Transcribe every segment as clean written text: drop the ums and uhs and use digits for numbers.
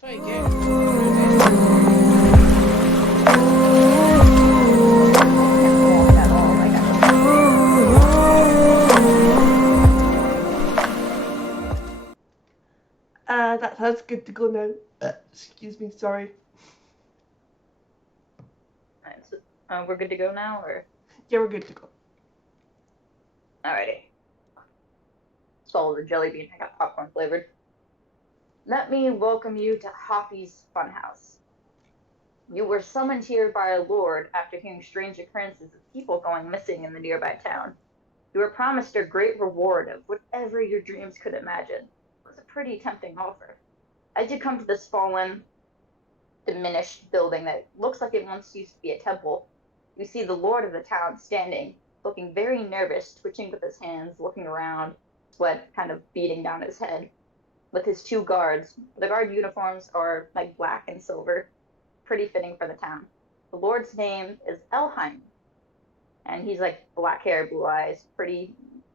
Try again. Can't walk at all. I That's good to go now. Excuse me, sorry. got so, we're good to go now, or Yeah, we're good to go. alrighty. Swallow the jelly bean. I got popcorn flavored. Let me welcome you to Hoppy's Funhouse. You were summoned here by a lord after hearing strange occurrences of people going missing in the nearby town. You were promised a great reward of whatever your dreams could imagine. It was a pretty tempting offer. As you come to this fallen, diminished building that looks like it once used to be a temple, you see the lord of the town standing, looking very nervous, twitching with his hands, looking around, sweat kind of beading down his head, with his two guards. The guard uniforms are like black and silver, pretty fitting for the town. The lord's name is Elheim, and he's like black hair, blue eyes,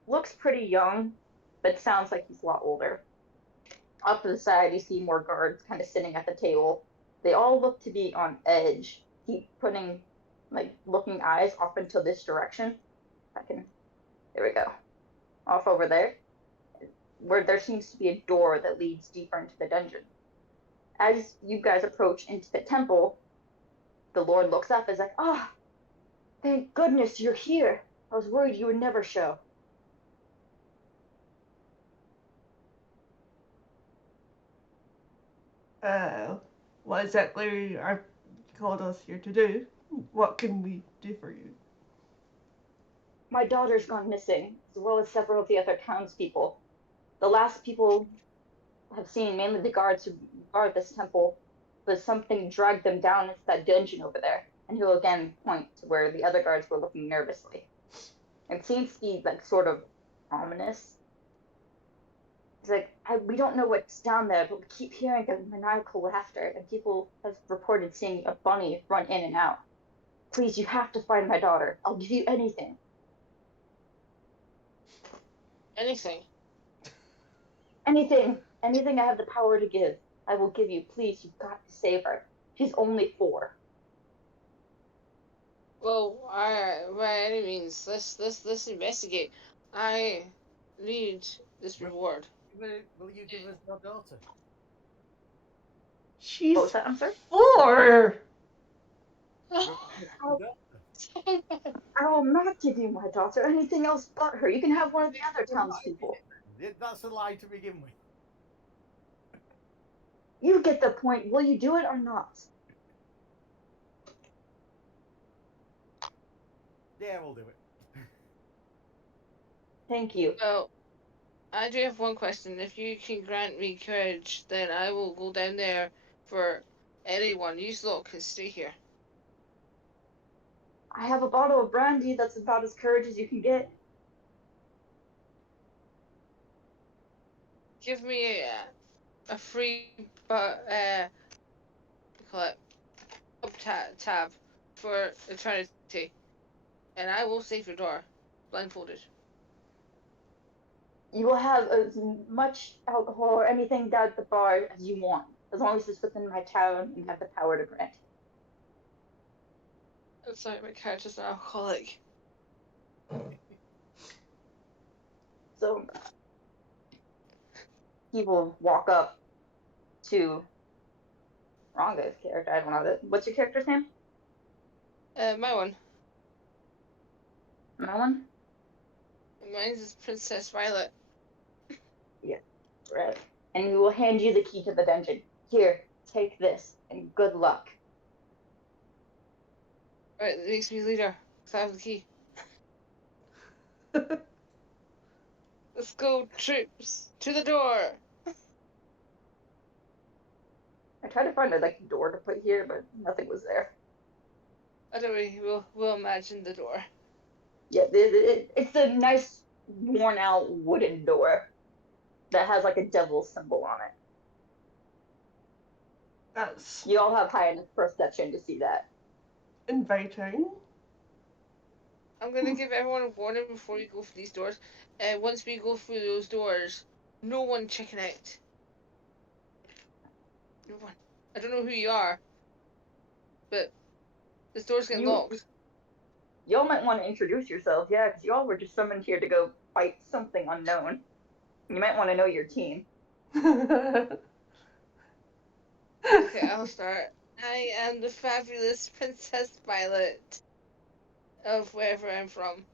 looks pretty young, but sounds like he's a lot older. Off to the side, you see more guards kind of sitting at the table. They all look to be on edge, keep putting like looking eyes off into this direction. I can, there we go, off over there, where there seems to be a door that leads deeper into the dungeon. As you guys approach into the temple, the Lord looks up and is like, "Ah, oh, thank goodness you're here. I was worried you would never show." What exactly are you called us here to do? What can we do for you? My daughter's gone missing, as well as several of the other townspeople. The last people have seen, mainly the guards who guard this temple, was something dragged them down into that dungeon over there. And he'll again point to where the other guards were looking nervously. It seems to be like sort of ominous. He's like, we don't know what's down there, but we keep hearing the maniacal laughter, and people have reported seeing a bunny run in and out. Please, you have to find my daughter. I'll give you anything. Anything. Anything. Anything I have the power to give, I will give you. Please, you've got to save her. She's only 4. Well, by any means, let's investigate. I need this reward. Will you give us your daughter? She's What was that? I'm sorry? 4! I will not give you my daughter. Anything else but her. You can have one of the other townspeople. That's a lie to begin with. You get the point. Will you do it or not? Yeah, we'll do it. Thank you. Well, I do have one question. If you can grant me courage, then I will go down there for anyone. You lot can stay here. I have a bottle of brandy that's about as courage as you can get. Give me a free, but call it tab for eternity, and I will save your door, blindfolded. You will have as much alcohol or anything down at the bar as you want, as long as it's within my town and have the power to grant. I'm sorry, my character's an alcoholic. So people walk up to Ranga's character. I don't know that. What's your character's name? My one. My one? Mine's is Princess Violet. Yeah, right. And we will hand you the key to the dungeon. Here, take this, and good luck. Right, it makes me leader, because I have the key. Let's go, troops, to the door! I tried to find a like door to put here, but nothing was there. I don't worry, we'll imagine the door. Yeah, it's a nice, worn-out wooden door that has like a devil symbol on it. That's You all have high enough perception to see that. inviting. I'm gonna give everyone a warning before you go for these doors. Once we go through those doors, no one chicken out. I don't know who you are, but this door's getting You, locked. y'all might want to introduce yourselves, yeah, because y'all were just summoned here to go fight something unknown. You might want to know your team. Okay, I'll start. I am the fabulous Princess Violet of wherever I'm from.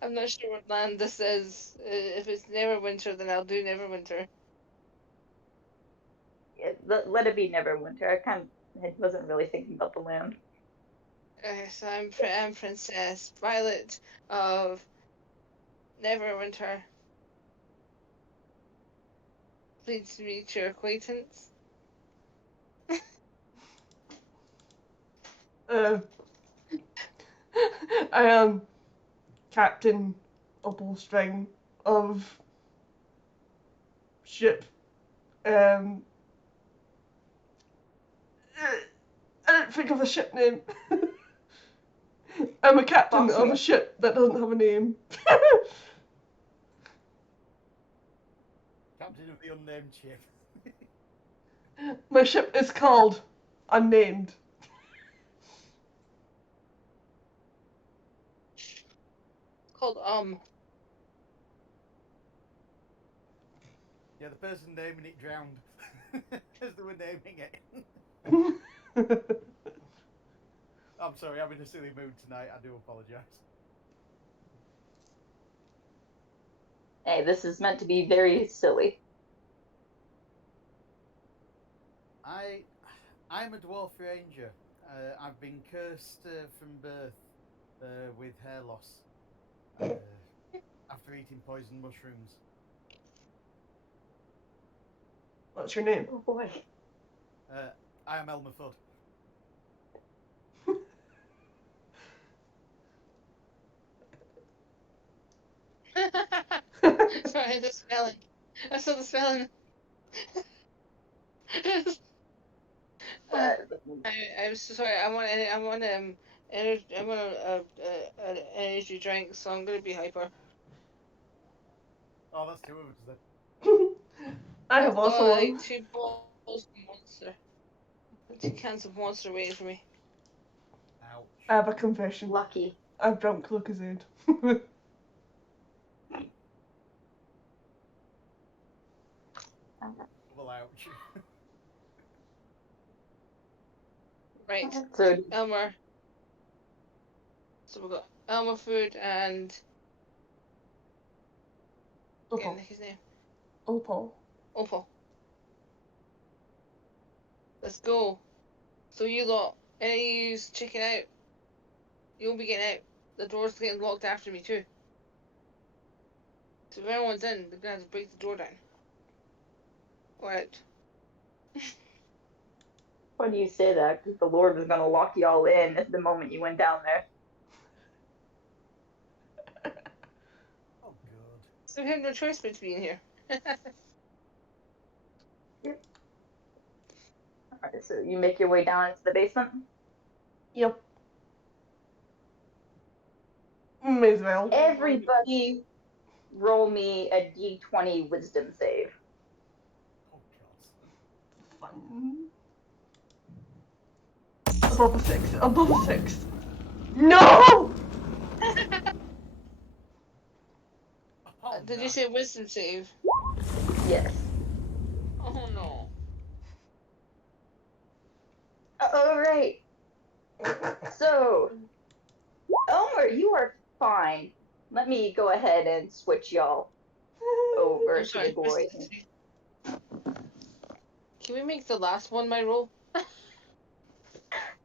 I'm not sure what land this is. If it's Neverwinter, then I'll do Neverwinter. Let it be Neverwinter. I wasn't really thinking about the land. Okay, so I'm Princess Violet of Neverwinter. Pleased to meet your acquaintance. I am Captain Opalstring of ship. I don't think of a ship name. I'm a captain of a Bosnia. ship that doesn't have a name. Captain of the unnamed ship. My ship is called Unnamed. It's called Yeah, the person naming it drowned as they were naming it. I'm sorry, I'm in a silly mood tonight. I do apologise. Hey, this is meant to be very silly. I'm a dwarf ranger. I've been cursed from birth with hair loss after eating poison mushrooms. What's your name? Oh boy. I am Elmer Fudd. Sorry, the spelling. I saw the spelling. I'm so sorry. I want an energy drink, so I'm gonna be hyper. Oh, that's two of us then. I have I've got also like one. 2 bottles of Monster, 2 cans of Monster waiting for me. Ouch. I have a confession. Lucky. I've drunk Lucozade. Well, ouch. Right, So, Elmer. So we've got Elmer Food and Opal. his name, Opal. Opal. Let's go. So you lot, any of yous checking out? You'll be getting out. The door's getting locked after me too. So if everyone's in, they're gonna have to break the door down. Or out. why do you say that? Because the Lord was going to lock y'all in at the moment you went down there. Oh, God. So we have no choice but to be in here. Yep. Alright, so you make your way down into the basement? Yep. May as well. Everybody roll me a d20 wisdom save. Oh, God. Fun. Above a 6. Above a 6. No! Oh, Did no. you say wisdom save? Yes. Oh no. Alright. So, Elmer, you are fine. Let me go ahead and switch y'all over I'm to the sorry. glory. Can we make the last one my roll?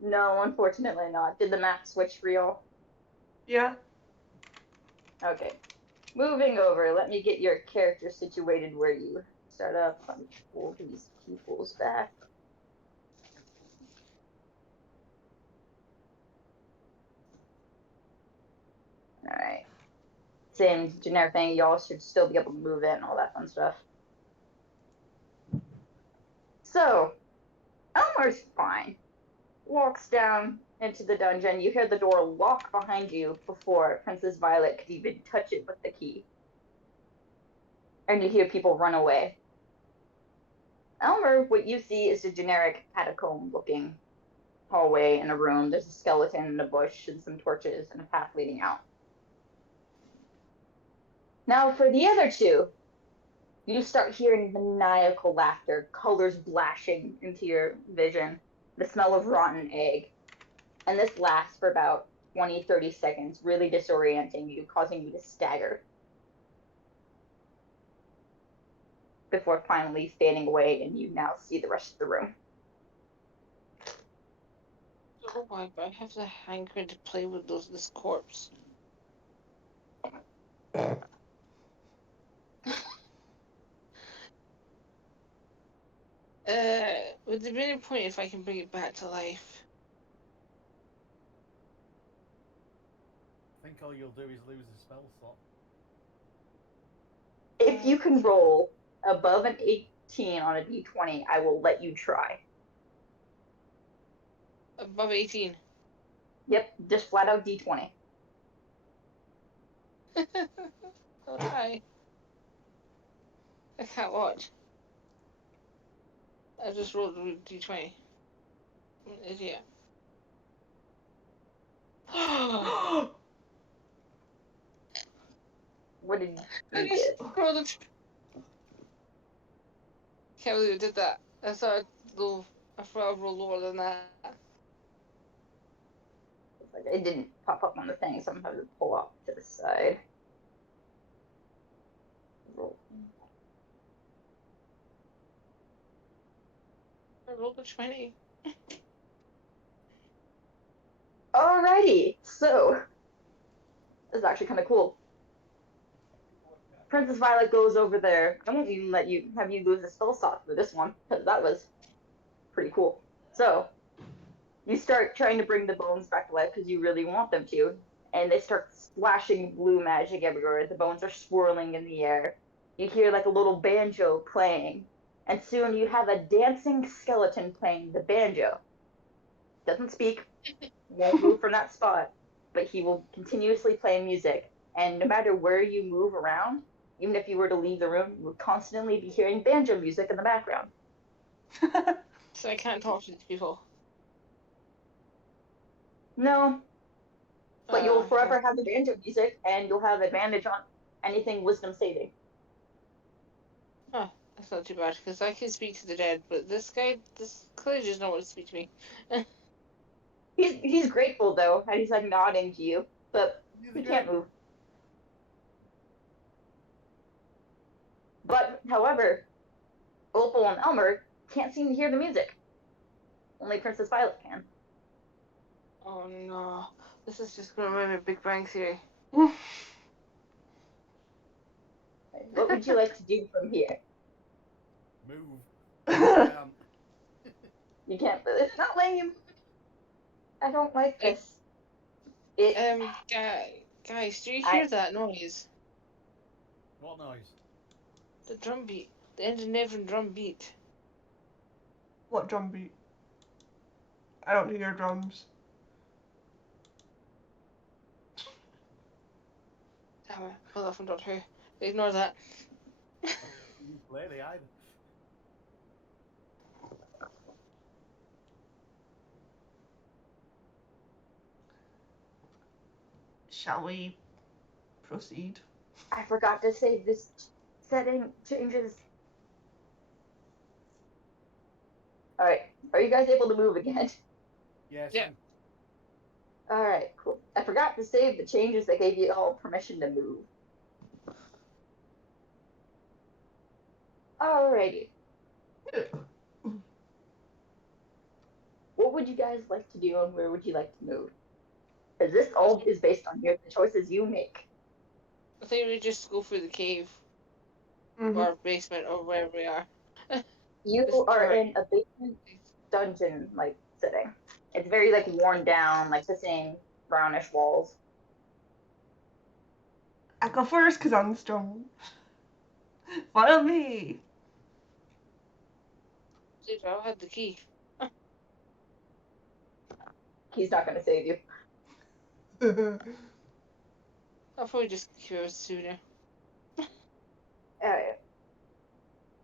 No, unfortunately not. Did the map switch for y'all? Yeah. Okay. Moving over, let me get your character situated where you start up. Let me pull these peoples back. Alright. Same generic thing, y'all should still be able to move in, all that fun stuff. So, Elmer's fine. Walks down into the dungeon. You hear the door lock behind you before Princess Violet could even touch it with the key. And you hear people run away. Elmer, what you see is a generic catacomb-looking hallway in a room. There's a skeleton in a bush and some torches and a path leading out. Now, for the other two, you start hearing maniacal laughter, colors blashing into your vision, the smell of rotten egg. And this lasts for about 20, 30 seconds, really disorienting you, causing you to stagger. Before finally fading away, and you now see the rest of the room. I don't know why, but I have the hankering to play with this corpse. Would there be any point if I can bring it back to life? I think all you'll do is lose a spell slot. If you can roll above an 18 on a d20, I will let you try. Above 18. Yep, just flat out d20. I'll try. I can't watch. I just rolled a d20. I'm an idiot. What did I you just get? rolled a. Can't believe I did that. I thought I'd roll lower than that. It didn't pop up on the thing, so I'm going to pull off to the side. Roll. I rolled a 20. Alrighty, so this is actually kind of cool. Princess Violet goes over there. I won't even let you have you lose a spell slot for this one, because that was pretty cool. So you start trying to bring the bones back to life because you really want them to, and they start splashing blue magic everywhere. The bones are swirling in the air. You hear like a little banjo playing, and soon you have a dancing skeleton playing the banjo. Doesn't speak, won't move from that spot, but he will continuously play music, and no matter where you move around, even if you were to leave the room, you would constantly be hearing banjo music in the background. So I can't talk to these people. No, but you'll forever have the banjo music, and you'll have advantage on anything wisdom saving. Oh, that's not too bad, because I can speak to the dead, but this clearly does not want to speak to me. He's grateful though, and he's like nodding to you, but he can't move. But however, Opal and Elmer can't seem to hear the music. Only Princess Violet can. Oh no, this is just going to remind me of Big Bang Theory. What would you like to do from here? Move. You can't. It's not letting you. I don't like this. Guys, do you hear that noise? What noise? The drum beat. The end of Nevin drum beat. What drum beat? I don't hear drums. Damn it. Well, that's from Doctor Who. Ignore that. Clearly, either. Shall we proceed? I forgot to save this setting changes. Alright, are you guys able to move again? Yes. Yeah. Alright, cool. I forgot to save the changes that gave you all permission to move. Alrighty. What would you guys like to do and where would you like to move? Because this all is based on the choices you make. I think we just go through the cave. Mm-hmm. Or basement or wherever we are. You are in a basement dungeon like setting. It's very like worn down, like the same brownish walls. I go first because I'm strong. Follow me. I had the key. He's not going to save you. I'll probably just keep it sooner. Alright.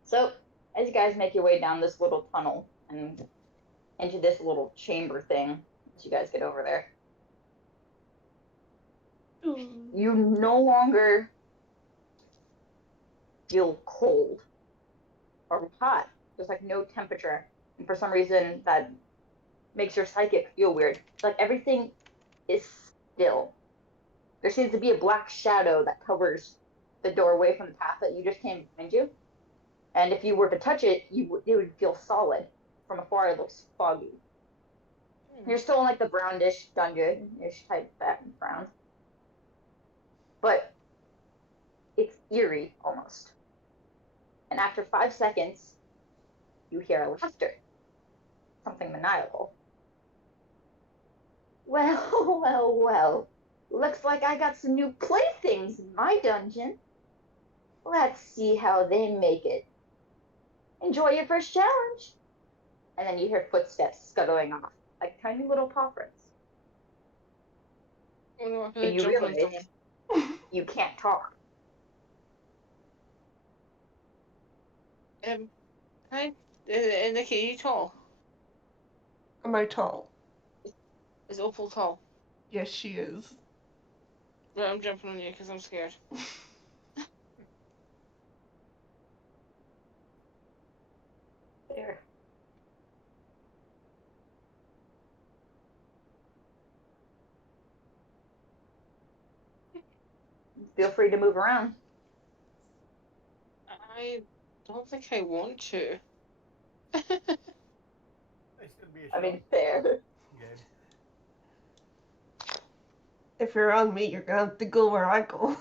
So, as you guys make your way down this little tunnel and into this little chamber thing, as you guys get over there, you no longer feel cold or hot. There's like no temperature. And for some reason, that makes your psychic feel weird. It's like everything is still. There seems to be a black shadow that covers the doorway from the path that you just came behind you. And if you were to touch it, it would feel solid. From afar, it looks foggy. You're still in like the brownish dungeon-ish type background. But it's eerie almost. And after 5 seconds, you hear laughter. Something maniacal. Well, well, well. Looks like I got some new playthings in my dungeon. Let's see how they make it. Enjoy your first challenge. And then you hear footsteps scuttling off, like tiny little paw prints. And you realize you can't talk. And Nikki, are you tall? Am I tall? Is Opal tall? Yes, she is. Right, I'm jumping on you because I'm scared. There. Feel free to move around. I don't think I want to. It's gonna be a I mean, short fair. game. If you're on me, you're gonna have to go where I go.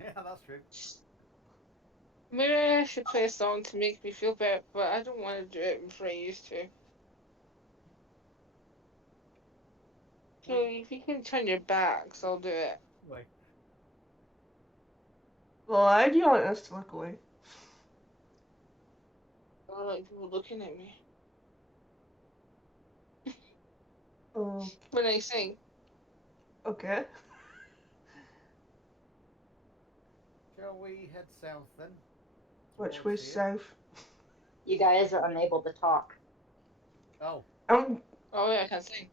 Yeah, that's true. Maybe I should play a song to make me feel better, but I don't want to do it before I used to. So if you can turn your backs, I'll do it. Wait. Well, I do want us to look away. I don't like people looking at me Oh, when I sing. okay. Shall we head south then? Which Towards way's here? south? You guys are unable to talk. Oh, Um. Oh yeah, I can sing.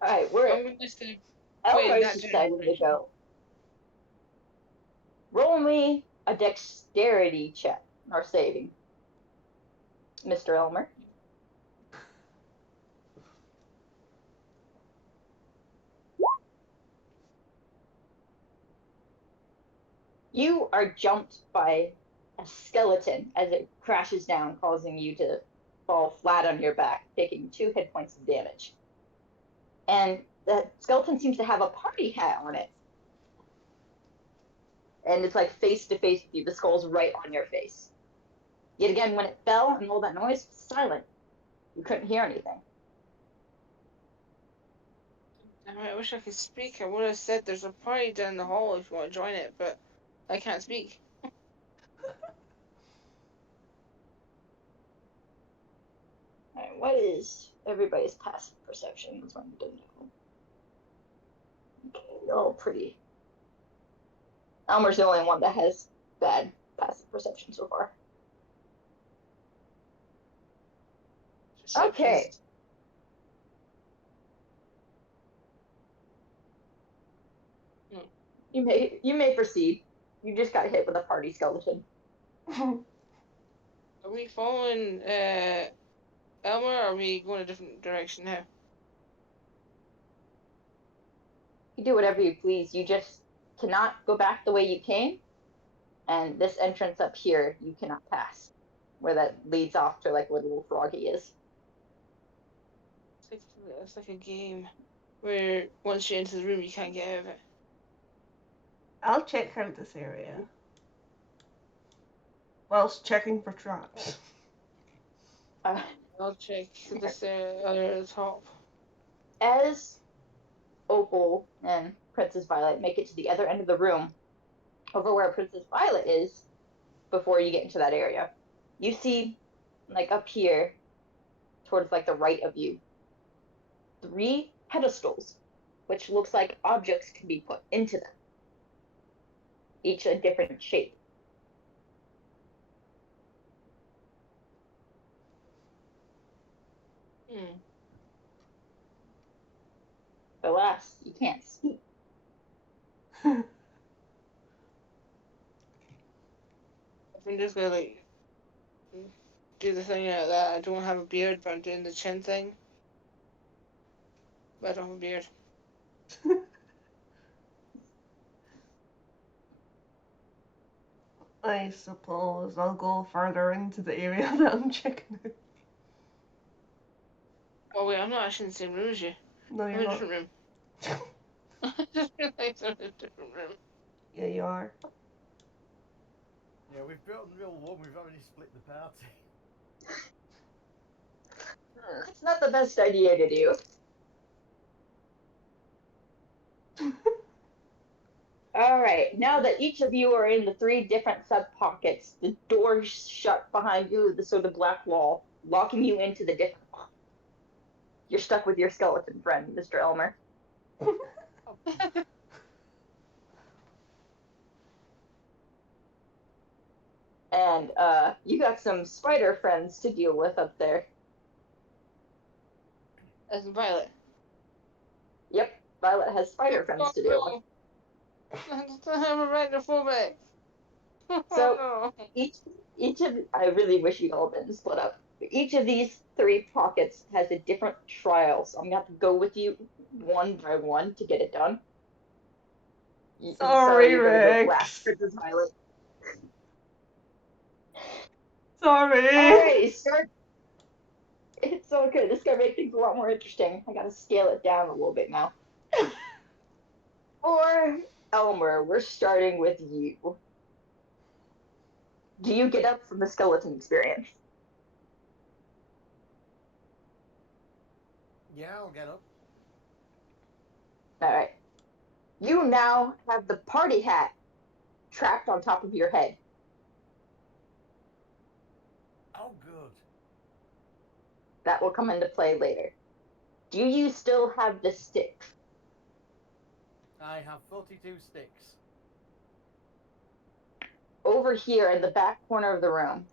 Alright, we're I'm gonna say playing Elmer's that deciding to generation. go. Roll me a dexterity check or saving, Mr. Elmer. You are jumped by a skeleton as it crashes down, causing you to fall flat on your back, taking 2 hit points of damage. And the skeleton seems to have a party hat on it. And it's like face to face with you. The skull's right on your face. Yet again, when it fell and all that noise, silent. You couldn't hear anything. I wish I could speak. I would have said there's a party down the hall if you want to join it, but I can't speak. Alright, what is everybody's passive perception? That's one you don't know. Okay, all pretty. Elmer's the only one that has bad passive perception so far. Okay. You may proceed. You just got hit with a party skeleton. Are we following Elmer, or are we going a different direction now? You do whatever you please. You just cannot go back the way you came, and this entrance up here you cannot pass, where that leads off to like where the little froggy is. It's like a game where once you enter the room, you can't get out of it. I'll check out this area. Whilst checking for traps. I'll check this area at the top. As Opal and Princess Violet make it to the other end of the room, over where Princess Violet is, before you get into that area, you see, like up here, towards like the right of you, 3 pedestals which looks like objects can be put into them, each a different shape. Hmm. Alas, you can't speak. I'm just gonna like do the thing that I don't have a beard, but I'm doing the chin thing. But I don't have a beard. I suppose I'll go further into the area that I'm checking out. Oh wait, I'm not actually in the same room as you. No, I'm you're in a not. different room. I just realised I'm in a different room. Yeah, you are. Yeah, we've built real one. We've already split the party. It's not the best idea to do. All right, now that each of you are in the 3 different sub pockets, the doors shut behind you, the sort of black wall, locking you into the different. You're stuck with your skeleton friend, Mr. Elmer. And you got some spider friends to deal with up there. As in Violet. Yep, Violet has spider friends to deal with. I'm arachnophobic. So each of I really wish you'd all been split up. Each of these 3 pockets has a different trial, so I'm gonna have to go with you one by one to get it done. Sorry, Sorry, you're gonna go last, Rex. Princess Violet. Sorry. Alrighty, start. It's okay. This is gonna make things a lot more interesting. I gotta scale it down a little bit now. For Elmer, we're starting with you. Do you get up from the skeleton experience? Yeah, I'll get up. Alright. You now have the party hat trapped on top of your head. Oh, good. That will come into play later. Do you still have the stick? I have 42 sticks. Over here in the back corner of the room.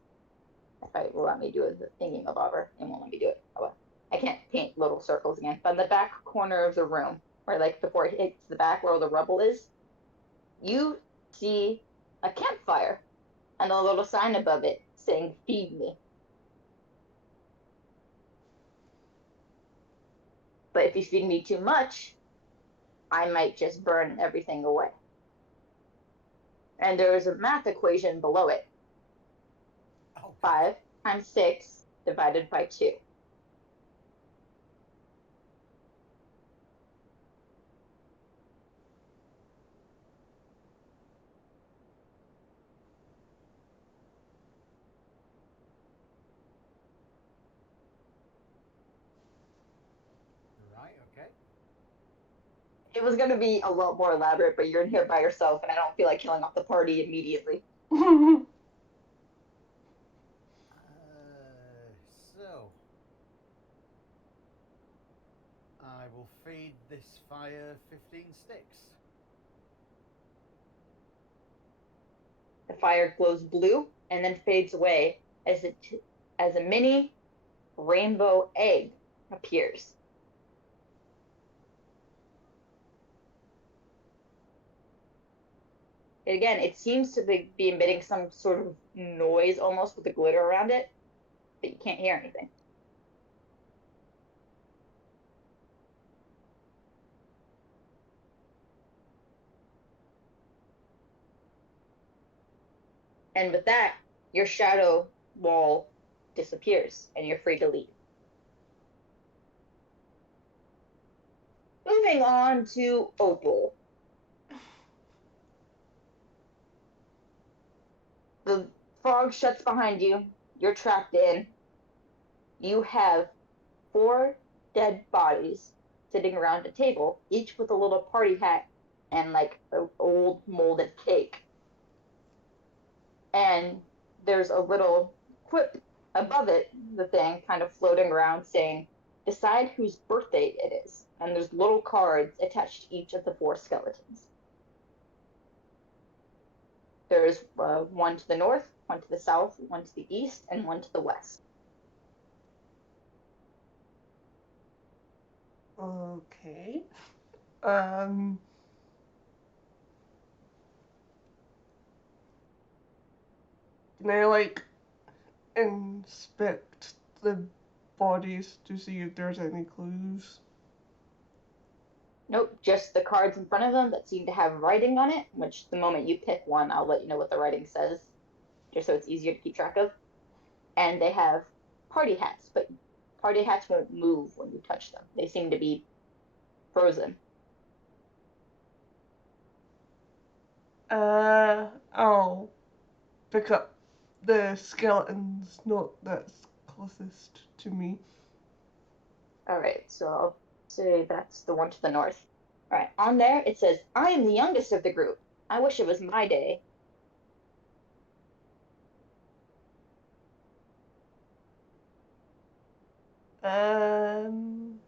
If it will let me do the thingy bobber, it won't let me do it. Oh well. I can't paint little circles again. But in the back corner of the room, where like before it hits the back where all the rubble is, you see a campfire and a little sign above it saying "Feed me." But if you feed me too much, I might just burn everything away. And there is a math equation below it. Oh, 5 times 6 divided by 2. right, okay. It was going to be a lot more elaborate, but you're in here by yourself, and I don't feel like killing off the party immediately. So I will feed this fire 15 sticks. The fire glows blue and then fades away as a mini rainbow egg appears. Again, it seems to be emitting some sort of noise almost with the glitter around it, but you can't hear anything. And with that, your shadow wall disappears and you're free to leave. Moving on to Opal. The fog shuts behind you. You're trapped in. You have 4 dead bodies sitting around a table, each with a little party hat and like an old molded cake. And there's a little quip above it, the thing kind of floating around saying, decide whose birthday it is, and there's little cards attached to each of the 4 skeletons. There's one to the north, one to the south, one to the east, and one to the west. Okay. Can I like inspect the bodies to see if there's any clues? Nope, just the cards in front of them that seem to have writing on it, which the moment you pick one, I'll let you know what the writing says, just so it's easier to keep track of. And they have party hats, but party hats won't move when you touch them. They seem to be frozen. I'll pick up the skeleton's note that's closest to me. Alright, so I'll say that's the one to the north. Alright, on there it says, I am the youngest of the group. I wish it was my day. I'm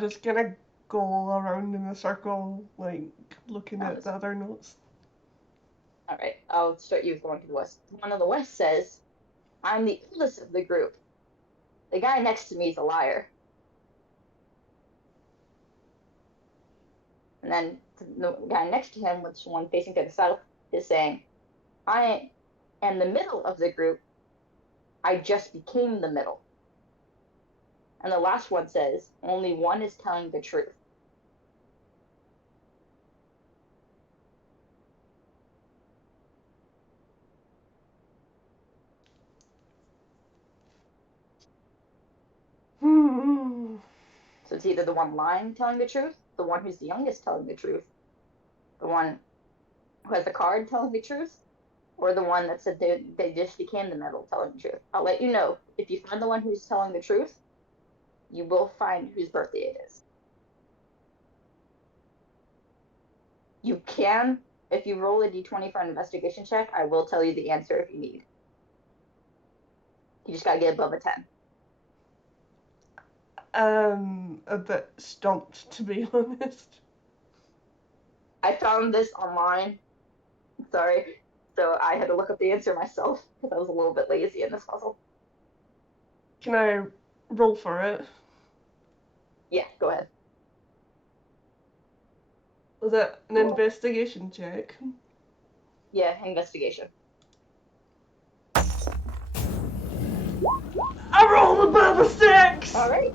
just gonna go around in a circle, like looking at the other notes. Alright, I'll start you with the one to the west. The one on the west says, I'm the oldest of the group. The guy next to me is a liar. And then the guy next to him, which is the one facing to the south, is saying, I am the middle of the group. I just became the middle. And the last one says, only one is telling the truth. So it's either the one lying telling the truth, the one who's the youngest telling the truth, the one who has the card telling the truth, or the one that said they just became the middle telling the truth. I'll let you know. If you find the one who's telling the truth, you will find whose birthday it is. You can, if you roll a d20 for an investigation check, I will tell you the answer if you need. You just gotta get above a 10. A bit stumped, to be honest. I found this online. Sorry. So I had to look up the answer myself because I was a little bit lazy in this puzzle. Can I roll for it? Yeah, go ahead. Was it an investigation check? Yeah, investigation. I rolled above a 6! Alright.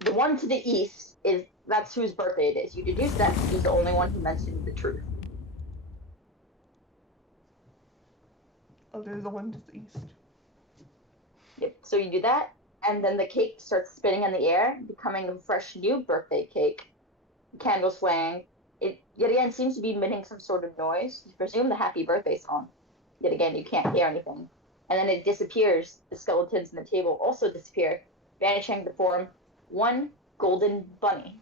The one to the east that's whose birthday it is. You deduce that because he's the only one who mentioned the truth. Oh, there's the one to the east. Yep. So you do that, and then the cake starts spinning in the air, becoming a fresh new birthday cake. Candles flaring. It yet again seems to be emitting some sort of noise. You presume the happy birthday song. Yet again, you can't hear anything. And then it disappears. The skeletons in the table also disappear, vanishing to form one golden bunny.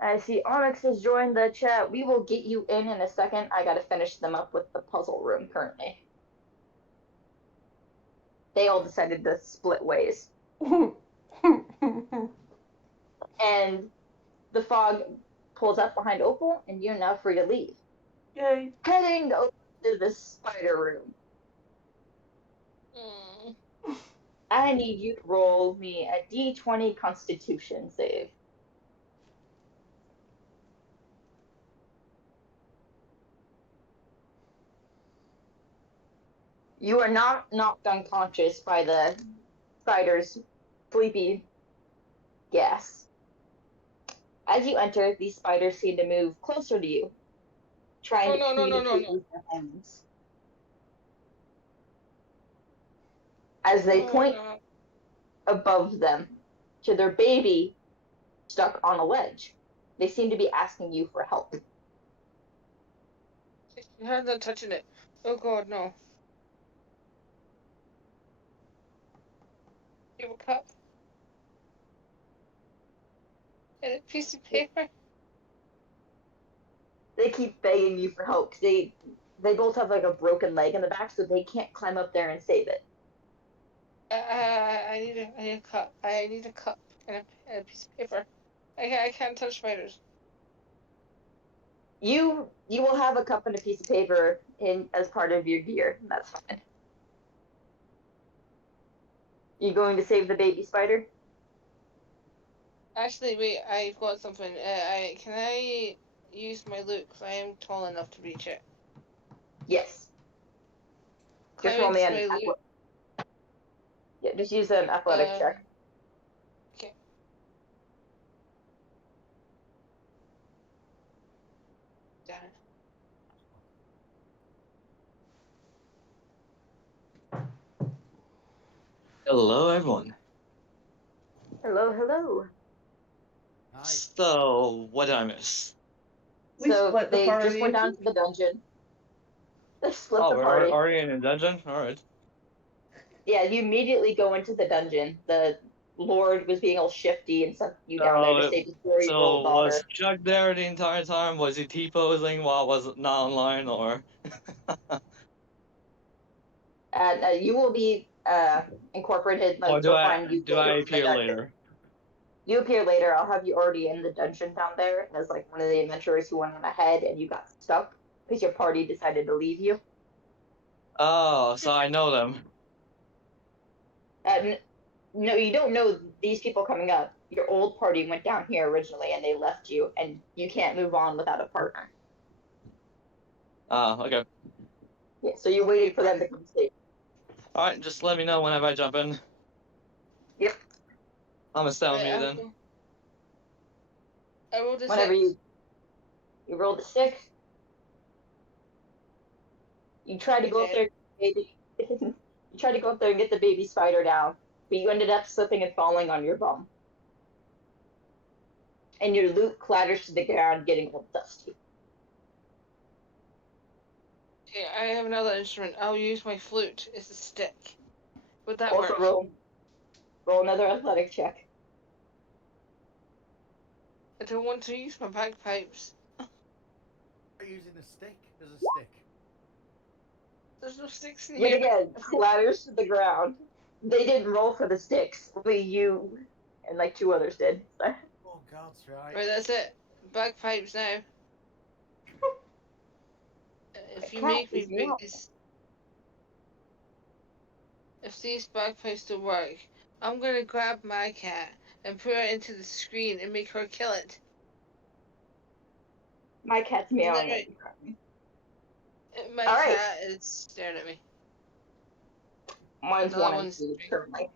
I see Onyx has joined the chat. We will get you in a second. I gotta finish them up with the puzzle room currently. They all decided to split ways. And the fog pulls up behind Opal, and you're now free to leave. Yay. Heading over to the spider room. I need you to roll me a d20 constitution save. You are not knocked unconscious by the spider's sleepy gas. As you enter, these spiders seem to move closer to you, trying to communicate with their hands. As they point above them to their baby stuck on a ledge. They seem to be asking you for help. Your hands not touching it. Oh god, no. You have a cup? And a piece of paper? They keep begging you for help. they both have like a broken leg in the back, so they can't climb up there and save it. I need a cup. I need a cup and a piece of paper. I can't touch spiders. You will have a cup and a piece of paper in as part of your gear. That's fine. You going to save the baby spider? Actually, wait. I've got something. Can I use my loot? Cause I am tall enough to reach it. Yes. Just Climb roll me into an my loot. yeah. Just use an athletic check. Okay. Damn it. Hello, everyone. Hello, hello. Hi. So, what did I miss? We So split the they just party. went down to the dungeon. They split Oh, the we're party. already in a dungeon? Alright. Yeah, you immediately go into the dungeon. The Lord was being all shifty and sent you down there to So, save his 4-year-old was daughter. Chuck there the entire time? Was he T-posing while I was not online, or? And you will be incorporated. Or Like they'll find you do I later in the appear dungeon. later? You appear later. I'll have you already in the dungeon down there as like one of the adventurers who went on ahead, and you got stuck because your party decided to leave you. Oh, so I know them. And no, you don't know these people coming up. Your old party went down here originally, and they left you, and you can't move on without a partner. Ah, okay. Yeah, so you're waiting for them to come save. Alright, just let me know whenever I jump in. Yep. I'm gonna stay on mute I then. rolled a Whenever 6. you rolled a 6, you tried to I go up did. there, baby. You tried to go up there and get the baby spider down, but you ended up slipping and falling on your bum. And your loot clatters to the ground, getting all dusty. Okay, I have another instrument. I'll use my flute as a stick. Would that Also work? roll another athletic check. I don't want to use my bagpipes. Using a stick as a stick. There's no sticks in Yet here. again, clatters to the ground. They didn't roll for the sticks. Only you and like 2 others did. So. Oh, God's right. Right, that's it. Bagpipes now. If The you cat make me is break meowing. this, if these bagpipes don't work, I'm gonna grab my cat and put her into the screen and make her kill it. My cat's Isn't that meowing right? at you currently. My Alright, cat is staring at me. mine's And the other 1 and one's 2 currently.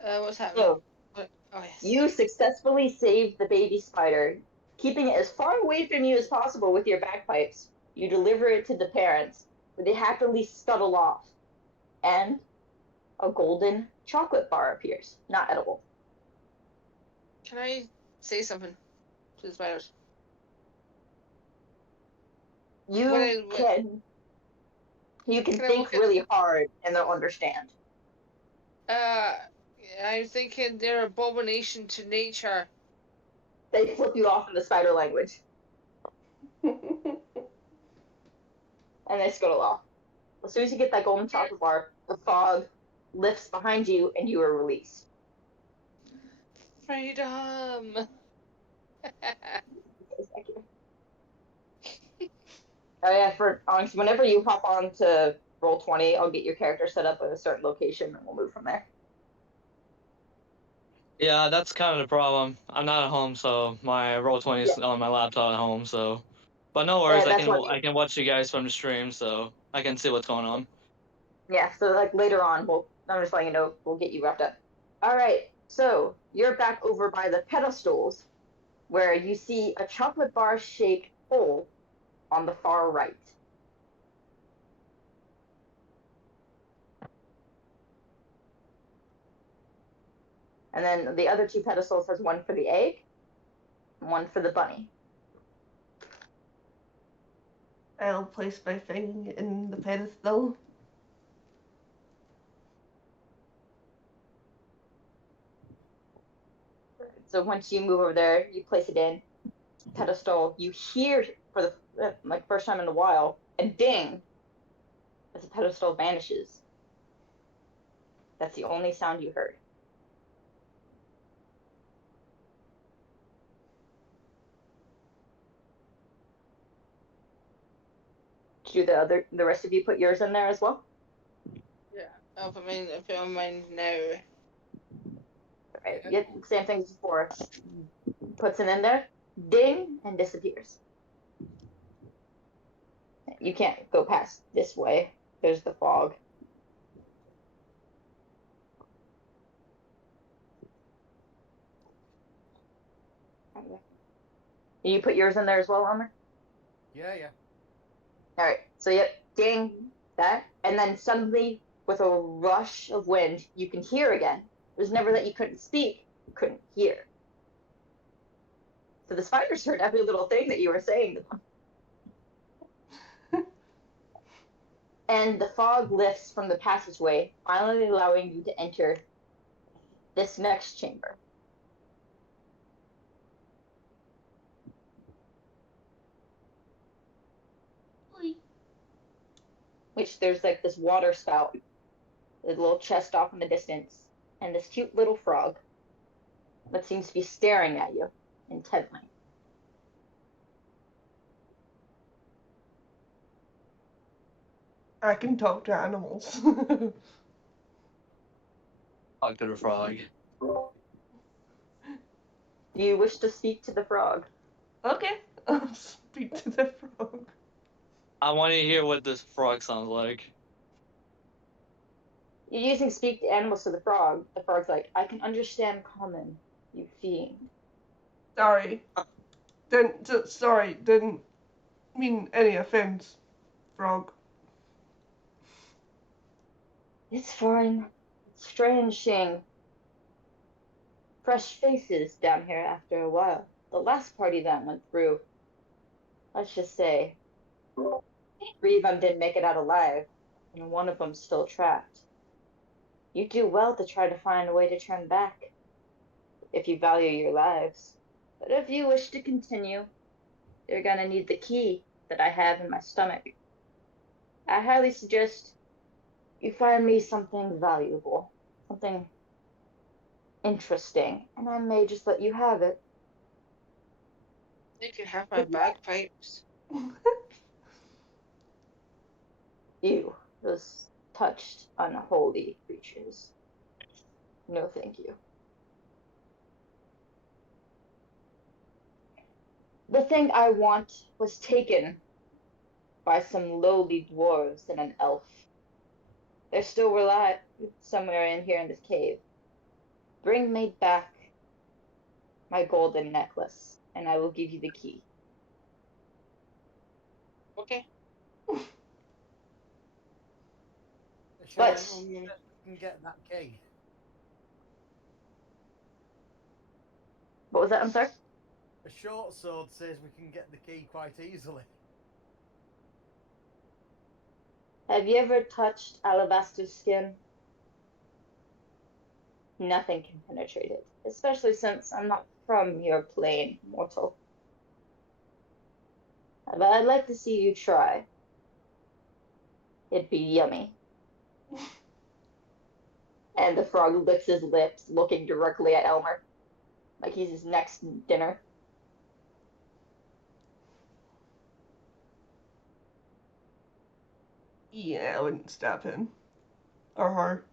what's happening? So, What? Oh yes. you successfully saved the baby spider, keeping it as far away from you as possible with your bagpipes. You deliver it to the parents, where they happily scuttle off, and a golden chocolate bar appears. Not edible. Can I say something to the spiders? You What can can I think look at? really hard and they'll understand. Uh, I'm thinking they're abomination to nature. They flip you off in the spider language, and they scuttle off. As soon as you get that golden chocolate bar, the fog lifts behind you and you are released. Freedom. Oh yeah, for honestly, whenever you hop on to Roll20, I'll get your character set up at a certain location and we'll move from there. Yeah, that's kind of the problem. I'm not at home, so my Roll20 Yeah, is on my laptop at home, so... But no worries, that's what. I can watch you guys from the stream, so I can see what's going on. Yeah, so like later on, I'm just letting you know we'll get you wrapped up. All right, so you're back over by the pedestals, where you see a chocolate bar shaped hole on the far right. And then the other 2 pedestals has one for the egg, and one for the bunny. I'll place my thing in the pedestal. So once you move over there, you place it in pedestal. You hear for the like first time in a while, and ding, as the pedestal vanishes. That's the only sound you heard. Do the rest of you put yours in there as well? Yeah. I'll put on mine now. Right. Yeah. Yep, same thing as before. Puts it in there, ding, and disappears. You can't go past this way. There's the fog. You put yours in there as well, Homer? Yeah, yeah. Alright, so yep, ding, that. And then suddenly, with a rush of wind, you can hear again. It was never that you couldn't speak, you couldn't hear. So the spiders heard every little thing that you were saying to them. And the fog lifts from the passageway, finally allowing you to enter this next chamber. Which there's like this water spout, a little chest off in the distance, and this cute little frog that seems to be staring at you intently. I can talk to animals. Talk to the frog. Do you wish to speak to the frog? Okay, I'll speak to the frog. I want to hear what this frog sounds like. You're using speak to animals to the frog. The frog's like, I can understand common, you fiend. Sorry. Sorry, didn't mean any offense, frog. It's fine. It's strange seeing fresh faces down here after a while. The last party that went through, let's just say, 3 of them didn't make it out alive, and one of them's still trapped. You do well to try to find a way to turn back, if you value your lives. But if you wish to continue, you're gonna need the key that I have in my stomach. I highly suggest you find me something valuable, something interesting, and I may just let you have it. You can have my bagpipes. You, those touched, unholy creatures. No, thank you. The thing I want was taken by some lowly dwarves and an elf. They're still alive somewhere in here in this cave. Bring me back my golden necklace, and I will give you the key. Okay. But We can get that key. what was that? I'm sorry. A short sword says we can get the key quite easily. Have you ever touched alabaster skin? Nothing can penetrate it, especially since I'm not from your plane, mortal. But I'd like to see you try. It'd be yummy. And the frog licks his lips, looking directly at Elmer, like he's his next dinner. Yeah, I wouldn't stop him. Or her.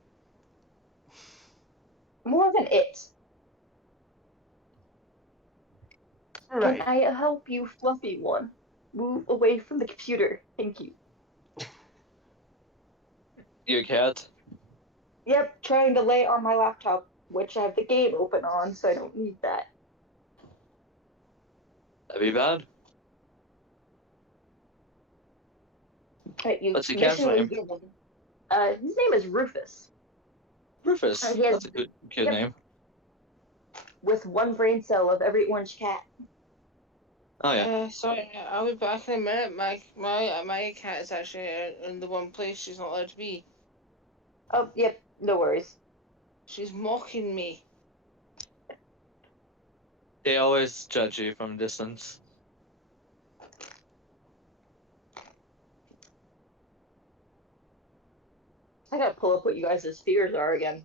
More than it. Right. Can I help you, fluffy one? Move away from the computer. Thank you. You cat? Yep, trying to lay on my laptop, which I have the game open on, so I don't need that. That'd be bad. Right, What's your cat's mission was name? given. His name is Rufus. Rufus. He has, That's a good kid yep, name. with 1 brain cell of every orange cat. Oh yeah. Sorry, I'll be back in a minute. My cat is actually in the one place she's not allowed to be. Oh, yep, no worries. She's mocking me. They always judge you from a distance. I gotta pull up what you guys' fears are again.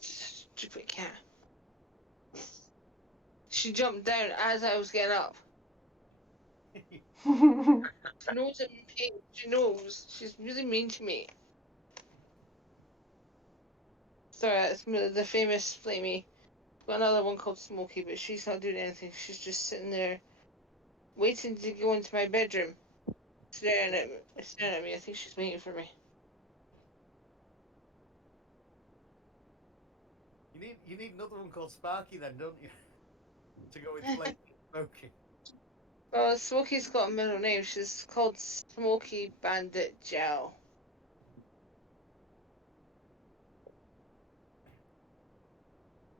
Stupid cat. She jumped down as I was getting up. She knows I'm in pain. She knows. She's really mean to me. Sorry, that's the famous Flamey. Got another one called Smokey, but she's not doing anything. She's just sitting there, waiting to go into my bedroom, staring at me. I think she's waiting for me. You need another one called Sparky then, don't you? To go with Flake Smokey. Well, Smokey's got a middle name. She's called Smokey Bandit Gel.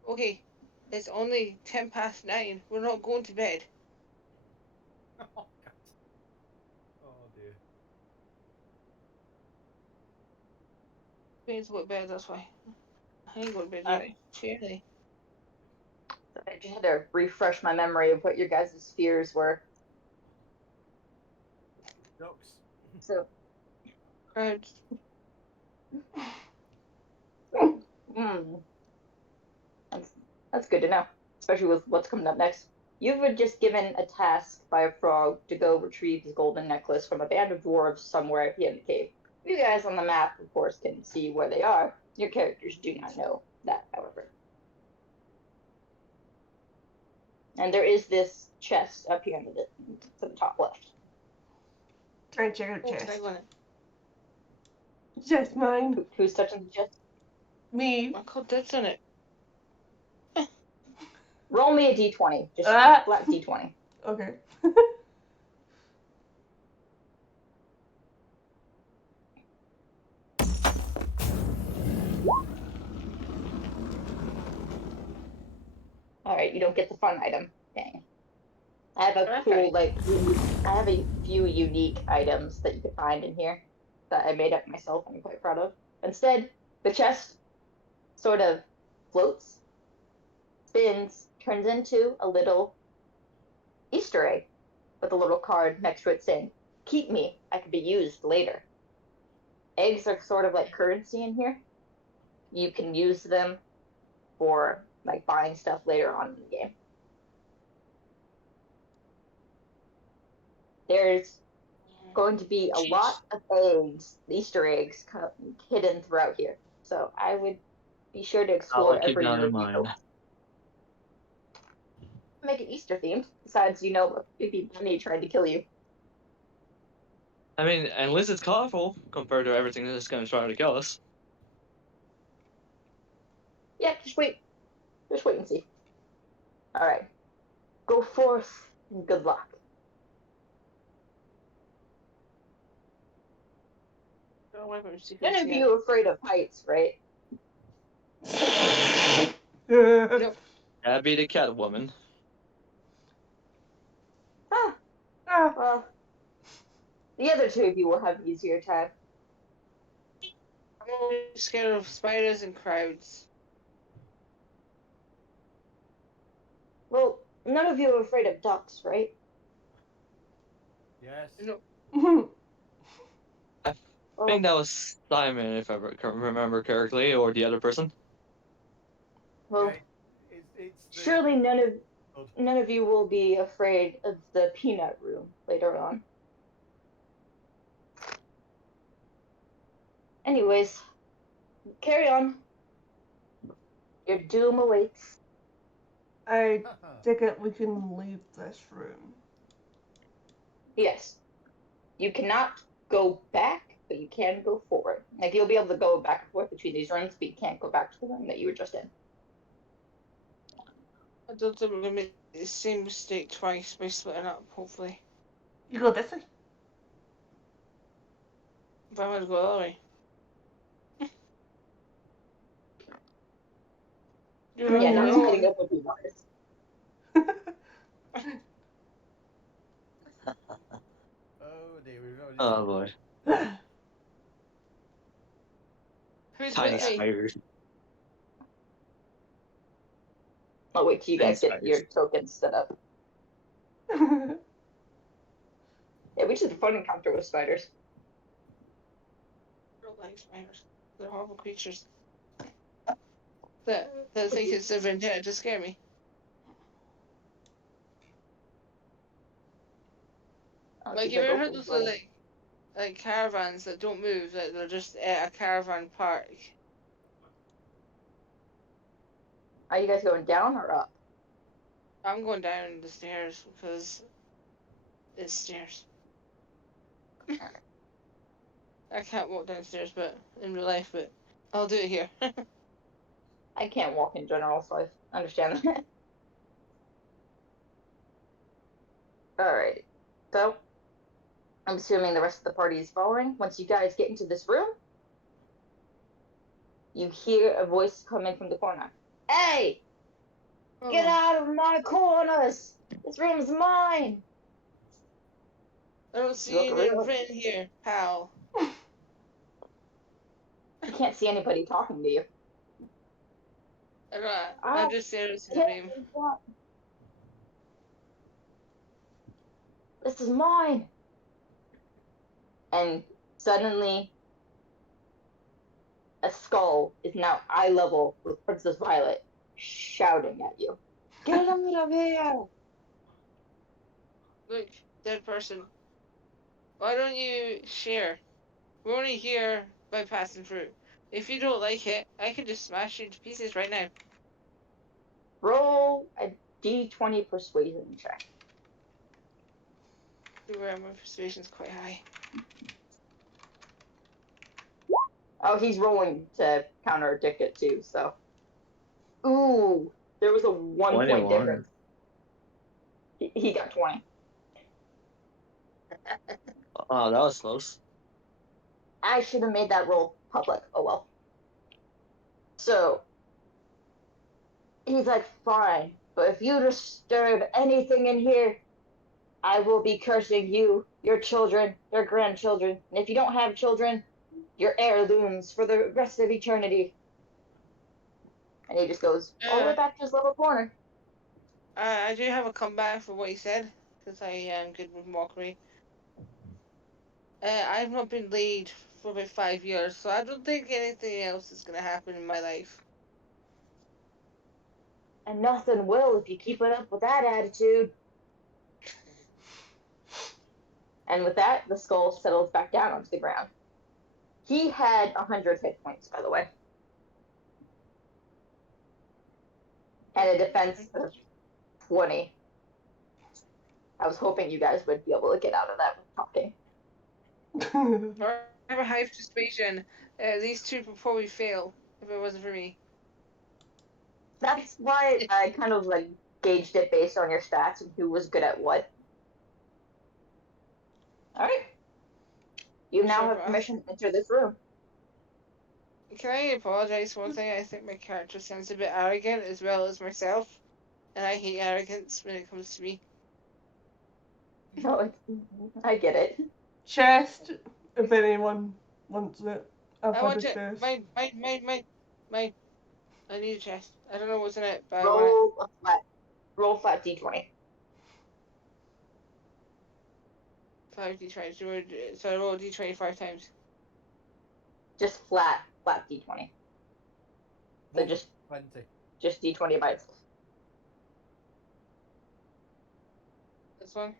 Okay, it's only 9:10. We're not going to bed. Oh, God. Oh, dear. We need to go to bed, that's why. I ain't going to bed yet. Alright. Cheerily. I just had to refresh my memory of what your guys' fears were. Ducks. So, Crowds. that's good to know, especially with what's coming up next. You were just given a task by a frog to go retrieve his golden necklace from a band of dwarves somewhere in the cave. You guys on the map, of course, can see where they are. Your characters do not know that, however. And there is this chest up here to the top left. Try and check out Oh, can I chest. go in it? Chest mine. Who's touching the chest? Me. I called dibs on it. Roll me a d20. Just flat d20. Okay. Alright, you don't get the fun item. Dang. I have a Okay. cool, I have a few unique items that you can find in here that I made up myself and I'm quite proud of. Instead, the chest sort of floats, spins, turns into a little Easter egg with a little card next to it saying, "Keep me, I could be used later." Eggs are sort of like currency in here. You can use them for like buying stuff later on in the game. There's going to be a lot of Easter eggs hidden throughout here. So I would be sure to explore I'll keep every that in reveal. mind. Make it Easter themed. Besides, maybe Bunny trying to kill you. I mean, at least it's colorful compared to everything that's going to try to kill us. Yeah, just wait. Just wait and see. All right. Go forth and good luck. None of you are afraid of heights, right? Nope. That'd be the Catwoman. Well, the other two of you will have an easier time. I'm always scared of spiders and crowds. Well, none of you are afraid of ducks, right? Yes. No. I think that was Simon, if I remember correctly, or the other person. Well, Yeah, it's the... surely none of you will be afraid of the peanut room later on. Anyways, carry on. Your doom awaits. I think that we can leave this room. Yes. You cannot go back, but you can go forward. Like, you'll be able to go back and forth between these rooms, but you can't go back to the room that you were just in. I don't think we're gonna make the same mistake twice by splitting up, hopefully. You go this way? But I'm gonna go the other way. You're Yeah, on Doc's your heading own. up with you guys. Oh dear, we've already... Oh boy. Who's Tiny with me? spiders. I'll wait till you Tiny guys get your spiders. tokens set up. Yeah, we just had a fun encounter with spiders. I don't like spiders. They're horrible creatures. That think it's their vendetta to scare me. I'll Like, keep you that ever go heard for those running. like caravans that don't move? That they're just at a caravan park. Are you guys going down or up? I'm going down the stairs because it's stairs. I can't walk downstairs, but in real life, but I'll do it here. I can't walk in general, so I understand that. Alright. So, I'm assuming the rest of the party is following. Once you guys get into this room, you hear a voice coming from the corner. Hey! Get Oh, out of my corners! This room's mine! I don't You see look anything around. written here, pal. You can't see anybody talking to you. I I just said it's the can't name. do that. This is mine! And suddenly, a skull is now eye level with Princess Violet, shouting at you. Get out of here! Look, dead person. Why don't you share? We're only here by passing through. If you don't like it, I can just smash you into pieces right now. Roll a d20 persuasion check. Where my persuasion's quite high. Oh, he's rolling to counterdict it too, so. Ooh, there was a 1 point 21. difference. He got 20. Oh, that was close. I should have made that roll public. Oh well. So, he's like, fine, but if you disturb anything in here, I will be cursing you, your children, your grandchildren, and if you don't have children, your heirlooms for the rest of eternity. And he just goes all the way back to his little corner. I do have a comeback for what he said, because I am good with mockery. I've not been laid for about 5 years, so I don't think anything else is gonna happen in my life. And nothing will if you keep it up with that attitude. And with that, the skull settles back down onto the ground. He had 100 hit points, by the way, and a defense of 20. I was hoping you guys would be able to get out of that with talking. I have a high persuasion. These two would probably fail if it wasn't for me. That's why I kind of like gauged it based on your stats and who was good at what. All right. You now have permission to enter this room. Can I apologize for one thing? I think my character sounds a bit arrogant as well as myself, and I hate arrogance when it comes to me. No, I get it. Chest, if anyone wants it. I've I had want a it. chest. Mine. I need a chest. I don't know what's in it, but I want it. Roll flat d20. 5d20. So I roll d20 5 times. Just flat d20. So just 20. d20 by itself. This one.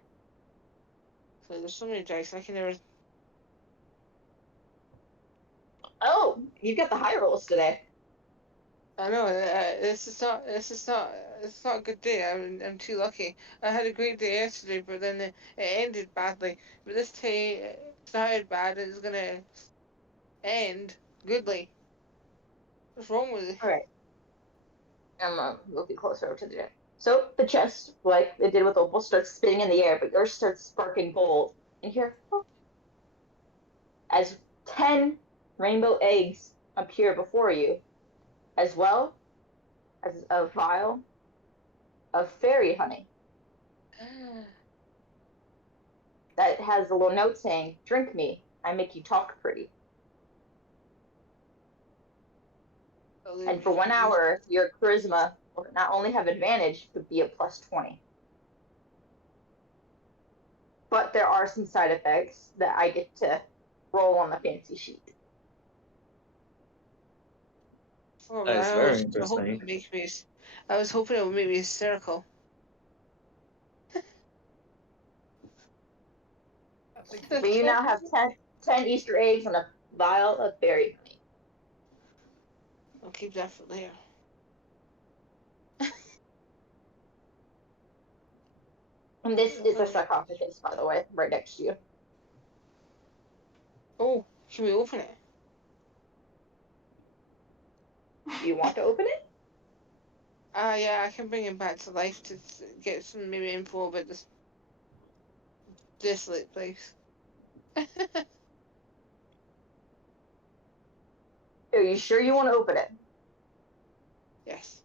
So there's so many dice. I can never. Oh, you've got the high rolls today. I know. This is not. It's not a good day. I'm too lucky. I had a great day yesterday, but then it ended badly. But this day started bad. It's gonna end goodly. What's wrong with it? All right. I'm moving closer to the. So the chest, like it did with Opal, starts spinning in the air, but yours starts sparking gold. And here, as 10 rainbow eggs appear before you, as well as a vial of fairy honey that has a little note saying, "Drink me, I make you talk pretty." And for 1 hour, your charisma will not only have advantage, but be a plus 20. but there are some side effects that I get to roll on the fancy sheet. Oh, That is I very was hoping interesting. it make me. I was hoping it would make me hysterical. I think The But you now top. have 10 Easter eggs and a vial of berry honey. I'll keep that for later. And this is a sarcophagus, by the way, right next to you. Oh, can we open it? Do you want to open it? Yeah, I can bring him back to life to get some maybe info about this desolate place. Are you sure you want to open it? Yes.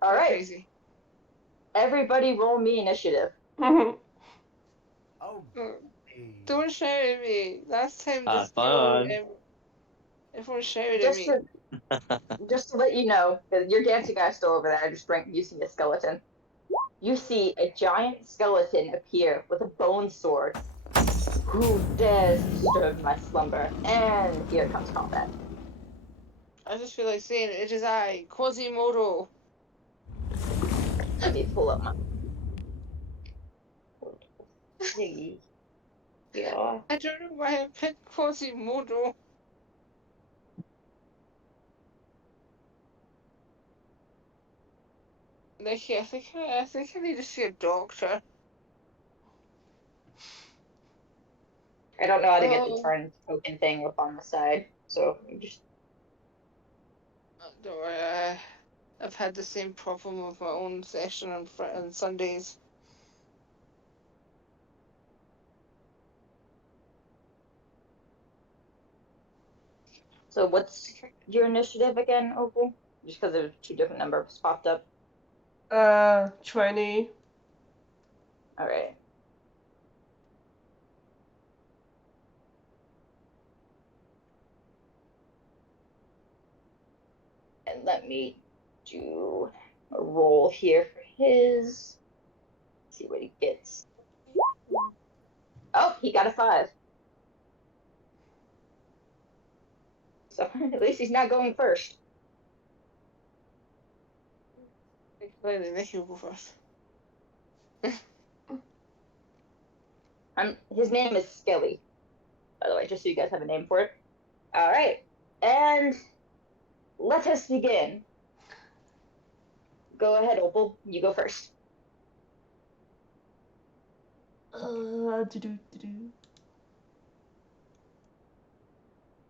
All Not right. crazy. Everybody roll me initiative. Oh, Oh, hey. don't shout at me. Last time Ah, this game, fun. everyone shouted at Just me. to just to let you know, that your dancing guy's still over there. I just bring you see a skeleton. You see a giant skeleton appear with a bone sword. Who dares disturb my slumber? And here comes combat. I just feel like saying it is I, Quasimodo. Let me pull up my. Yeah. I don't know why I picked Quasimodo. Like, I think I need to see a doctor. I don't know how to get the Oh, turn token thing up on the side, so you just. don't worry. I've had the same problem with my own session on Sundays. So what's your initiative again, Opal? Just because there's two different numbers popped up. 20. All right. And let me do a roll here for his. See what he gets. Oh, he got a 5. So at least he's not going first. Clearly, Nick will go first. His name is Skelly, by the way, just so you guys have a name for it. All right. And let us begin. Go ahead, Opal. You go first. Do.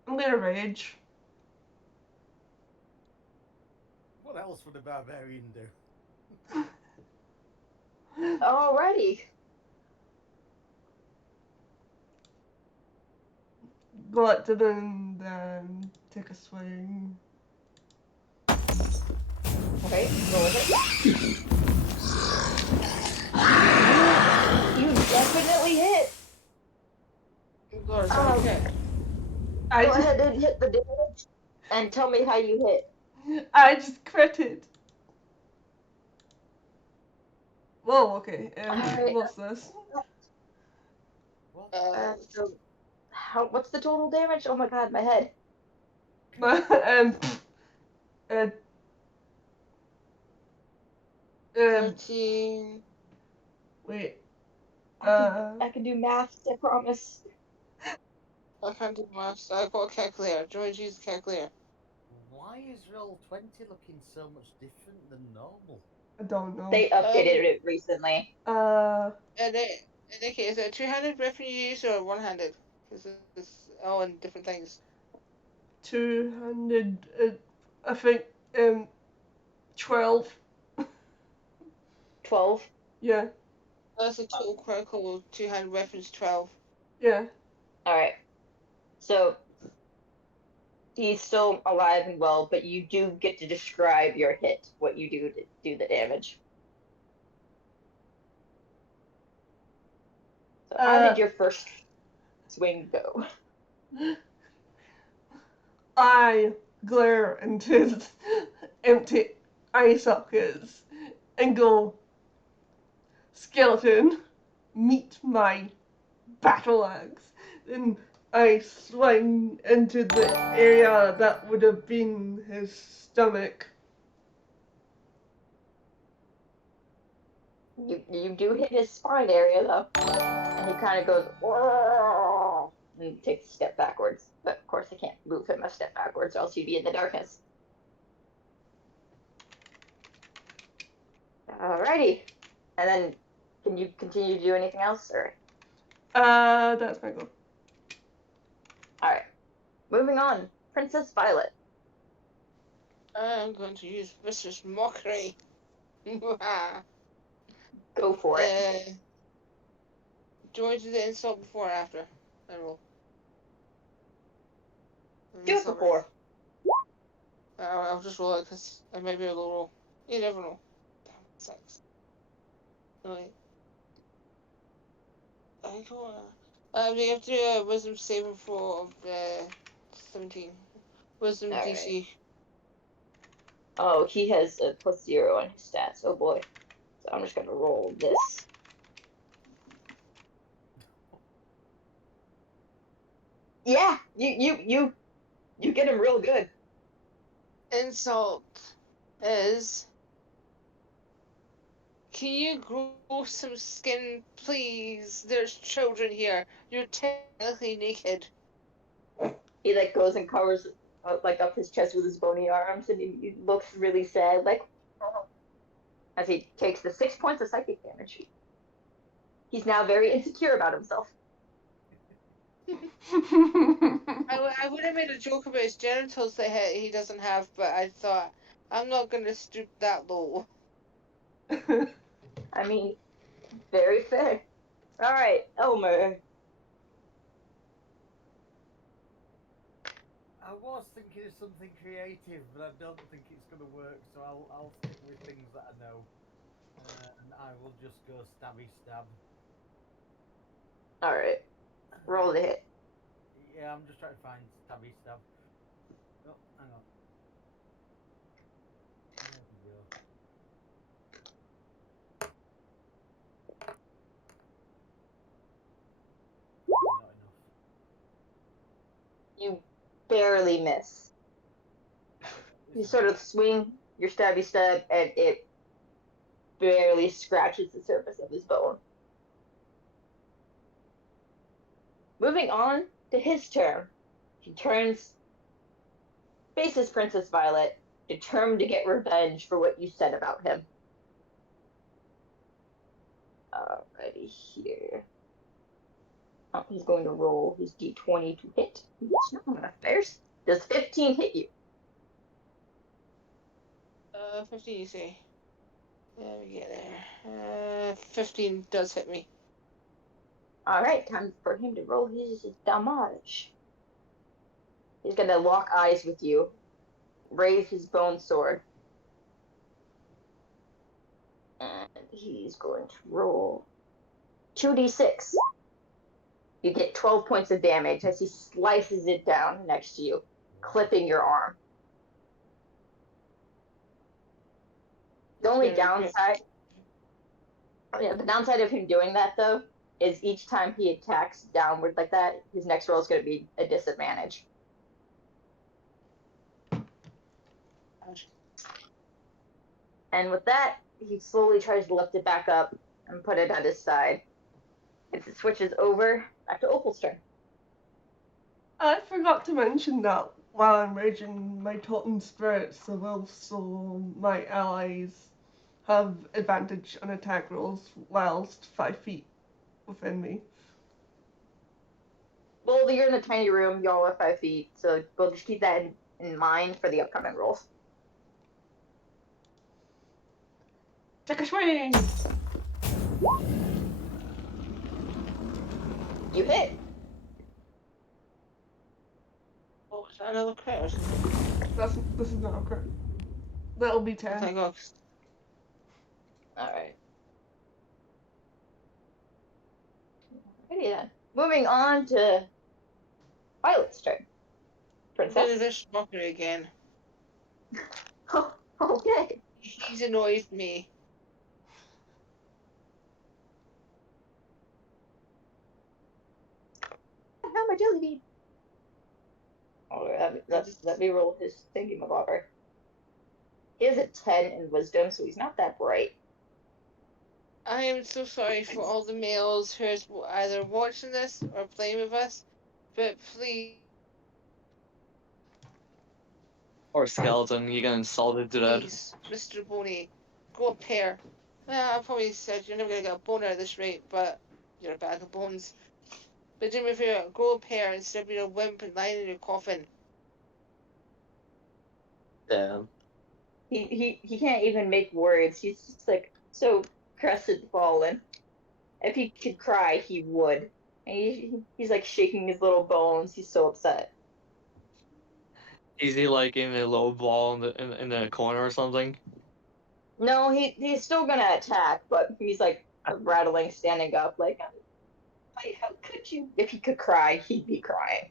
I'm gonna rage. What else would a barbarian do? Alrighty. Go up to them, then take a swing. Okay, roll with it. You definitely hit. God, Um, okay. Go ahead and hit the damage and tell me how you hit. I just critted. Whoa, okay. Alright. What's this? What? So what's the total damage? Oh my god, my head. um, uh, um, 13. wait. I can do maths, I promise. I can't do maths. I got a calculator. Do you want to use a calculator? Why is roll 20 looking so much different than normal? I don't know. They updated it recently. In that case, is it a two-handed weapon you use or one-handed? Because it's all in different things. 200, I think, 12. 12. Yeah, That's a total critical two-handed weapons 12. yeah. Alright. So he's still alive and well, but you do get to describe your hit, what you do to do the damage. So how did your first swing go? I glare into his empty eye sockets and go, skeleton, meet my battle axe. Then I swing into the area that would have been his stomach. You do hit his spine area though, and he kind of goes "Whoa," and takes a step backwards. But of course, I can't move him a step backwards, or else he'd be in the darkness. Alrighty, and then can you continue to do anything else, or? That's my goal. Alright, moving on. Princess Violet. I'm going to use vicious mockery. Go for it. Do you want to do the insult before or after? I roll. Do it before. I'll just roll it because I might be able to roll. You never know. Damn, it sucks. Anyway. I go. We have to do a wisdom saving throw of 17. Wisdom All DC. Oh, he has a +0 on his stats. Oh boy. So I'm just gonna roll this. Yeah, you get him real good. Insult is. Can you grow some skin, please? There's children here. You're technically naked. He like goes and covers like up his chest with his bony arms, and he looks really sad, like as he takes the 6 points of psychic damage. He's now very insecure about himself. I would have made a joke about his genitals that he doesn't have, but I thought, I'm not going to stoop that low. I mean, very fair. All right, Elmer. I was thinking of something creative, but I don't think it's going to work, so I'll stick with things that I know. And I will just go stabby stab. All right, roll the hit. Yeah, I'm just trying to find stabby stab. Oh, hang on. There we go. Not enough. You barely miss. You sort of swing your stabby stab, and it barely scratches the surface of his bone. Moving on to his turn. He turns, faces Princess Violet, determined to get revenge for what you said about him. Alrighty here. Oh, he's going to roll his d20 to hit. It's not enough bears. Does 15 hit you? 15 you say. Let me get there. 15 does hit me. Alright, time for him to roll his damage. He's going to lock eyes with you, raise his bone sword, and he's going to roll 2d6. You get 12 points of damage as he slices it down next to you, clipping your arm. The only downside, the downside of him doing that though, is each time he attacks downward like that, his next roll is going to be a disadvantage. And with that, he slowly tries to lift it back up and put it at his side. As it switches over, back to Opal's turn. I forgot to mention that while I'm raging my totem spirits, so also my allies have advantage on attack rolls whilst 5 feet within me. Well, you're in a tiny room, y'all are 5 feet, so we'll just keep that in mind for the upcoming rolls. Take a swing! You hit. Oh, is that another crit or something? This is not a crit. That'll be 10. Thank God. Alright. Alrighty then. Moving on to Violet's turn. Then Princess. this mockery again. Oh, okay. He's annoyed me. found my jelly bean. Oh, let me roll his thingamabobber. He has a 10 in wisdom, so he's not that bright. I am so sorry for all the males who's either watching this or playing with us, but please, Or skeleton, you get insulted to that. Mr. Boney, grow a pair. Well, I probably said you're never gonna get a bone out of this rate, but you're a bag of bones. But do me a favor, grow a pair instead of being a wimp and lying in your coffin. Damn. He can't even make words. He's just like so crestfallen. If he could cry, he would. And he's like shaking his little bones. He's so upset. Is he like in a low ball in the corner or something? No, he's still gonna attack, but he's like rattling, standing up, like, how could you? If he could cry, he'd be crying.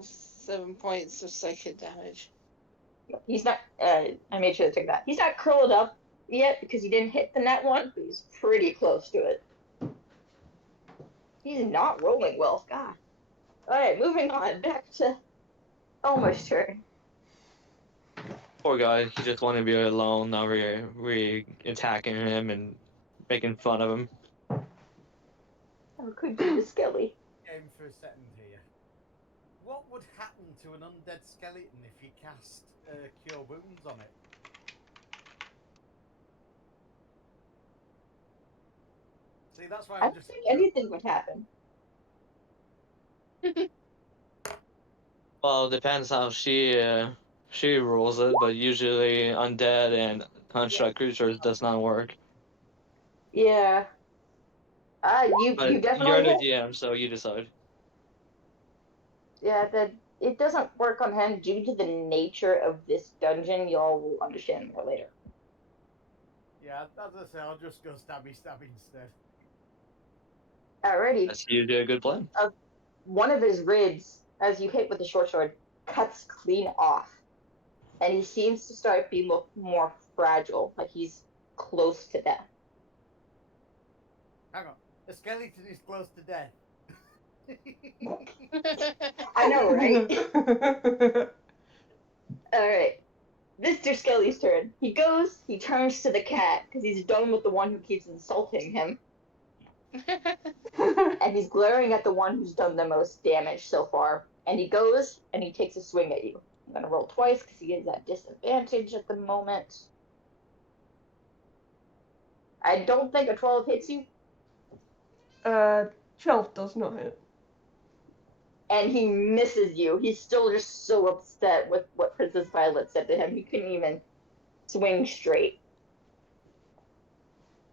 7 points of psychic damage. He's not. I made sure to take that. He's not curled up yet because he didn't hit the net one, but he's pretty close to it. He's not rolling well. God. All right, moving on. Back to Elmer's turn. Poor guy, he just wanted to be alone. Now we're attacking him and making fun of him. How could you, the Skelly? Aim for a second here. What would happen to an undead skeleton if you cast Cure Wounds on it? See, that's why I I'm don't just. think anything would happen. Well, depends how she rules it, but usually undead and construct creatures does not work. Yeah. You But you're definitely the hit. GM, so you decide. Yeah, it doesn't work on him due to the nature of this dungeon. Y'all will understand more later. Yeah, as I say, I'll just go stabby instead. Alrighty. That's usually a good plan. One of his ribs, as you hit with the short sword, cuts clean off, and he seems to start to look more fragile, like he's close to death. Hang on, the skeleton is close to death. I know, right? Alright. Mr. Skelly's turn. He turns to the cat, because he's done with the one who keeps insulting him, and he's glaring at the one who's done the most damage so far. And he goes, and he takes a swing at you. I'm going to roll twice, because he is at disadvantage at the moment. I don't think a 12 hits you. 12 does not hit. And he misses you. He's still just so upset with what Princess Violet said to him. He couldn't even swing straight.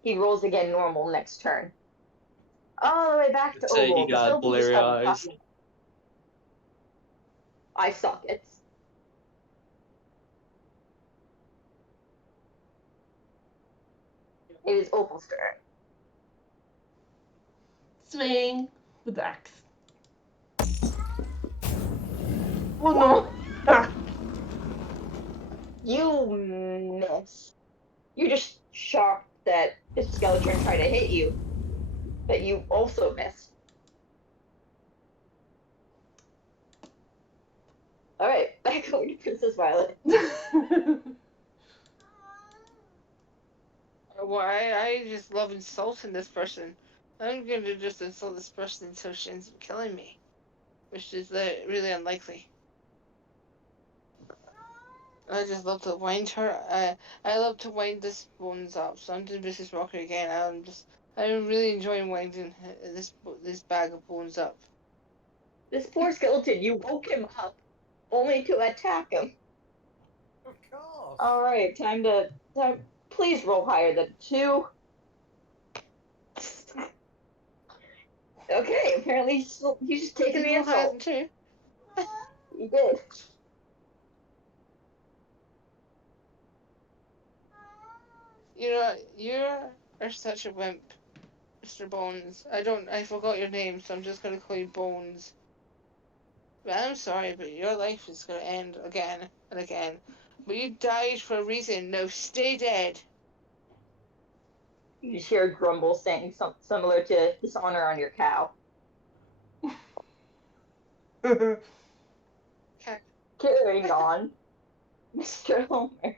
He rolls again normal next turn. All the way back to Say he Oval. The got Silver just blurry got eyes. eye sockets. It is Opal's turn. Swing with the axe. Oh no! You miss. You're just shocked that this skeleton tried to hit you, but you also missed. Alright, back over to Princess Violet. Why? I just love insulting this person. I'm gonna just insult this person until she ends up killing me, which is really unlikely. I just love to wind her. I love to wind this bones up. So I'm doing Mrs. Walker again. I'm really enjoying winding this bag of bones up. This poor skeleton, you woke him up only to attack him. Of course. Alright, time. Please roll higher than 2. Okay, apparently he's just taking the Roll higher insult. than 2. He did. You are such a wimp, Mr. Bones. I forgot your name, so I'm just gonna call you Bones. But I'm sorry, but your life is gonna end again and again. But you died for a reason. Now stay dead. You just hear a grumble saying something similar to dishonor on your cow. Okay. Carrying on, Mr. Homer.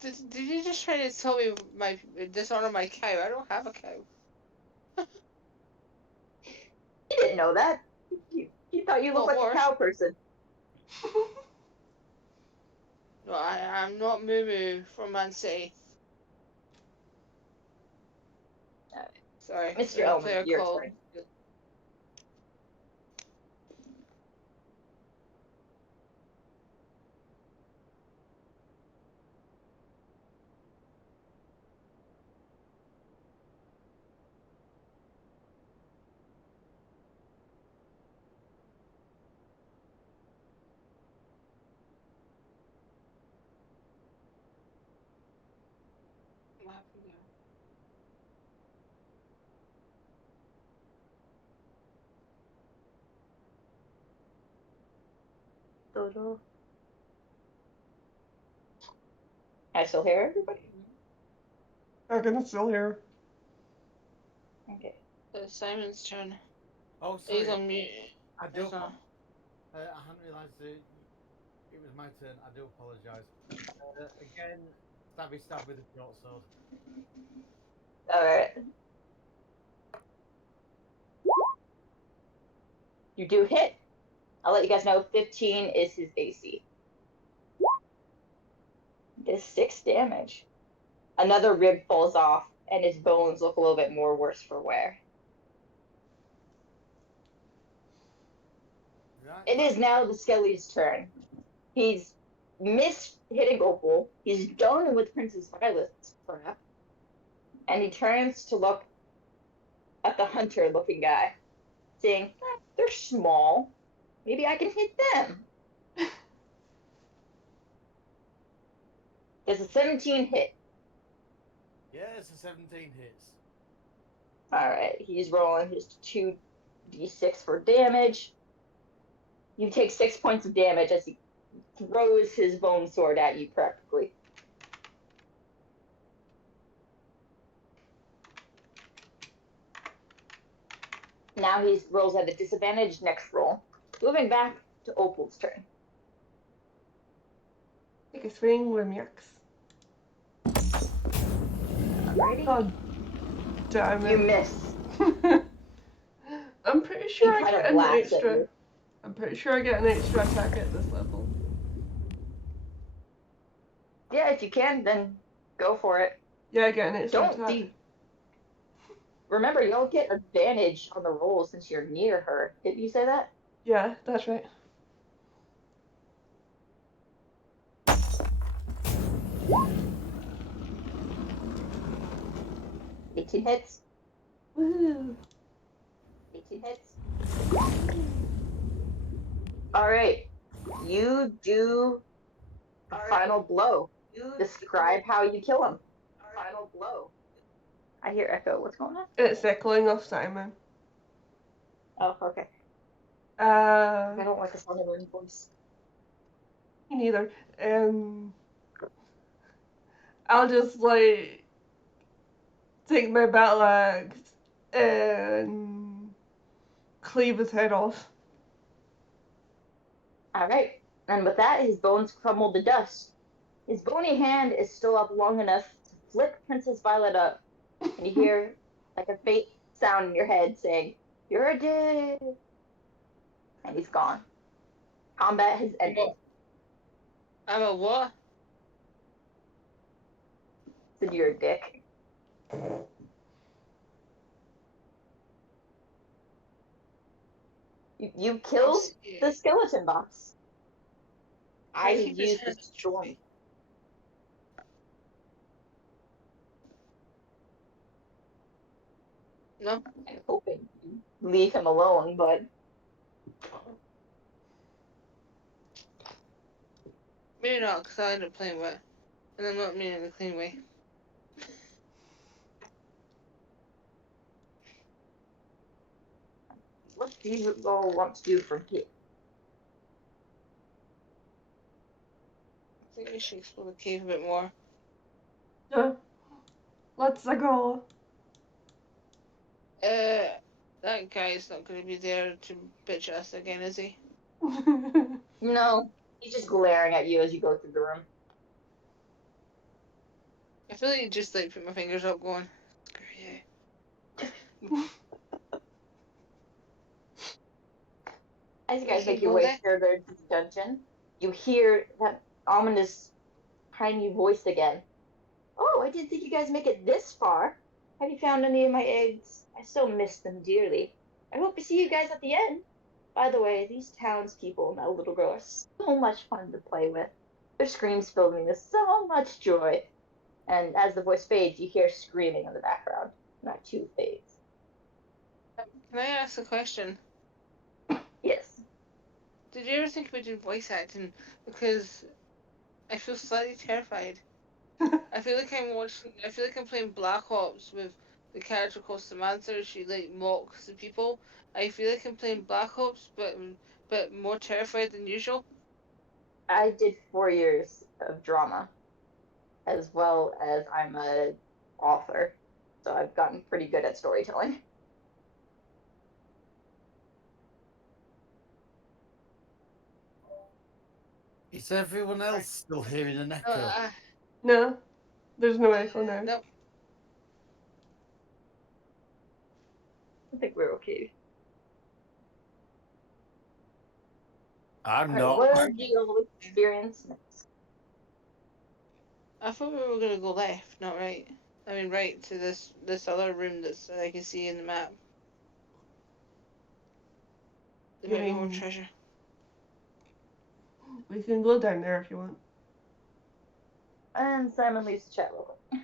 Did you just try to tell me my dishonor my cow? I don't have a cow. You didn't know that. You thought you looked Well, like a horse. cow person. No, I'm not Moo Moo from Man City. Sorry, Mr. there's a Elman, player your called. turn. What happened there? Dodo. I still hear everybody? I can still hear. Okay. It's Simon's turn. Oh, He's sorry. on mute. I do. He's on. I hadn't realised it was my turn. I do apologise. Again, stabby stab with a short sword. Alright. You do hit. I'll let you guys know 15 is his AC. Does 6 damage. Another rib falls off, and his bones look a little bit more worse for wear. Right. It is now the Skelly's turn. He's missed hitting Opal. He's done with Princess Violet's crap. And he turns to look at the hunter-looking guy, saying, they're small. Maybe I can hit them. There's a 17 hit. Yes, a 17 hits. Alright, he's rolling his 2d6 for damage. You take 6 points of damage as he throws his bone sword at you practically. Now he rolls at a disadvantage next roll. Moving back to Opal's turn. Take a swing with my axe. Alrighty. God damn You it. miss. I'm pretty He sure I kind get of an laughs at extra. you. I'm pretty sure I get an extra attack at this level. Yeah, if you can, then go for it. Yeah, I get an extra Don't attack. Remember, you don't get advantage on the roll since you're near her. Didn't you say that? Yeah, that's right. $18 hits. Woohoo. 18 hits. Alright. You do the final blow. Describe how you kill him. Final blow. I hear echo. What's going on? It's echoing off Simon. Oh, okay. Uh, I don't like the sound of my own voice. me neither. I'll just like take my battle axe and cleave his head off. Alright. And with that, his bones crumble to dust. His bony hand is still up long enough to flick Princess Violet up. And you hear like a faint sound in your head saying, "You're dead." And he's gone. Combat has ended. I'm a what? Said you're a dick. You killed the skeleton boss. I keep his used the head. storm. No, I'm hoping you leave him alone, but maybe not, because I ended up playing with it. And I'm not meaning in a clean way. what do you all want to do from here? I think we should explore the cave a bit more. Yeah. Let's go. Uh, That guy's not going to be there to bitch us again, is he? No, he's just glaring at you as you go through the room. I feel like just like put my fingers up, going, "Screw you." As you We guys can make your go way there. further to the dungeon, you hear that ominous, tiny voice again. Oh, I didn't think you guys make it this far. Have you found any of my eggs? I still miss them dearly. I hope to see you guys at the end. By the way, these townspeople and that little girl are so much fun to play with. Their screams fill me with so much joy. And as the voice fades, you hear screaming in the background. That too fades. Can I ask a question? Yes. Did you ever think about doing voice acting? Because I feel slightly terrified. I feel like I'm watching. I feel like I'm playing Black Ops with the character called Samantha. She like mocks the people. I feel like I'm playing Black Ops, but more terrified than usual. I did 4 years of drama, as well as I'm a author. So I've gotten pretty good at storytelling. Is everyone else still hearing an echo? No, there's no echo now. No. I think we're okay. I'm Alright, not. what do you experience next? I thought we were gonna go left, not right. I mean, right to this other room that's I can see in the map. There You might be more mean treasure. we can go down there if you want? And Simon leaves the chat real quick.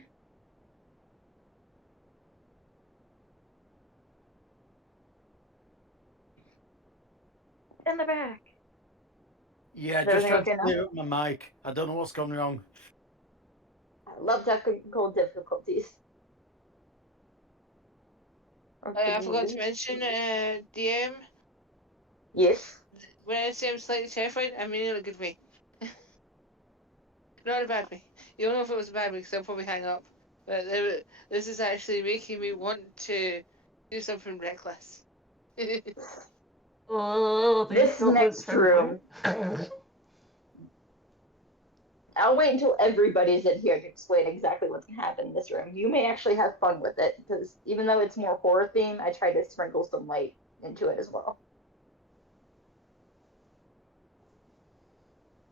In the back. Yeah, Is just everything trying okay to now? clear up my mic. I don't know what's gone wrong. I love technical difficulties. I forgot to mention, DM. Yes. When I say I'm slightly terrified, I mean it in a good way. Not a bad way. You don't know if it was a bad way because I'll probably hang up. But this is actually making me want to do something reckless. Oh, they This don't look next friendly. room. I'll wait until everybody's in here to explain exactly what's gonna happen in this room. You may actually have fun with it, because even though it's more horror themed, I try to sprinkle some light into it as well.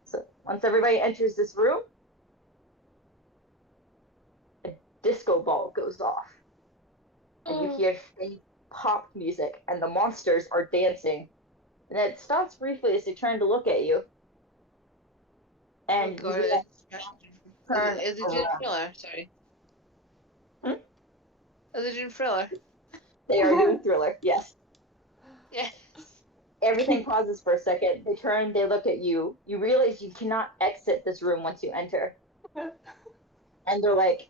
So once everybody enters this room, a disco ball goes off. And you hear faint pop music, and the monsters are dancing. And it stops briefly as they turn to look at you. Oh And god, you see turn is it doing around. thriller? Sorry. Hmm? Is it doing thriller? They are doing Thriller, yes. Yes. Everything pauses for a second. They turn, they look at you. You realize you cannot exit this room once you enter. And they're like,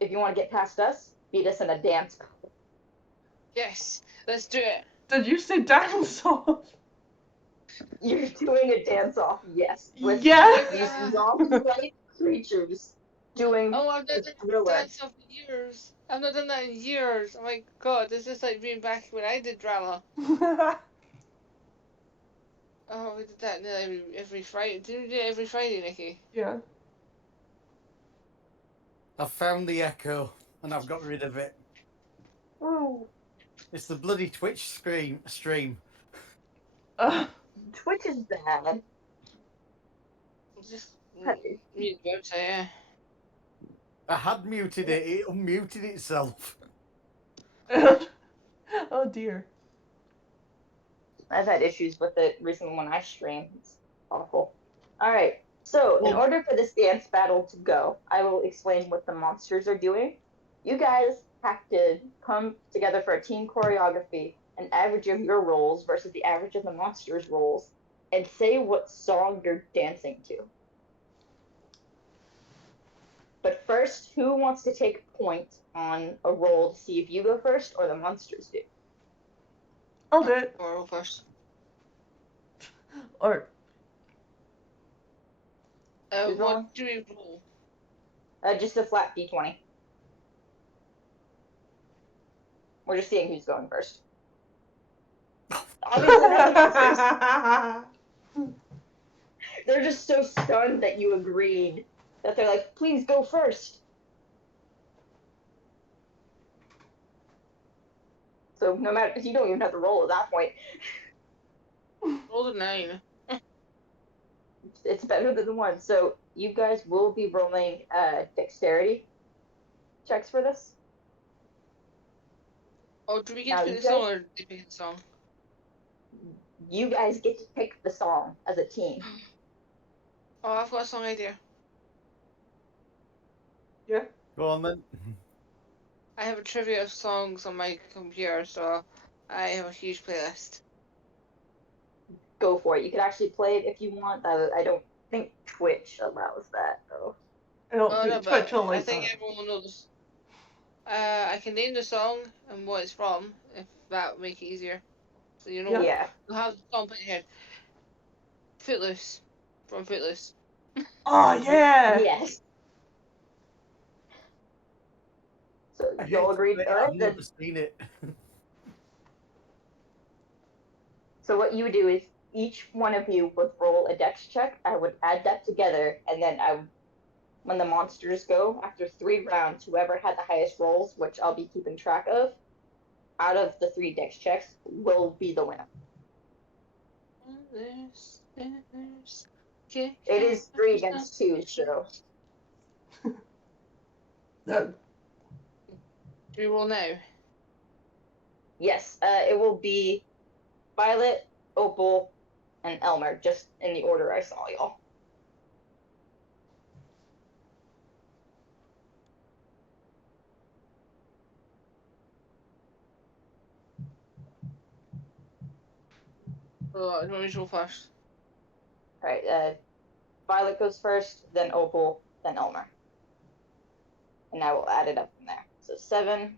if you want to get past us, beat us in a dance. Yes. Let's do it. Did you say dance off? You're doing a dance off, yes. With Yeah. these zombie-like creatures doing Oh, I've not a done Thriller. dance off in years. I've not done that in years. Oh my god, this is like being back when I did drama. Oh, we did that every Friday. Didn't we do it every Friday, Nikki? Yeah. I've found the echo and I've got rid of it. Ooh. It's the bloody Twitch stream. Twitch is bad. Just Hey. mute the website, yeah. I had muted it. It unmuted itself. Oh dear. I've had issues with it recently when I stream. It's awful. Alright, so in order for this dance battle to go, I will explain what the monsters are doing. You guys have to come together for a team choreography, an average of your roles versus the average of the monsters' roles, and say what song you're dancing to. But first, who wants to take a point on a roll to see if you go first or the monsters do? I'll do it. Or first. Or Who's rolling? What do we roll? Just a flat d20. We're just seeing who's going first. Obviously not the answers. They're just so stunned that you agreed that they're like, please go first. So no matter, you don't even have to roll at that point. Roll a 9. It's better than the one. So you guys will be rolling dexterity checks for this. Oh, do we get Now to pick the song or do they pick the song? you guys get to pick the song as a team. Oh, I've got a song idea. Yeah. Go on then. I have a trivia of songs on my computer, so I have a huge playlist. Go for it. You could actually play it if you want. I don't think Twitch allows that though. I don't Oh no, think Twitch but will I like think that. everyone will know this. I can name the song and what it's from, if that would make it easier. So you know, Yeah. Yeah. you'll have the song put in your head. Footloose, from Footloose. Oh yeah. Yes. So I you all hate to agreed. say it, All I've right then. never seen it. So what you would do is each one of you would roll a dex check. I would add that together, and then when the monsters go after 3 rounds, whoever had the highest rolls, which I'll be keeping track of, out of the 3 dex checks, will be the winner. Okay. It is 3 against 2, so No. Do we roll now? yes, it will be Violet, Opal, and Elmer, just in the order I saw y'all. Oh, you want me to roll first? All right, Violet goes first, then Opal, then Elmer. And I will add it up from there. So 7.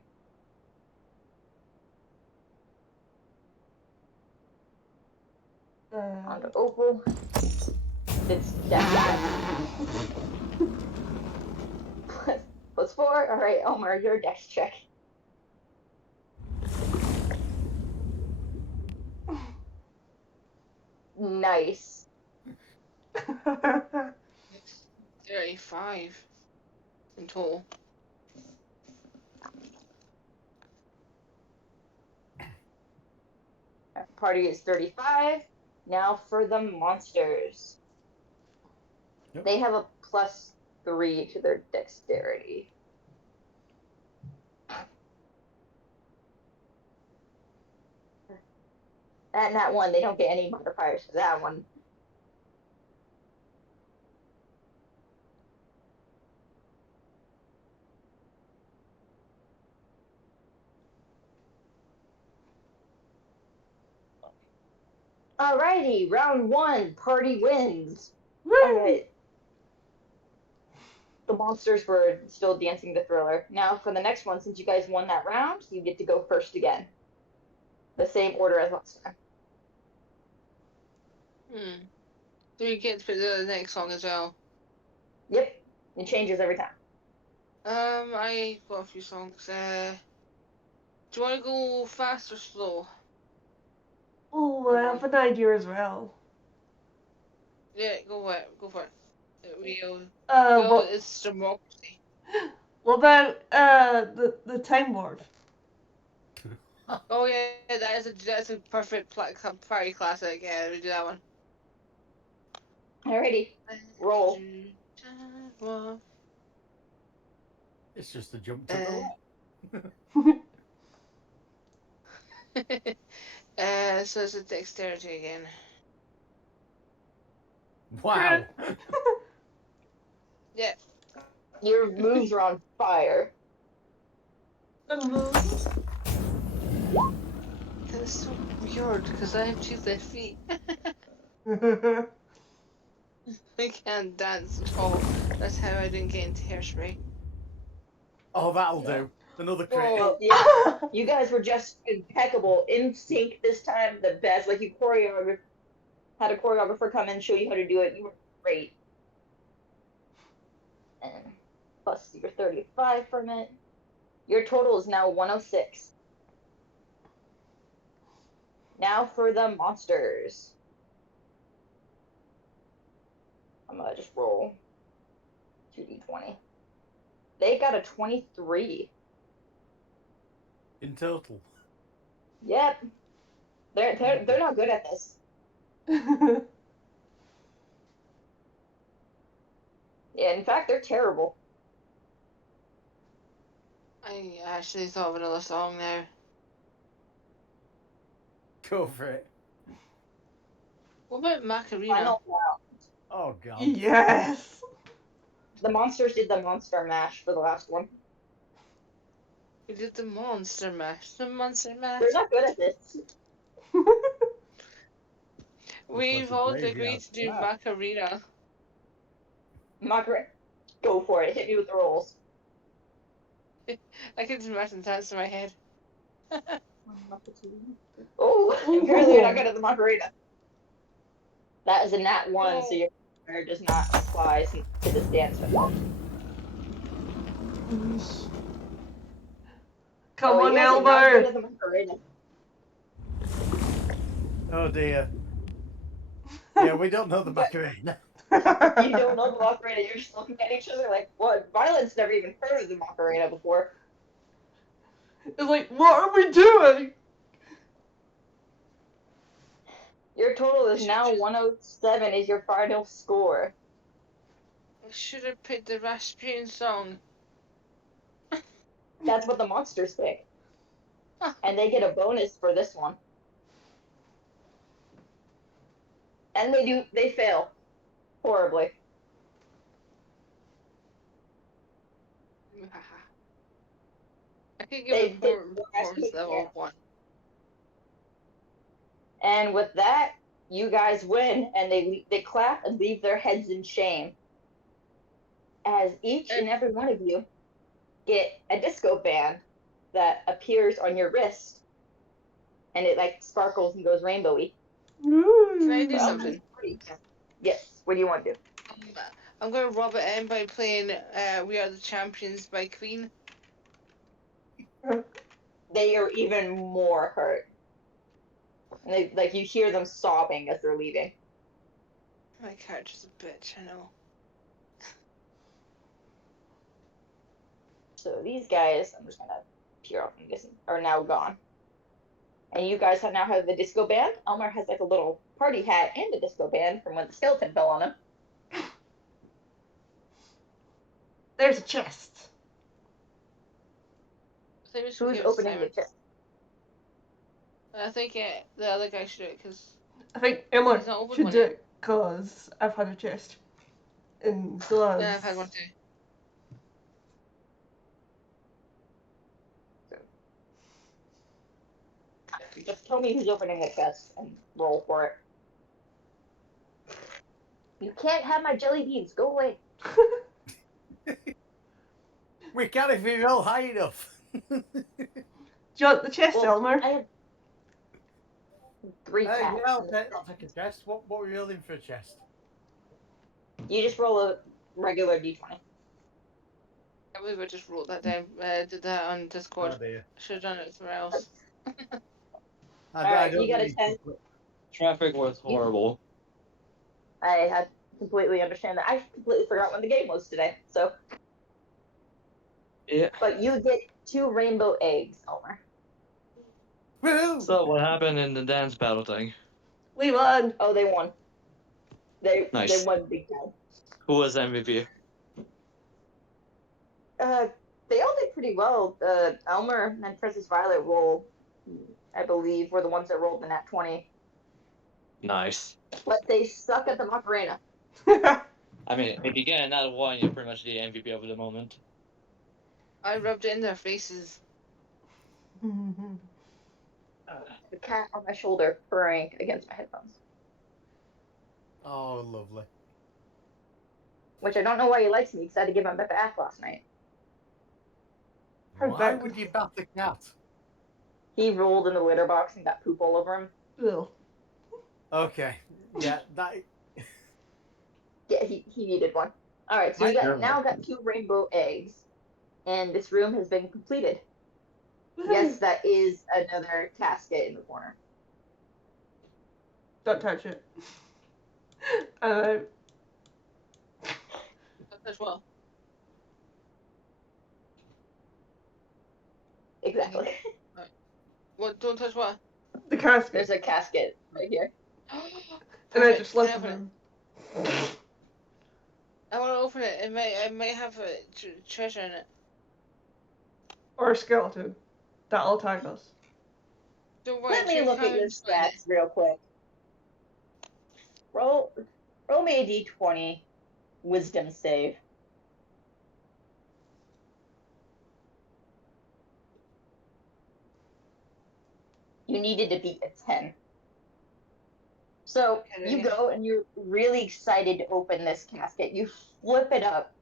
On to Opal. It's dex check. Plus 4. All right, Elmer, your dex check. Nice. 35 in total. Party is 35. Now for the monsters. Yep. They have a plus 3 to their dexterity. And that one, they don't get any modifiers for that one. Alrighty, round 1, party wins. Woo! The monsters were still dancing the thriller. Now for the next one, since you guys won that round, you get to go first again. The same order as last time. Do we get to pick the next song as well? Yep, it changes every time. I got a few songs. Do you want to go fast or slow? Oh, I have an idea as well. Yeah, go for it. Go for it. We'll, What it's democracy. what about the Time Lord? Oh yeah, that's a perfect party classic. Yeah, we do that one. Alrighty, roll. It's just a jump to the left. So it's a dexterity again. Wow. Yeah. Your moves are on fire. That's so weird because I have 2 left feet. I can't dance at all. That's how I didn't get into hairspray. Oh, that'll do. Another crit. Oh, yeah. You guys were just impeccable, in sync this time, the best. Like you had a choreographer come in, show you how to do it. You were great. And plus your 35 from it. Your total is now 106. Now for the monsters. I'm gonna just roll 2d20. They got a 23. In total. Yep. They're not good at this. Yeah, in fact, they're terrible. I actually thought of another song now. Go for it. What about Macarena? Final round. Oh god. Yes. The monsters did the monster mash for the last one. We did the monster mash. The monster mash. They're not good at this. We've all agreed to do Macarena. Margaret, go for it. Hit me with the rolls. I can just imagine dance in my head. Oh, apparently you're not good at the Macarena. That is a nat 1, so your prayer does not apply to this dance. Come on, you guys are not good Elmo. at the Macarena. Oh dear. Yeah, we don't know the Macarena. You don't know the Macarena. You're just looking at each other like, what? Violet's never even heard of the Macarena before. It's like, what are we doing? Your total is now 107 is your final score. I should have picked the Rasputin song. That's what the monsters pick. And they get a bonus for this one. And they fail. Horribly. I could give it Rasputin performance level can't. 1. And with that, you guys win, and they clap and leave their heads in shame. As each and every one of you get a disco band that appears on your wrist, and it like sparkles and goes rainbowy. Can I do something? Yes. What do you want to do? I'm gonna rub it in by playing "We Are the Champions" by Queen. They are even more hurt. And you hear them sobbing as they're leaving. My character's a bitch, I know. So these guys, I'm just gonna peer off from this, are now gone. And you guys now have the disco band. Elmer has like a little party hat and a disco band from when the skeleton fell on him. There's a chest. Who's opening the chest? I think the other guy should do it because I think Emma he's not open should one do yet. it because I've had a chest in gloves. Yeah, I've had one too. Just tell me who's opening the chest and roll for it. You can't have my jelly beans. Go away. We can if we roll high enough. Do you want the chest, Elmer? I have 3 cats. Yeah, I'll take a chest. What were we rolling for a chest? You just roll a regular d20. Yeah, we would just wrote that down. Did that on Discord. Oh dear. Should have done it somewhere else. Alright, you got a 10. Traffic was horrible. I had completely understand that. I completely forgot when the game was today. So. Yeah. But you get 2 rainbow eggs, Elmer. Woohoo! So what happened in the dance battle thing? We won. Oh, they won. They Nice. won big time. Who was MVP? They all did pretty well. Elmer and Princess Violet roll, I believe, were the ones that rolled the nat 20. Nice. But they suck at the Macarena. I mean, if you get another one, you're pretty much the MVP of the moment. I rubbed it in their faces. The cat on my shoulder purring against my headphones. Oh, lovely. Which I don't know why he likes me, because I had to give him a bath last night. Why would you bath the cat? He rolled in the litter box and got poop all over him. Ew. Okay. Yeah, that. Yeah, he needed one. Alright, so you now got 2 rainbow eggs. And this room has been completed. Yes, that is another casket in the corner. Don't touch it. As well. Exactly. What? Don't touch what? The casket. There's a casket right here. And I Perfect. just Can I left open it? them. I want to open it. It may have a treasure in it. Or a skeleton. That'll attack us. Don't worry. Let me look at your stats real quick. Roll me a d20 wisdom save. You needed to beat a 10. So you go and you're really excited to open this casket. You flip it up,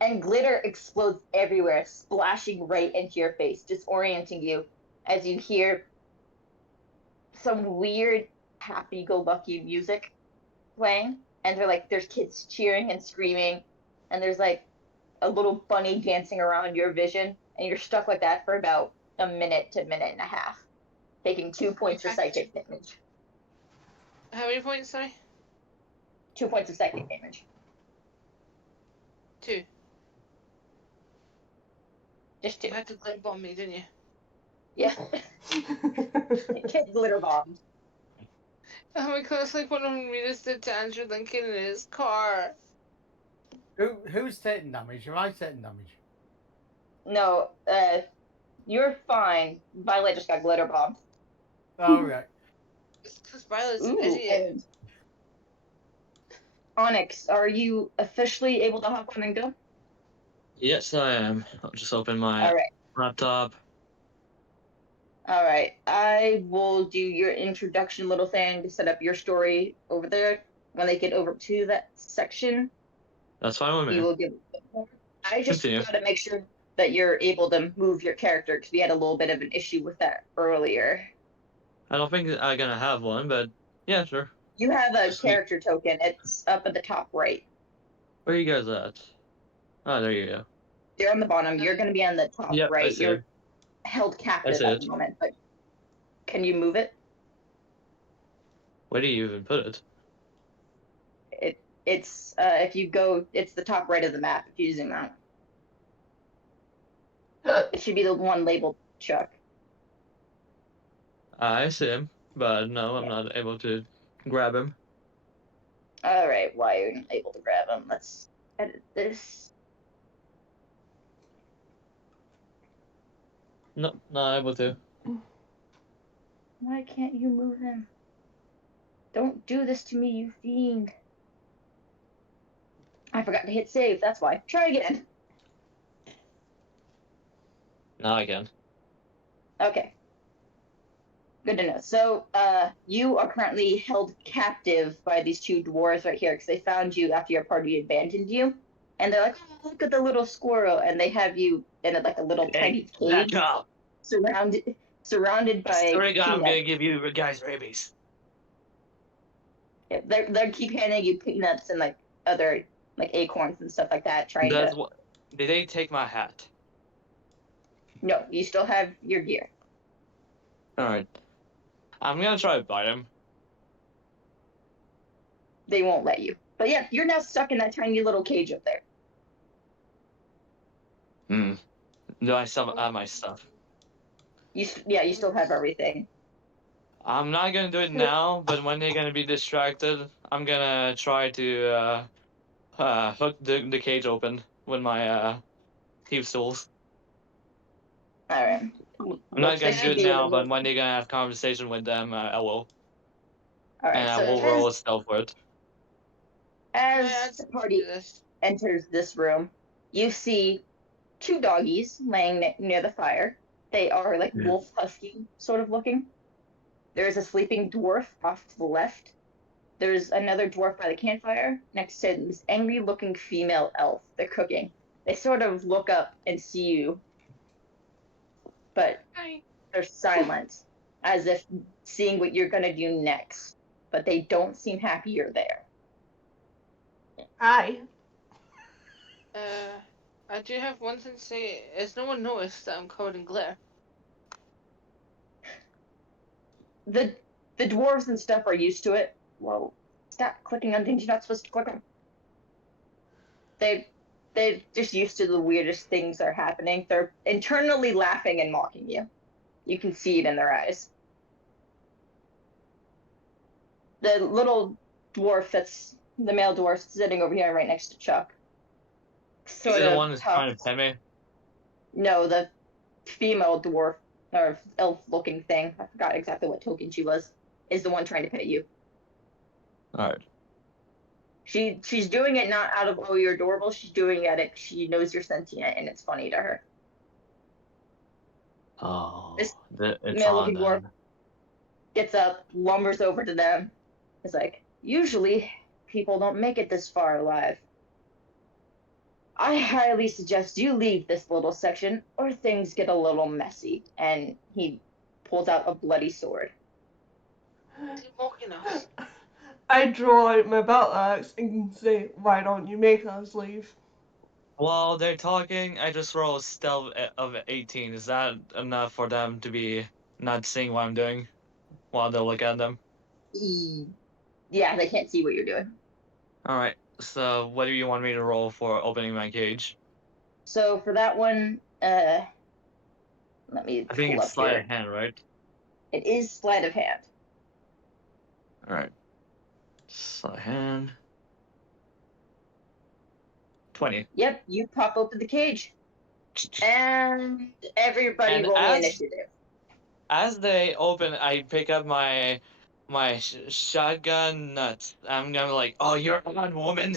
and glitter explodes everywhere, splashing right into your face, disorienting you as you hear some weird happy-go-lucky music playing. And there's kids cheering and screaming, and there's like a little bunny dancing around your vision, and you're stuck like that for about a minute to minute and a half, taking 2 points for psychic damage. How many points, sorry? 2 points of psychic damage. 2. Just 2. You had to glitter bomb me, didn't you? Yeah. Get glitter bombed. Oh my god, it's like what Ramirez did to Andrew Lincoln in his car. Who's taking damage? Am I taking damage? No, you're fine. Violet just got glitter bombed. Oh, right. It's because Violet's an Ooh, idiot. and Onyx, are you officially able to hop on and go? Yes, I am. I'll just open my All right. laptop. All right. I will do your introduction little thing to set up your story over there. When they get over to that section, That's fine with you me. will give. I just Continue. got to make sure that you're able to move your character because we had a little bit of an issue with that earlier. I don't think I'm gonna have one, but yeah, sure. You have a Just character token. It's up at the top right. Where are you guys at? Oh, there you go. You're on the bottom. You're going to be on the top Yep, I right. see You're it. held captive I at see the it. moment, but can you move it? Where do you even put it? It's if you go, it's the top right of the map. If you zoom out, it should be the one labeled Chuck. I see him, but no, I'm not able to grab him. All right, why are you not able to grab him? Let's edit this. No, not able to. Why can't you move him? Don't do this to me, you fiend. I forgot to hit save. That's why. Try again. Now I can. Okay. Good to know. So, you are currently held captive by these two dwarves right here because they found you after your party abandoned you, and they're like, "Oh, look at the little squirrel," and they have you in a little tiny cage, Back up! surrounded by I swear to God, I'm gonna peanuts. give you guys rabies. Yeah, they're keep handing you peanuts and like other like acorns and stuff like that, trying That's to. what. Did they take my hat? No, you still have your gear. All right. I'm gonna try to bite him. They won't let you. But yeah, you're now stuck in that tiny little cage up there. Hmm. Do I still have my stuff? You still have everything. I'm not gonna do it now, but when they're gonna be distracted, I'm gonna try to hook the cage open with my thieves tools. All right. I'm not gonna do it now, but All when they're gonna have conversation with them, I will, right. and I So will roll a stealth for it. as the party enters this room, you see two doggies laying near the fire. They are like wolf husky sort of looking. There is a sleeping dwarf off to the left. There's another dwarf by the campfire next to this angry looking female elf. They're cooking. They sort of look up and see you, but they're silent, as if seeing what you're gonna do next. But they don't seem happy you're there. Hi. I do have one thing to say. Has no one noticed that I'm covered in glitter? The dwarves and stuff are used to it. Whoa. Stop clicking on things you're not supposed to click on. They're just used to the weirdest things are happening. They're internally laughing and mocking you. You can see it in their eyes. The little dwarf that's the male dwarf sitting over here right next to Chuck. Is Sort he the of one that's tough. trying to pet me? No, the female dwarf or elf-looking thing. I forgot exactly what token she was. Is the one trying to pet you. Alright. She's doing it not out of, oh, you're adorable. She's doing it. She knows you're sentient, and it's funny to her. Oh, This it's male-looking on dwarf then. gets up, lumbers over to them. It's like, usually people don't make it this far alive. I highly suggest you leave this little section, or things get a little messy. And he pulls out a bloody sword. Is he mocking us? I draw out my battle axe and say, "Why don't you make us leave?" While they're talking, I just roll a stealth of 18. Is that enough for them to be not seeing what I'm doing while they look at them? Yeah, they can't see what you're doing. Alright, so what do you want me to roll for opening my cage? So for that one, let me I think pull it's up sleight here. of hand, right? It is sleight of hand. Alright. Sleight of hand. 20. Yep, you pop open the cage. And everybody And roll me initiative. as they open, I pick up my shotgun nuts. I'm gonna like, oh, you're on, woman.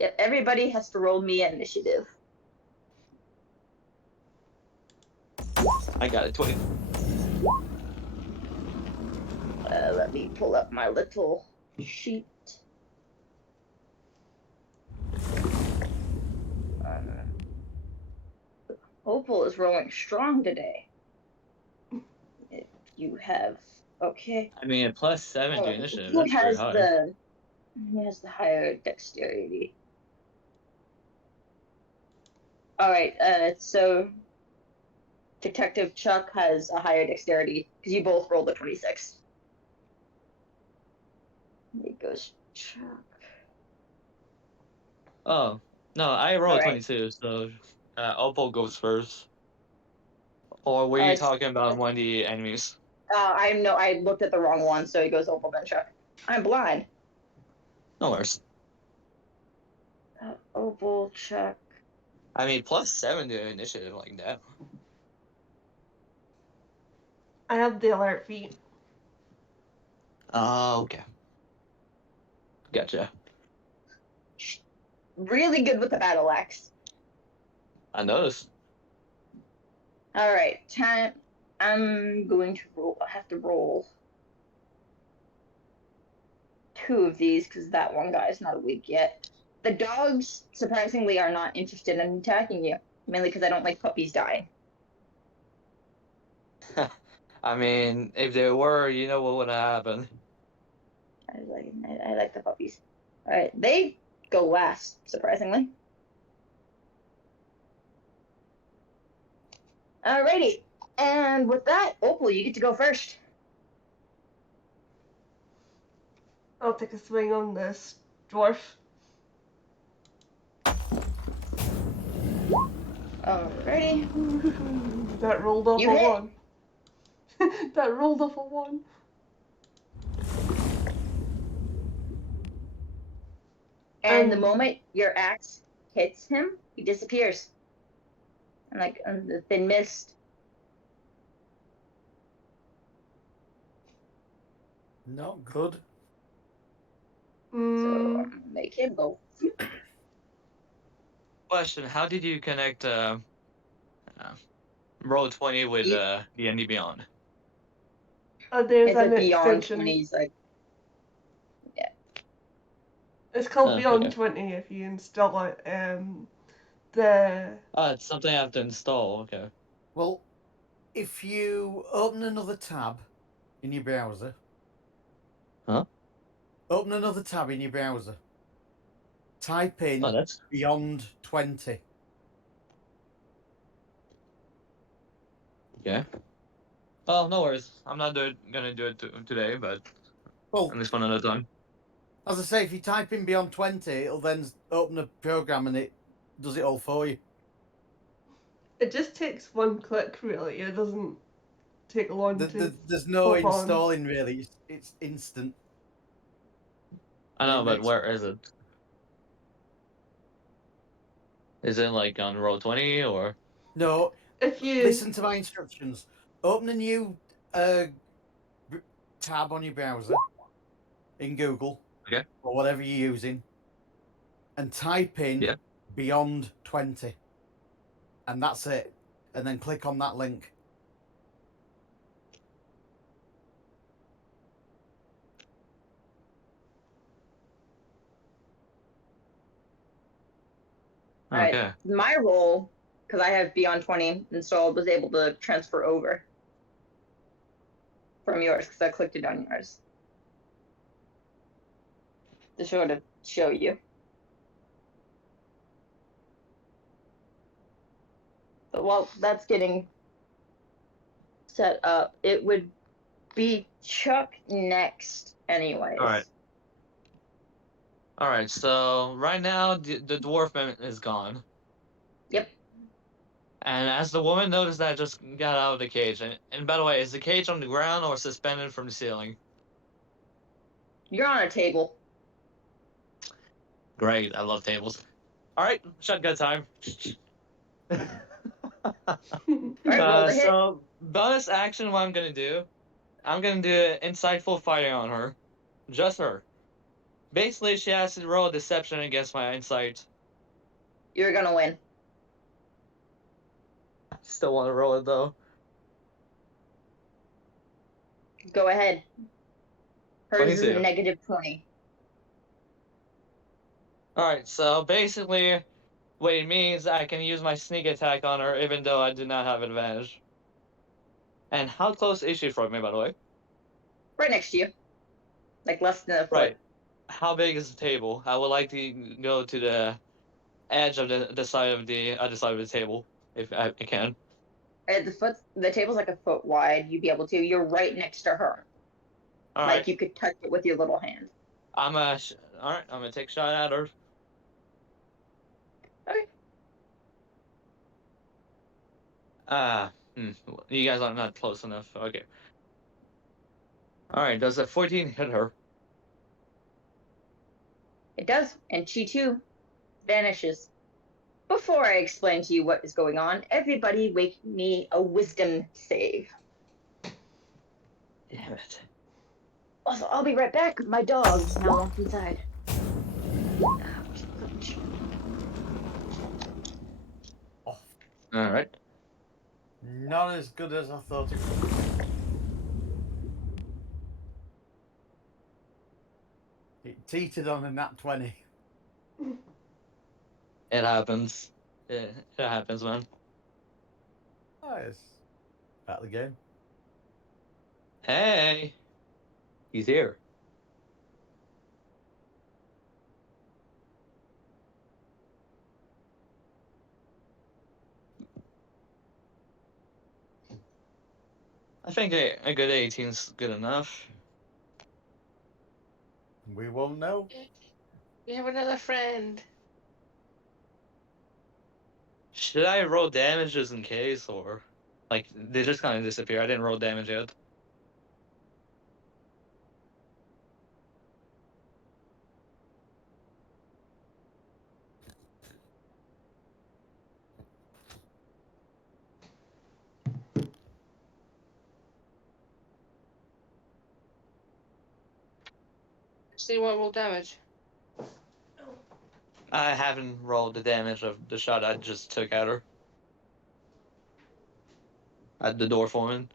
Yep, everybody has to roll me initiative. I got it. 20. Let me pull up my little sheet. Opal is rolling strong today. If you have okay. I mean, a +7 to initiative. Who That's pretty has high. the higher dexterity? All right. So Detective Chuck has a higher dexterity because you both rolled a 26. It goes Chuck. Oh no, I rolled All right. 22, so Opal goes first. Or were you talking about one of the enemies? I looked at the wrong one, so he goes Opal then Chuck. I'm blind. No worries. Opal Chuck. I mean, +7 to initiative like that. I have the alert feat. Oh, okay. Gotcha. Really good with the battle axe. I noticed. All right, time. I'm going to roll. I have to roll 2 of these because that one guy's not awake yet. The dogs, surprisingly, are not interested in attacking you, mainly because I don't like puppies dying. I mean, if they were, you know what would happen. I like the puppies. All right, they go last, surprisingly. Alrighty, and with that, Opal, you get to go first. I'll take a swing on this dwarf. Alrighty. That rolled off You a hit. 1. That rolled off a 1. And the moment your axe hits him, he disappears. And like the thin mist. Not good. So make him go. Question: how did you connect roll 20 with D&D Beyond? There's It's an like beyond extension. 20s, like It's called Beyond Okay. 20 if you install it. The It's something I have to install. Okay. Well, if you open another tab in your browser. Huh? Open another tab in your browser. Type in that's Beyond 20. okay. Oh, no worries. I'm not gonna do it today, but Well, At least one at a time. as I say, if you type in beyond 20, it'll then open a program and it does it all for you. It just takes one click, really. It doesn't take long to. There's no hop on. installing really. It's instant. I know, It but makes- where is it? Is it like on roll 20 or? No, If you listen to my instructions. Open a new tab on your browser in Google, Okay. or whatever you're using, and type in Yeah. beyond 20, and that's it. And then click on that link. Alright, Okay. my role, because I have Beyond 20 installed, was able to transfer over from yours, because I clicked it on yours. To show you. But while that's getting set up, it would be Chuck next anyways. All right. So right now the dwarf man is gone. Yep. And as the woman noticed that, just got out of the cage. And by the way, is the cage on the ground or suspended from the ceiling? You're on a table. Great. I love tables. All right. Shotgun time. Alright, roll the hit. So bonus action, what I'm gonna do? I'm gonna do insightful fighting on her. Just her. Basically, she has to roll a deception against my insight. You're gonna win. Still want to roll it though. Go ahead. Hers is 22. negative 20. Alright, so basically, what it means, I can use my sneak attack on her even though I do not have advantage. And how close is she from me, by the way? Right next to you. Like less than a foot. Right. How big is the table? I would like to go to the edge of the side of the other side of the table, if I can. The table's like a foot wide. You'd be able to. You're right next to her. Alright. Like you could touch it with your little hand. Alright, I'm gonna take a shot at her. Okay. You guys are not close enough. Okay. Alright, does a 14 hit her? It does, and she too vanishes. Before I explain to you what is going on, everybody make me a wisdom save. Damn it. Also, I'll be right back. My dog now wants inside. Oh, Alright. not as good as I thought it would be. It teetered on a nat 20. It happens. It happens, man. Oh, it's part of the game. Hey! He's here. I think a good 18's good enough. We won't know. We have another friend. Should I roll damages in case, or like they just kind of disappear? I didn't roll damage yet. So you want roll damage? I haven't rolled the damage of the shot I just took at her. At the door foreman.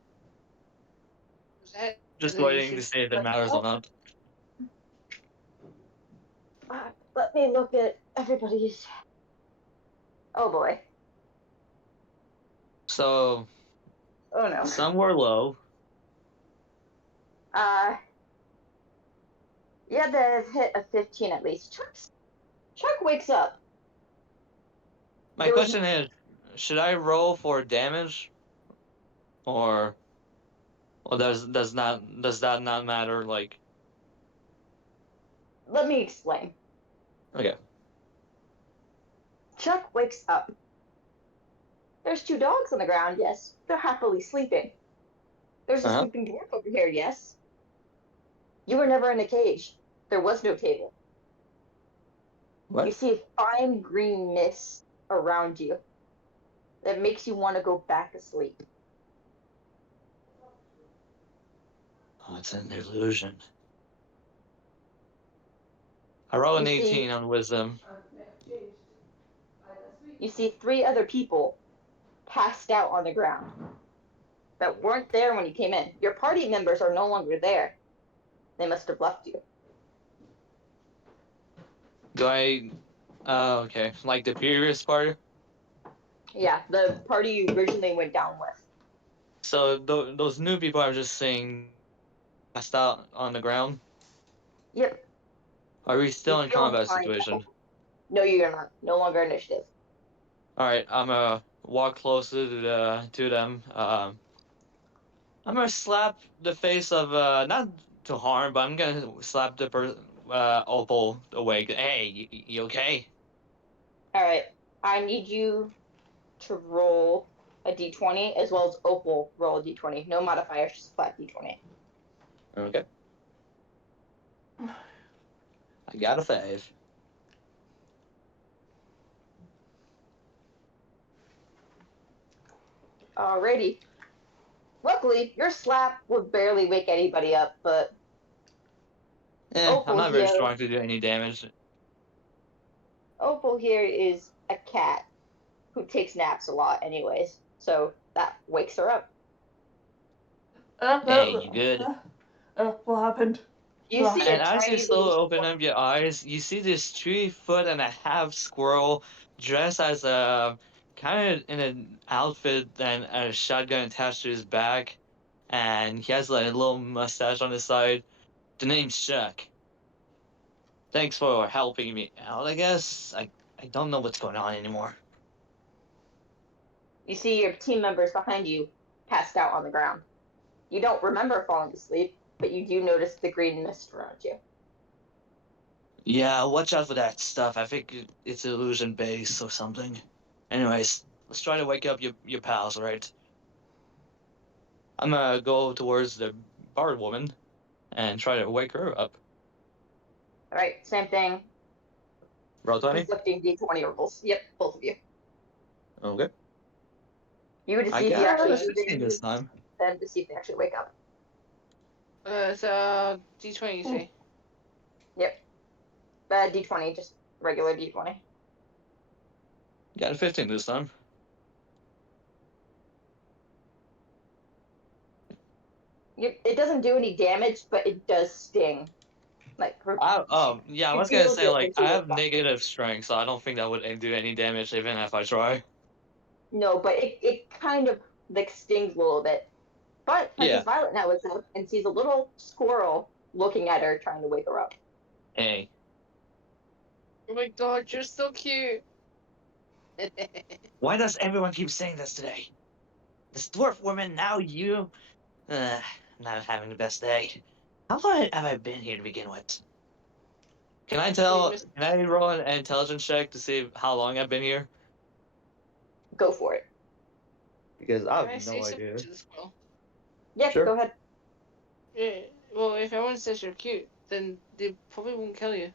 Just Then you waiting should to see if it let me matters know. or not. Let me look at everybody's. Oh boy. So Oh no. some were low. You had to have hit a 15 at least. Chuck wakes up. My There was- question is, should I roll for damage, or does that not matter? Like, Let me explain. Okay. Chuck wakes up. There's 2 dogs on the ground, yes. They're happily sleeping. There's a Uh-huh. sleeping dwarf over here, yes. You were never in a cage. There was no table. You What? see a fine green mist around you that makes you want to go back to sleep. Oh, it's an illusion. I rolled an You see, 18 on wisdom. you see 3 other people passed out on the ground that weren't there when you came in. Your party members are no longer there. They must have left you. Do I? Oh, okay. Like the previous part. Yeah, the party you originally went down with. So those new people are just saying passed out on the ground. Yep. Are we You still in feel combat inclined to situation? help. No, you're not. No longer initiative. All right, I'm gonna walk closer to them. I'm gonna slap the face of not to harm, but I'm gonna slap the Opal awake. Hey, you okay? All right. I need you to roll a d20 as well as Opal roll a d20. No modifiers, just flat d20. Okay. I got a 5. Alrighty. Luckily, your slap would barely wake anybody up, but I'm Opal not very here, strong to do any damage. Opal here is a cat who takes naps a lot, anyways. So that wakes her up. Hey, you good? What happened? You see And a as you tiny little slowly open squirrel. up your eyes, you see this 3-foot-and-a-half squirrel dressed as a kind of in an outfit and a shotgun attached to his back, and he has like a little mustache on his side. The name's Chuck. Thanks for helping me out, I guess. I don't know what's going on anymore. You see your team members behind you passed out on the ground. You don't remember falling asleep, but you do notice the green mist around you. Yeah, watch out for that stuff. I think it's illusion based or something. Anyways, let's try to wake up your pals, right? I'm gonna go towards the bard woman and try to wake her up. All right, same thing. Roll 20? Conflicting d20 rolls. Yep, both of you. Okay. You would I see if you got actually a do 15 this damage, time. then to see if they actually wake up. It's D20, you say? Yep. D20, just regular d20. Got a 15 this time. It doesn't do any damage, but it does sting. Like, Yeah, I she was gonna feels say, it like, when she I wakes have up. negative strength, so I don't think that would do any damage even if I try. No, but it kind of like stings a little bit. But Princess Yeah. Violet now wakes up and sees a little squirrel looking at her, trying to wake her up. Hey. Oh my god, you're so cute. Why does everyone keep saying this today? This dwarf woman, now you. Not having the best day. How long have I been here to begin with? Can I tell? Can I roll an intelligence check to see how long I've been here? Go for it. Because I Can have I say no something idea. to this girl? Yeah, Sure. go ahead. Yeah, well, if everyone says you're cute, then they probably won't kill you.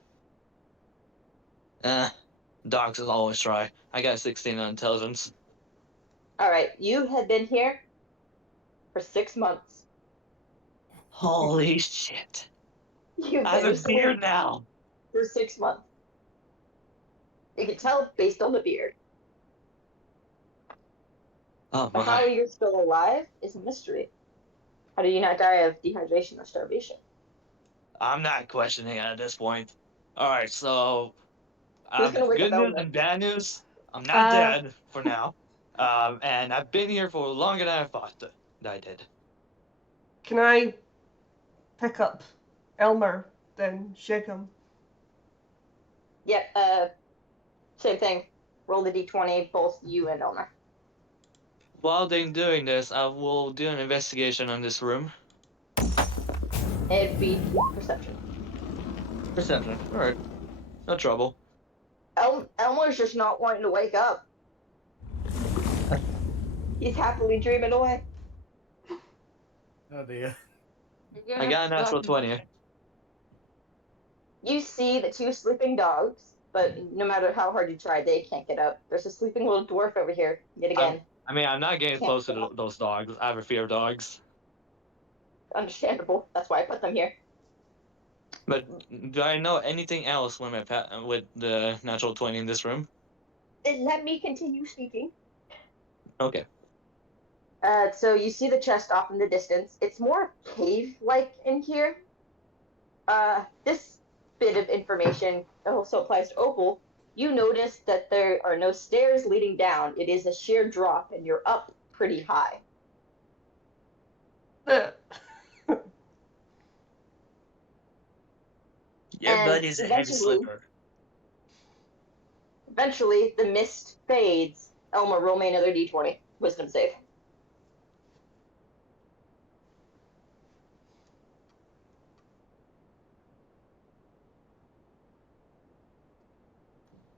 Dogs will always try. I got 16 on intelligence. All right, you have been here for 6 months. Holy shit. You've I have been a asleep beard now. for 6 months. You can tell based on the beard. Oh But how my. you're still alive is a mystery. How do you not die of dehydration or starvation? I'm not questioning it at this point. Alright, so I Who's gonna have wake up good news Elmer? and bad news. I'm not Uh, dead for now. And I've been here for longer than I thought that I did. can I pick up Elmer, then shake him? Yep, same thing. Roll the d20, both you and Elmer. While they're doing this, I will do an investigation on this room. It'd be perception. Perception. Alright. No trouble. Elmo's just not wanting to wake up. He's happily dreaming away. Oh dear. You're I gonna got a have to natural 20. You see the two sleeping dogs, but no matter how hard you try, they can't get up. There's a sleeping little dwarf over here, yet again. I'm not getting Can't closer get to up. those dogs. I have a fear of dogs. Understandable. That's why I put them here. But do I know anything else with with the natural 20 in this room? Let me continue speaking. Okay. So you see the chest off in the distance. It's more cave-like in here. This bit of information also applies to Opal. You notice that there are no stairs leading down. It is a sheer drop, and you're up pretty high. Your And buddy's a heavy sleeper. eventually, the mist fades. Elma, roll me another d20. Wisdom save.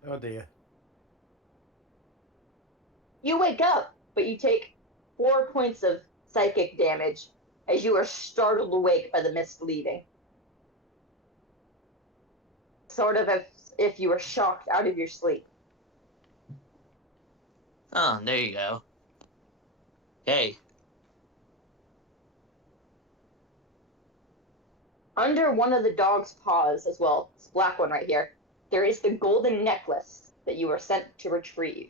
Oh dear. You wake up, but you take 4 points of psychic damage as you are startled awake by the mist leaving. Sort of as if you were shocked out of your sleep. Oh, there you go. Hey. Under one of the dog's paws as well, this black one right here, there is the golden necklace that you were sent to retrieve.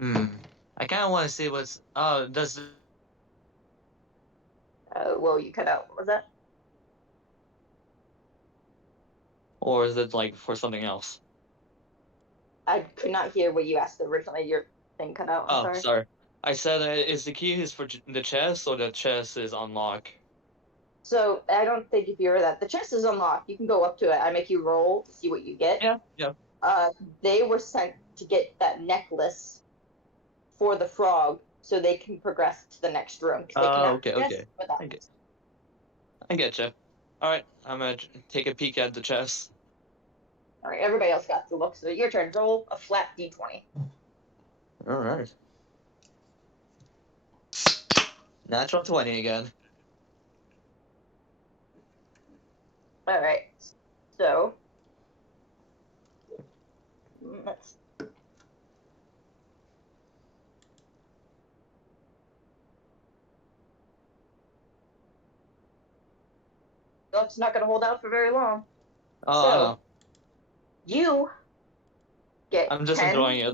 I kind of want to see what's. Oh, does. Whoa, you cut out. What was that? Or is it like for something else? I could not hear what you asked originally. Your thing cut out. I'm Oh, sorry. sorry. I said, is the key is for the chest or the chest is unlocked? So I don't think if you heard that. The chest is unlocked. You can go up to it. I make you roll to see what you get. Yeah. They were sent to get that necklace for the frog so they can progress to the next room because they cannot Okay. progress without I get you. All right, I'm gonna take a peek at the chest. All right, everybody else got the look, so your turn. Roll a flat d20. All right. Natural 20 again. All right, so let's. Oh, it's not going to hold out for very long. Oh, I So know. you get I'm just 10 enjoying it.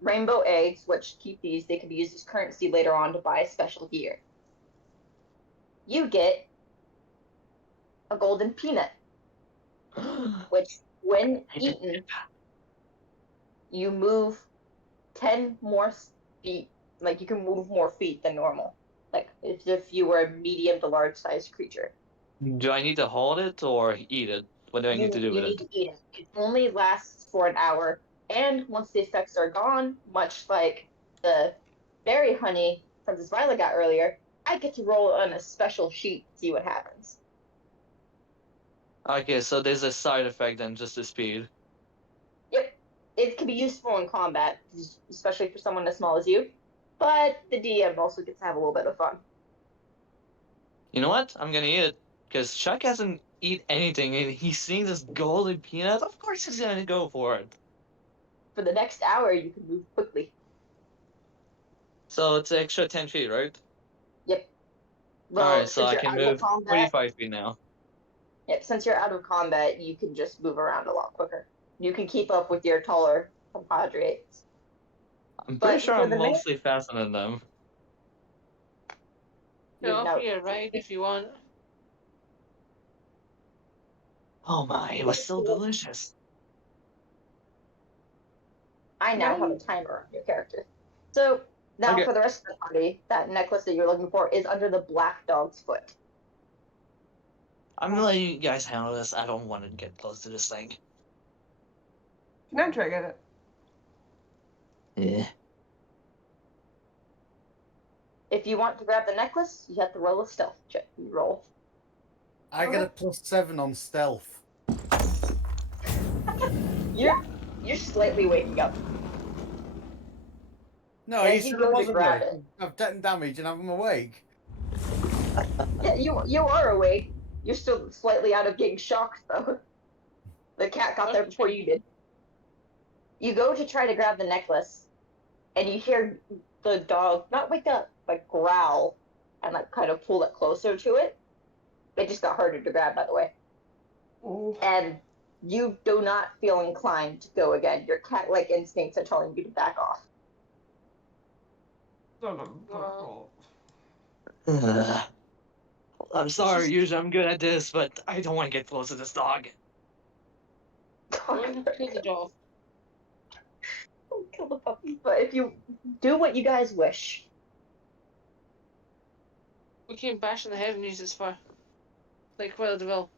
rainbow eggs, which keep these. They can be used as currency later on to buy special gear. You get a golden peanut, which, when eaten, you move 10 more feet. Like, you can move more feet than normal. Like, as if you were a medium to large sized creature. Do I need to hold it or eat it? What do I need to do You with need it? to eat it. It only lasts for an hour, and once the effects are gone, much like the berry honey Princess Violet got earlier, I get to roll on a special sheet to see what happens. Okay, so there's a side effect than just the speed. Yep, it can be useful in combat, especially for someone as small as you. But the DM also gets to have a little bit of fun. You know what? I'm gonna eat it because Chuck hasn't eat anything, and he's seeing this golden peanut. Of course, he's gonna go for it. For the next hour, you can move quickly. So it's an extra 10 feet, right? Yep. All Well, right, so since I you're can out of move combat, 45 feet now. yep, since you're out of combat, you can just move around a lot quicker. You can keep up with your taller compatriots. I'm pretty But sure for I'm the minute, mostly faster than them. You can offer no, your right if you want. Oh my, it was so delicious. I now have a timer on your character. So now Okay. for the rest of the party, that necklace that you're looking for is under the black dog's foot. I'm gonna let you guys handle this. I don't want to get close to this thing. Can I try get it? Yeah. If you want to grab the necklace, you have to roll a stealth check. You roll. I get a +7 on stealth. You're slightly waking up. No, As you you said I go to wasn't grab awake. it. I've taken damage and I'm awake. Yeah, you are awake. You're still slightly out of getting shocked though. The cat got there before you did. You go to try to grab the necklace, and you hear the dog not wake up, but growl, and like kind of pull it closer to it. It just got harder to grab, by the way. Oh, And you do not feel inclined to go again. Your cat-like instincts are telling you to back off. son of a Ugh. I'm sorry, usually I'm good at this, but I don't want to get close to this dog. Don't kill the dog. Don't kill the puppy. But if you do what you guys wish, We can bash in the head and use this for, like Cruella de Vil.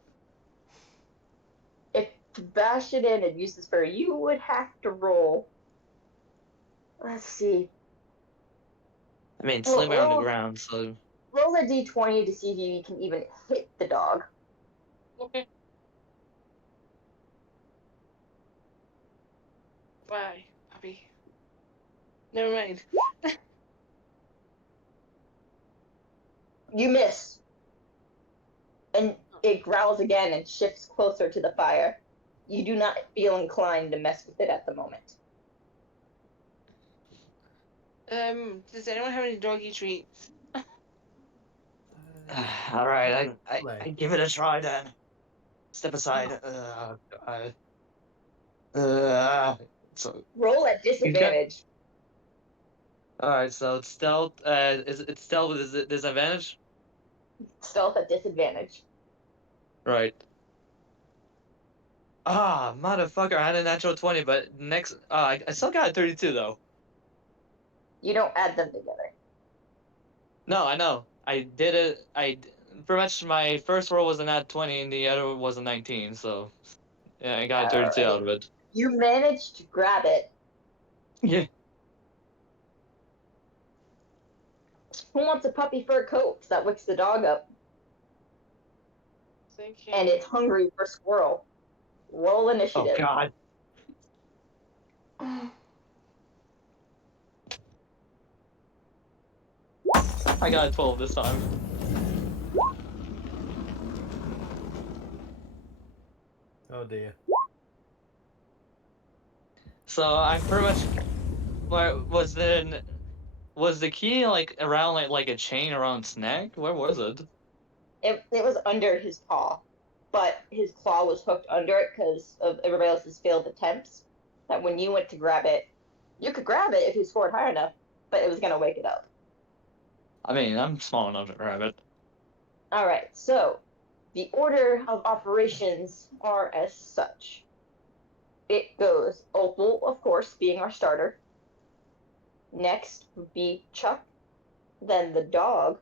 if to bash it in and use this fur, you would have to roll. Let's see. I mean, Roll, sleeping on the roll, ground, so. roll a d20 to see if you can even hit the dog. Okay. Bye, puppy. Never mind. You miss. And it growls again and shifts closer to the fire. You do not feel inclined to mess with it at the moment. Does anyone have any doggy treats? All right, I give it a try then. Step aside. So Roll at you've got. disadvantage. All right, so it's stealth. It's stealth with a disadvantage. Stealth at disadvantage. Right. Ah, motherfucker! I had a natural 20, but next, I still got a 32 though. You don't add them together. No, I know. I did it. Pretty much my first roll was a nat 20, and the other was a 19. So yeah, I got a 32 Alright. out of it. You manage to grab it. Yeah. Who wants a puppy fur coat? 'Cause that wakes the dog up. Thinking. And it's hungry for squirrel. Roll Oh initiative. God. I got a 12 this time. Oh dear. So I'm pretty much. Where was the key like around like a chain around its neck? Where was it? It was under his paw, but his claw was hooked under it because of everybody else's failed attempts. That when you went to grab it, you could grab it if you scored high enough, but it was going to wake it up. I mean, I'm small enough to grab it. All right, so the order of operations are as such. It goes Opal, of course, being our starter. Next would be Chuck, then the dog,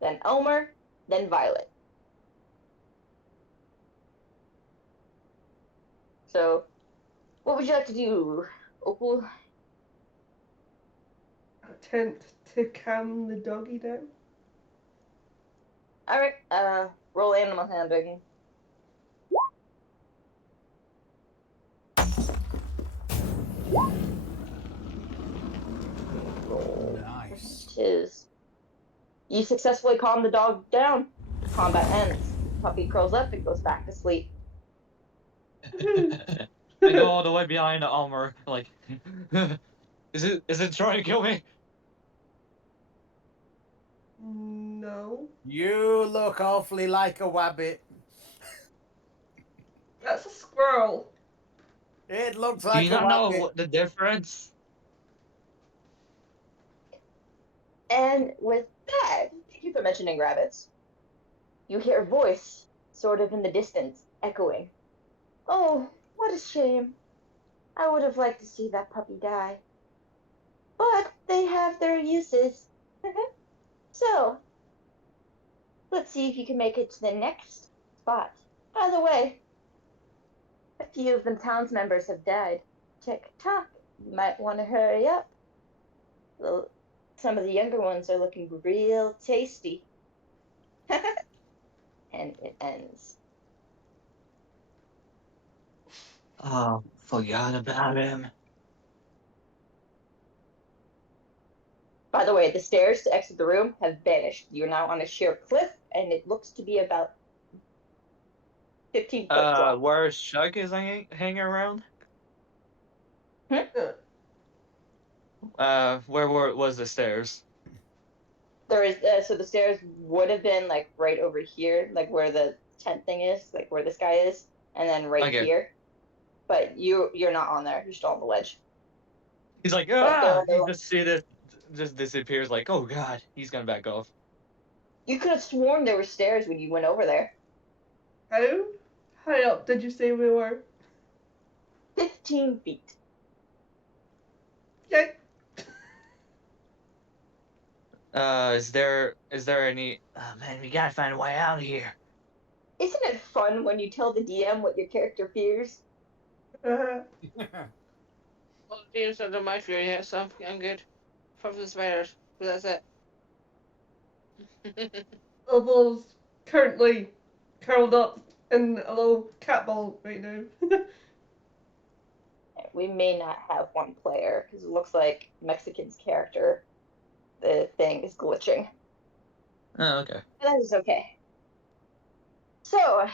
then Elmer, then Violet. So, what would you like to do, Opal? attempt to calm the doggy down. All right, roll animal handling. Roll. Nice. Tis. You successfully calm the dog down. Combat ends. Puppy curls up and goes back to sleep. I go all the way behind the armor, like, is it trying to kill me? No. You look awfully like a wabbit. That's a squirrel. It looks Do like you a not know wabbit. what the difference? And with that, thank you for mentioning rabbits. You hear a voice, sort of in the distance, echoing. Oh, what a shame. I would have liked to see that puppy die. But they have their uses. So, let's see if you can make it to the next spot. By the way, a few of the town's members have died. Tick tock. You might want to hurry up. Some of the younger ones are looking real tasty. and it ends. Oh, forgot about him. By the way, the stairs to exit the room have vanished. You're now on a sheer cliff, and it looks to be about 15-foot drop. Where Chuck is hanging around? Hmm? Where was the stairs? There is so the stairs would have been like right over here, like where the tent thing is, like where this guy is, and then right Okay. here. But you're not on there. You're still on the ledge. He's like, But there are You no. just see this, just disappears. Like, oh god, he's gonna back off. You could have sworn there were stairs when you went over there. How high up did you say we were? 15 feet. Yeah. Is there any? Oh man, we gotta find a way out of here. Isn't it fun when you tell the DM what your character fears? Well, James not done my fear yet, so I'm good. Apart from the spiders, but that's it. Elbows currently curled up in a little cat ball right now. We may not have one player because it looks like Mexican's character, the thing is glitching. Oh, okay. But that is okay. So,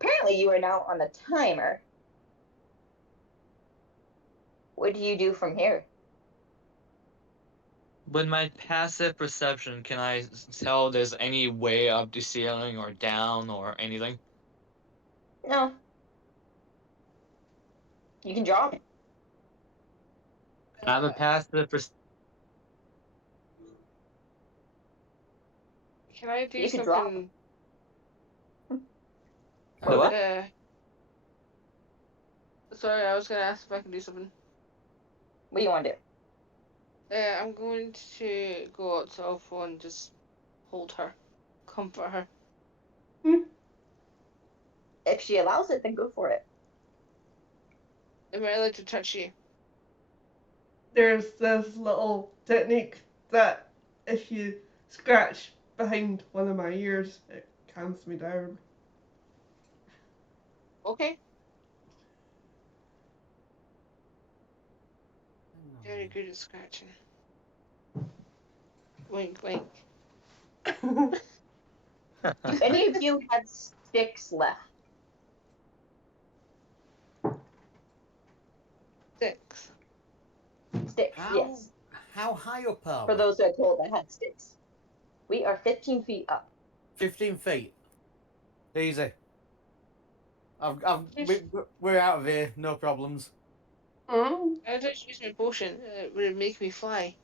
apparently you are now on the timer. What do you do from here? With my passive perception, can I tell there's any way up the ceiling or down or anything? No. You can drop. I have a passive perception. Can I do You can drop. something? The what? Sorry, I was gonna ask if I can do something. What do you want to do? I'm going to go up to Alpha and just hold her, comfort her. If she allows it, then go for it. Am I allowed to touch you? There's this little technique that if you scratch behind one of my ears, it calms me down. Okay. Very good at scratching. Wink, wink. Do any of you have sticks left? 6. Sticks, yes. How high up are For we? those who are told I had sticks. We are 15 feet up. 15 feet. Easy. We're out of here. No problems. I just use my potion. It would make me fly.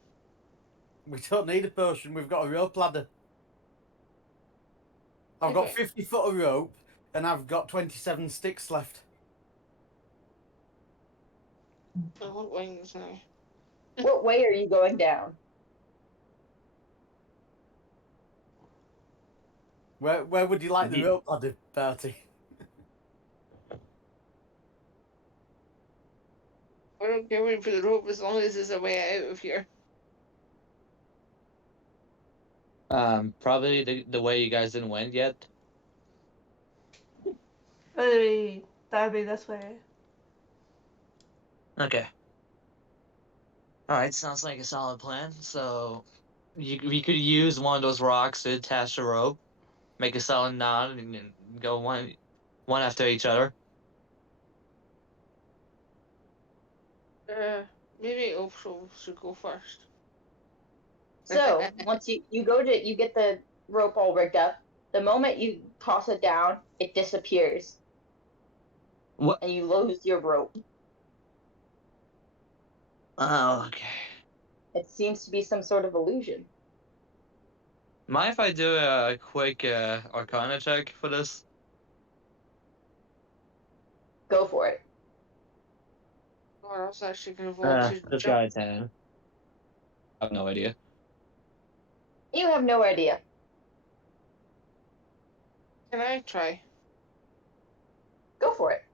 We don't need a potion. We've got a rope ladder. I've got 50 foot of rope, and I've got 27 sticks left. I want wings now. What way are you going down? Where would you like the rope ladder, Bertie? I don't care where you put the rope as long as there's a way out of here. Probably the way you guys didn't win yet. That'd be this way. Okay. Alright, sounds like a solid plan. So, we could use one of those rocks to attach the rope, make a solid knot, and then go one after each other. Maybe Opal should go first. So once you go to you get the rope all rigged up. The moment you toss it down, it disappears. What? And you lose your rope. Oh, okay. It seems to be some sort of illusion. Mind if I do a quick Arcana check for this? Go for it. Or else actually can evolve to This jump. guy's 10. I have no idea. You have no idea. Can I try? Go for it.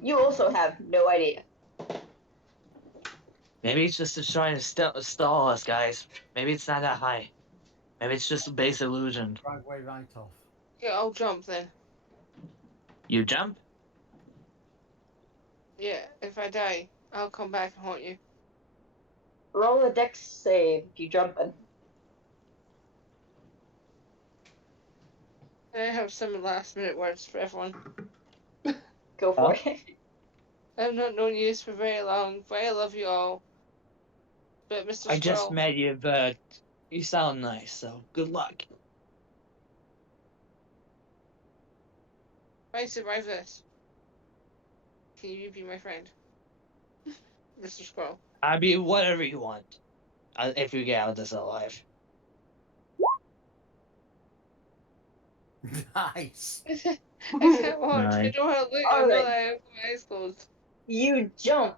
You also have no idea. Maybe it's just trying to stall us, guys. Maybe it's not that high. Maybe it's just a base illusion. Dragway right off. Yeah, I'll jump then. You jump? Yeah, if I die, I'll come back and haunt you. Roll a dex save if you jumping. And I have some last minute words for everyone. Go for it. I've not known you for very long, but I love you all. But Mr. I just Squirrel, met you, but you sound nice, so good luck. if I survive this, can you be my friend? Mr. Squirrel. I'll be whatever you want. If you get out of this alive. Nice. I can't watch. I Nice. don't want to look. All I know right. that I have my eyes closed. You jump,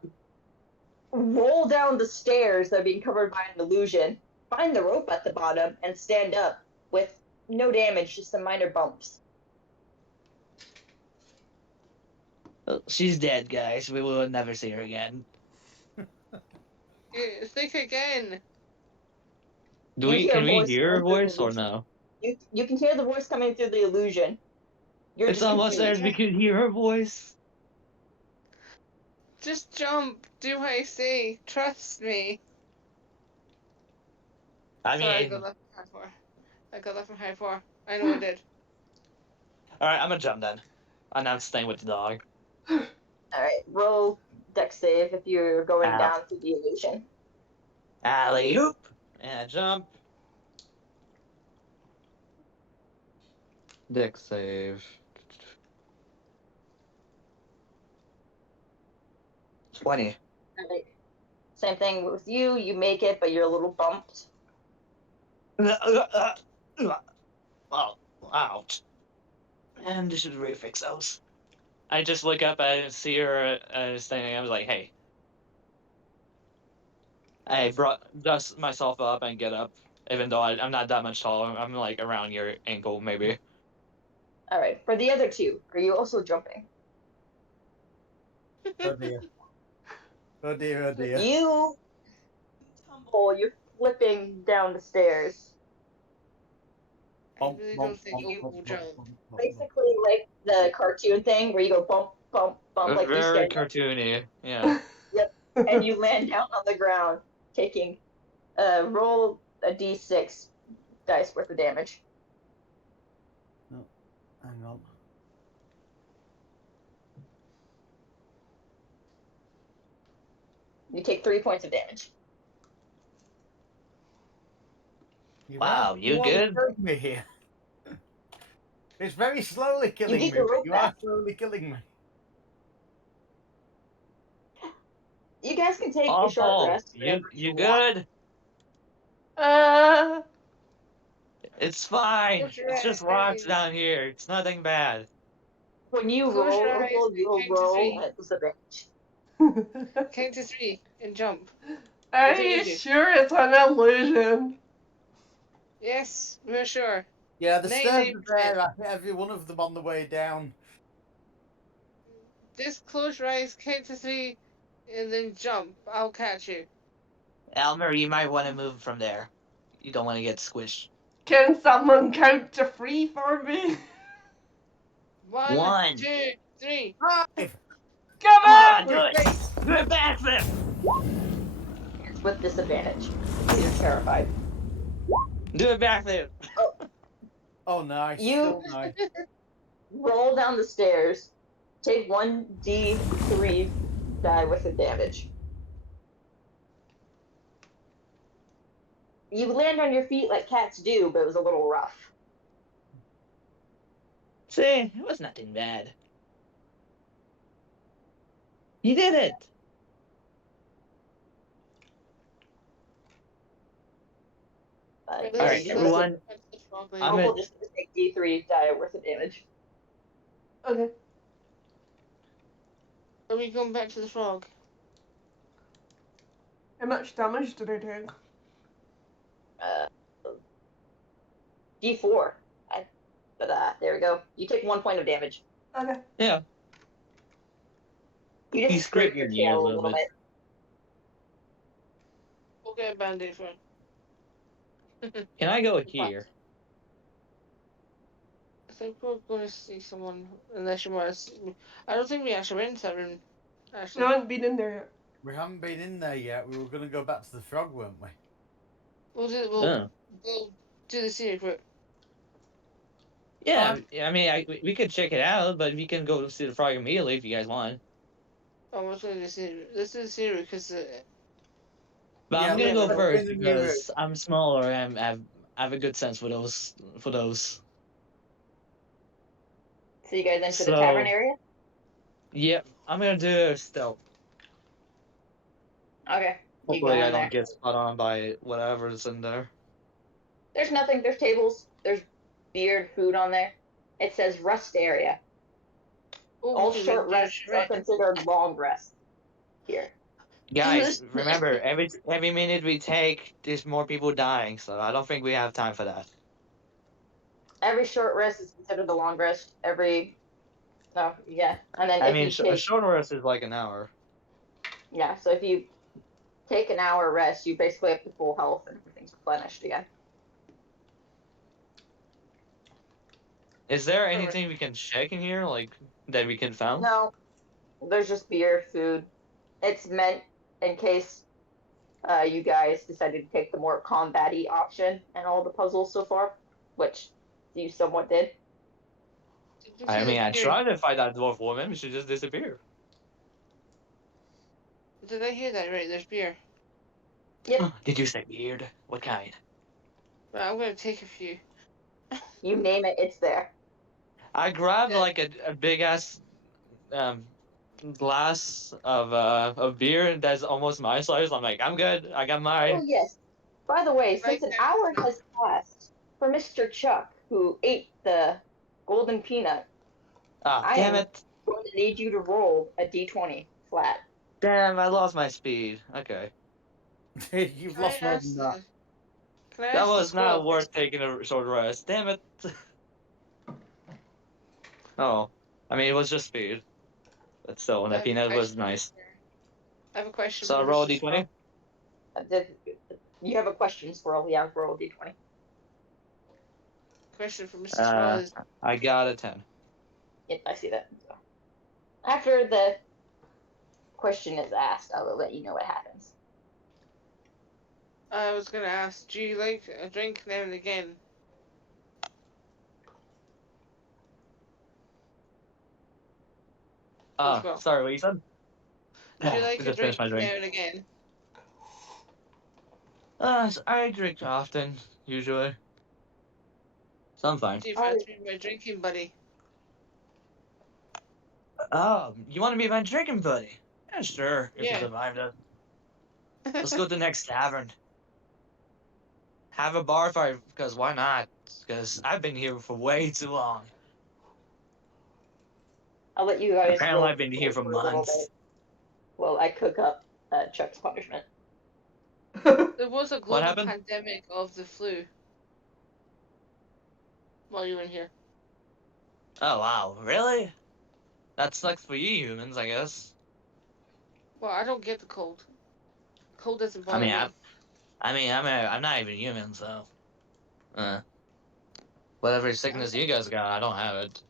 roll down the stairs that are being covered by an illusion, find the rope at the bottom, and stand up with no damage, just some minor bumps. She's dead, guys. We will never see her again. Yeah, think again. Do You we? hear Can a we voice hear her coming through the voice or illusion. no? You can hear the voice coming through the illusion. You're It's just almost there. confused. We can hear her voice. Just jump. Do what I say. Trust me. I Sorry, I mean, got left from high four. I got left from high four. I know I did. all right. I'm gonna jump then. And I'm staying with the dog. Alright, roll dex save if you're going Ow. down through the illusion. Alley oop, and I jump. Dex save. 20. Alright. Same thing with you. You make it, but you're a little bumped. Oh, ouch. And this should really fix those. I just look up and see her standing. I was like, hey. I dust myself up and get up, even though I'm not that much taller. I'm like around your ankle, maybe. Alright, for the other two, are you also jumping? Oh dear. Oh dear, oh dear. You tumble, you're flipping down the stairs. I really don't think you will jump. Basically like the cartoon thing where you go bump, bump, bump, like you Very stand up, cartoony, yeah. and you land down on the ground, taking roll a d6 dice worth of damage. Hang on. You take 3 points of damage. You Wow, are you slowly good? killing me here. It's very slowly killing me, get your but rope you back. are slowly killing me. You guys can take a Oh, short Paul, rest. you whenever you want. good? Uh, It's fine. Close your It's just eyes. rocks down here. It's nothing bad. When you Close your roll, eyes you'll and count to roll 3. at disadvantage. Count to 3 and jump. Are That's what you you do. sure it's an illusion? Yes, we're sure. Yeah, the stairs 99%. are there. I hit every one of them on the way down. Just close your eyes, count to 3, and then jump. I'll catch you. Elmer, you might want to move from there. You don't want to get squished. Can someone count to 3 for me? 1, One. 2, 3. 5! Come Come on, on! do it! Do it backflip! It's with disadvantage. You're terrified. Do it backflip! Oh, nice. You- Still nice. Roll down the stairs. Take 1d3 die with the damage. You land on your feet like cats do, but it was a little rough. See, it was nothing bad. You did it! But All right, everyone, I'm Roll gonna- just take d3 die worth of damage. Okay. Are we going back to the frog? How much damage did I take? D4. There we go. You take 1 point of damage. Okay. Yeah. You He just scrape scraped your your knee a tail a little little bit. bit. We'll get a band-aid for him. Can I go You promise. here? I think we're going to see someone, unless you want to see me. I don't think we actually went into that room, I actually. haven't been in there yet. We haven't been in there yet. We were going to go back to the frog, weren't we? We'll do the scenic route. Yeah, I mean, we could check it out, but we can go see the frog immediately if you guys want. Oh, we're going to do the scenic route. Let's do the scenic route because But Yeah, I'm gonna yeah, go we're we're first in the new route. because I'm smaller and I have a good sense for those. So you guys enter the So, tavern area? yep, I'm gonna do stealth. Okay. You go Hopefully, I in there. don't get spot on by whatever's in there. There's nothing. There's tables. There's beer and food on there. It says rest area. All short rests are considered long rests here. Guys, remember, every minute we take, there's more people dying. So I don't think we have time for that. Every short rest is considered a long rest. Yeah. And then I if mean, you a take, short rest is like an hour. yeah, so if you take an hour rest, you basically have to full health and everything's replenished again. Is there anything we can check in here, like that we can found? No, there's just beer, food. It's meant in case you guys decided to take the more combat-y option and all the puzzles so far, which you somewhat did. I mean, I tried to fight that dwarf woman, but she just disappeared. Did I hear that right? There's beer. Yep. Did you say weird? What kind? Right, I'm going to take a few. You name it, it's there. I grabbed Yeah. like a big ass glass of beer that's almost my size. I'm like, I'm good. I got Oh, mine. yes. By the way, Right since an there. hour has passed for Mr. Chuck, who ate the golden peanut, Ah, I damn am it. going to need you to roll a d20 flat. Damn, I lost my speed. Okay. You've Can lost I more ask than that. Can I That ask the was squirrel? not worth taking a short rest. Damn it. Oh. I mean, it was just speed. But still, I that have a peanut was question. nice. I have a question So I for roll a Mr. Squirrel. d20? You have a question, Squirrel? Yeah, roll a d20. Question for Mr. Squirrel is I got a 10. Yep, I see that. So, after the question is asked, I will let you know what happens. I was gonna ask, do you like a drink now and again? Oh, Squirrel. sorry, what you said? Do you I like a just finished drink my now drink. and again? I drink often, usually. So I'm fine. Do you Oh, fancy being my drinking buddy? Oh, you want to be my drinking buddy? Yeah, sure, if you Yeah. survived it. Let's go to the next tavern. Have a bar fight, because why not? Because I've been here for way too long. I'll let you guys Apparently, I've been here for for a little bit months. while I cook up Chuck's punishment. There was a What global happened? pandemic of the flu while you were in here. Oh, wow, really? That sucks for you humans, I guess. Well, I don't get the cold. Cold doesn't I bother mean, me. I'm not even human, so. Whatever sickness you guys got, I don't have it.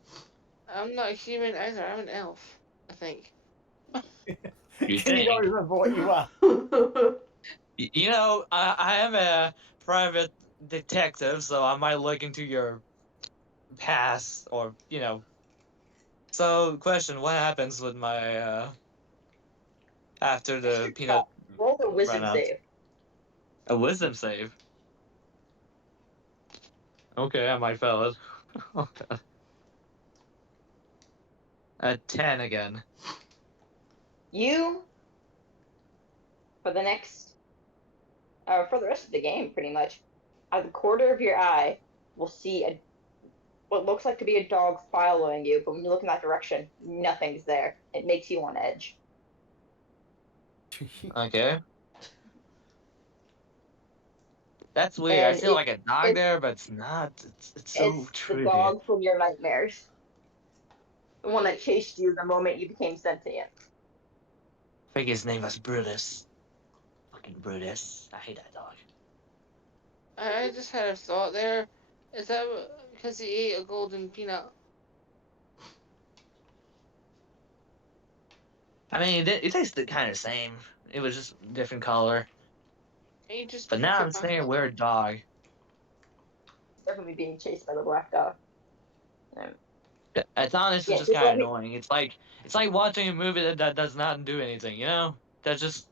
I'm not a human either. I'm an elf, I think. You Can you not think? remember what you are? You know, I am a private detective, so I might look into your past, or So, question: what happens with my after the Mr. peanut Chuck, roll the run wisdom out? save. A wisdom save. Okay, I might fail it. Oh, God. A 10 again. You, for the rest of the game, pretty much, out of the corner of your eye, will see what looks like to be a dog following you, but when you look in that direction, nothing's there. It makes you on edge. Okay. That's weird. I And see like a dog it, there, but it's not. It's so it's the trippy. dog from your nightmares. The one that chased you the moment you became sentient. I think his name was Brutus. Fucking Brutus. I hate that dog. I just had a thought there. Is that because he ate a golden peanut? I mean, it tasted kind of the same. It was just different color. And you just But pick now it I'm back saying up? weird dog. Definitely being chased by the black dog. It's honestly Yeah, just just kind let of me. annoying. It's like watching a movie that does not do anything. You know, that just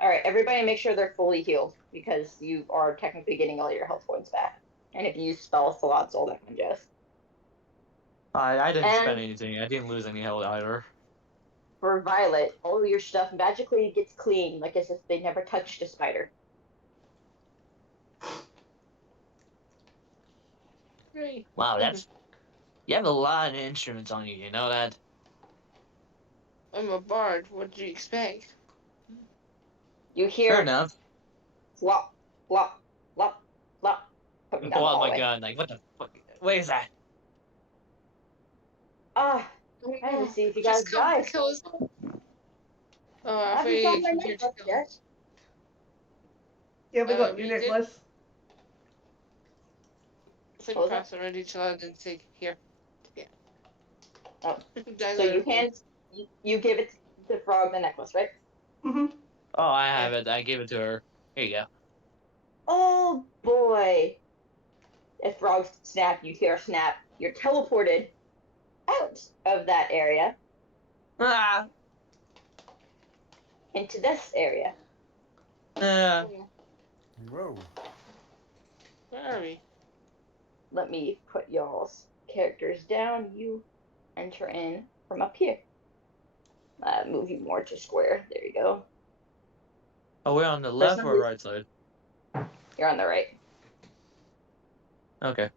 All right, everybody, make sure they're fully healed because you are technically getting all your health points back. And if you use spell slots, all that fun jazz. I didn't spend And anything. I didn't lose any health either. for Violet, all your stuff magically gets clean, like as if they never touched a spider. Right. Wow, that's you have a lot of instruments on you. You know that? I'm a bard. What did you expect? You Fair hear enough. flop, flop, flop, flop coming down Pull the out my hallway. gun. Like what the fuck? What is that? Ah, Oh, I had to no. see if you guys Just come died. kill us. Oh, I Have thought you you found my came here to necklace kill yet? us. Yeah, we got your We did. necklace. Flip What was that? past already, so I didn't say here. Yeah. Oh, Guys so are here. you give it to the frog the necklace, right? Mhm. Oh, I Yeah. have it. I gave it to her. Here you go. Oh boy! If frogs snap, you hear a snap. You're teleported out of that area Ah. into this area. Oh, Whoa. where are we? Let me put y'all's characters down. You enter in from up here. Move you more to square. There you go. Oh, we're on the For left some or reason, right side? you're on the right. Okay.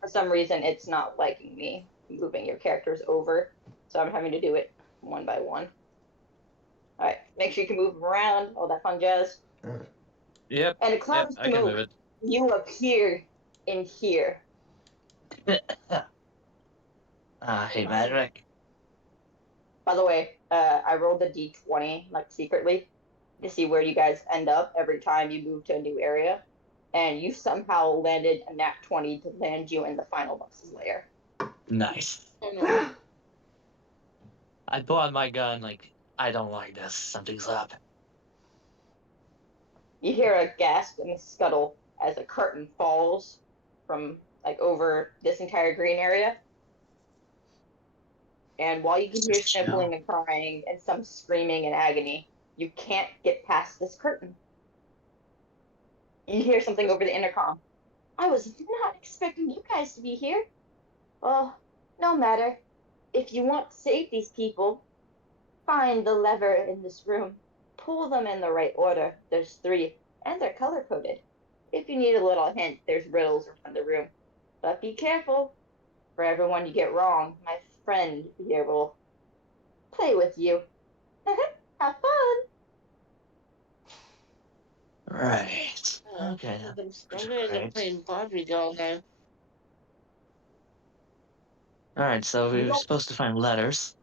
For some reason, it's not liking me moving your characters over, so I'm having to do it one by one. All right, make sure you can move them around, all that fun jazz. Yep. And a cloud Yep. of I can move smoke, you appear in here. it. I hate magic. By the way, I rolled a d20 like secretly to see where you guys end up every time you move to a new area, and you somehow landed a nat 20 to land you in the final boss's lair. Nice. Oh no. I pull out my gun. Like I don't like this. Something's up. You hear a gasp and a scuttle as a curtain falls from like over this entire green area. And while you can It's hear just chill. sniffling and crying and some screaming in agony, you can't get past this curtain. You hear something over the intercom. I was not expecting you guys to be here. Well, no matter. If you want to save these people, find the lever in this room. Pull them in the right order. There's 3, and they're color coded. If you need a little hint, there's riddles around the room. But be careful. For everyone you get wrong, my friend here will play with you. Have fun. Right. Oh, Okay. I'm Which are gonna end up great. playing Barbie doll now. All right. So we You were don't. supposed to find letters.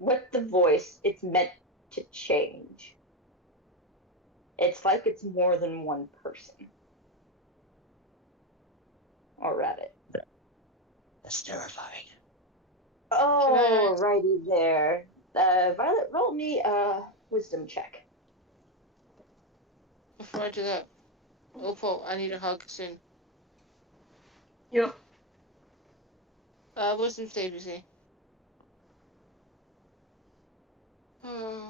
With the voice, it's meant to change. It's like it's more than one person. Or rabbit. That's terrifying. Can I, Alrighty there. Violet, roll me a wisdom check. before I do that, Opal, I need a hug soon. Yep. Wisdom save, you see. Oh,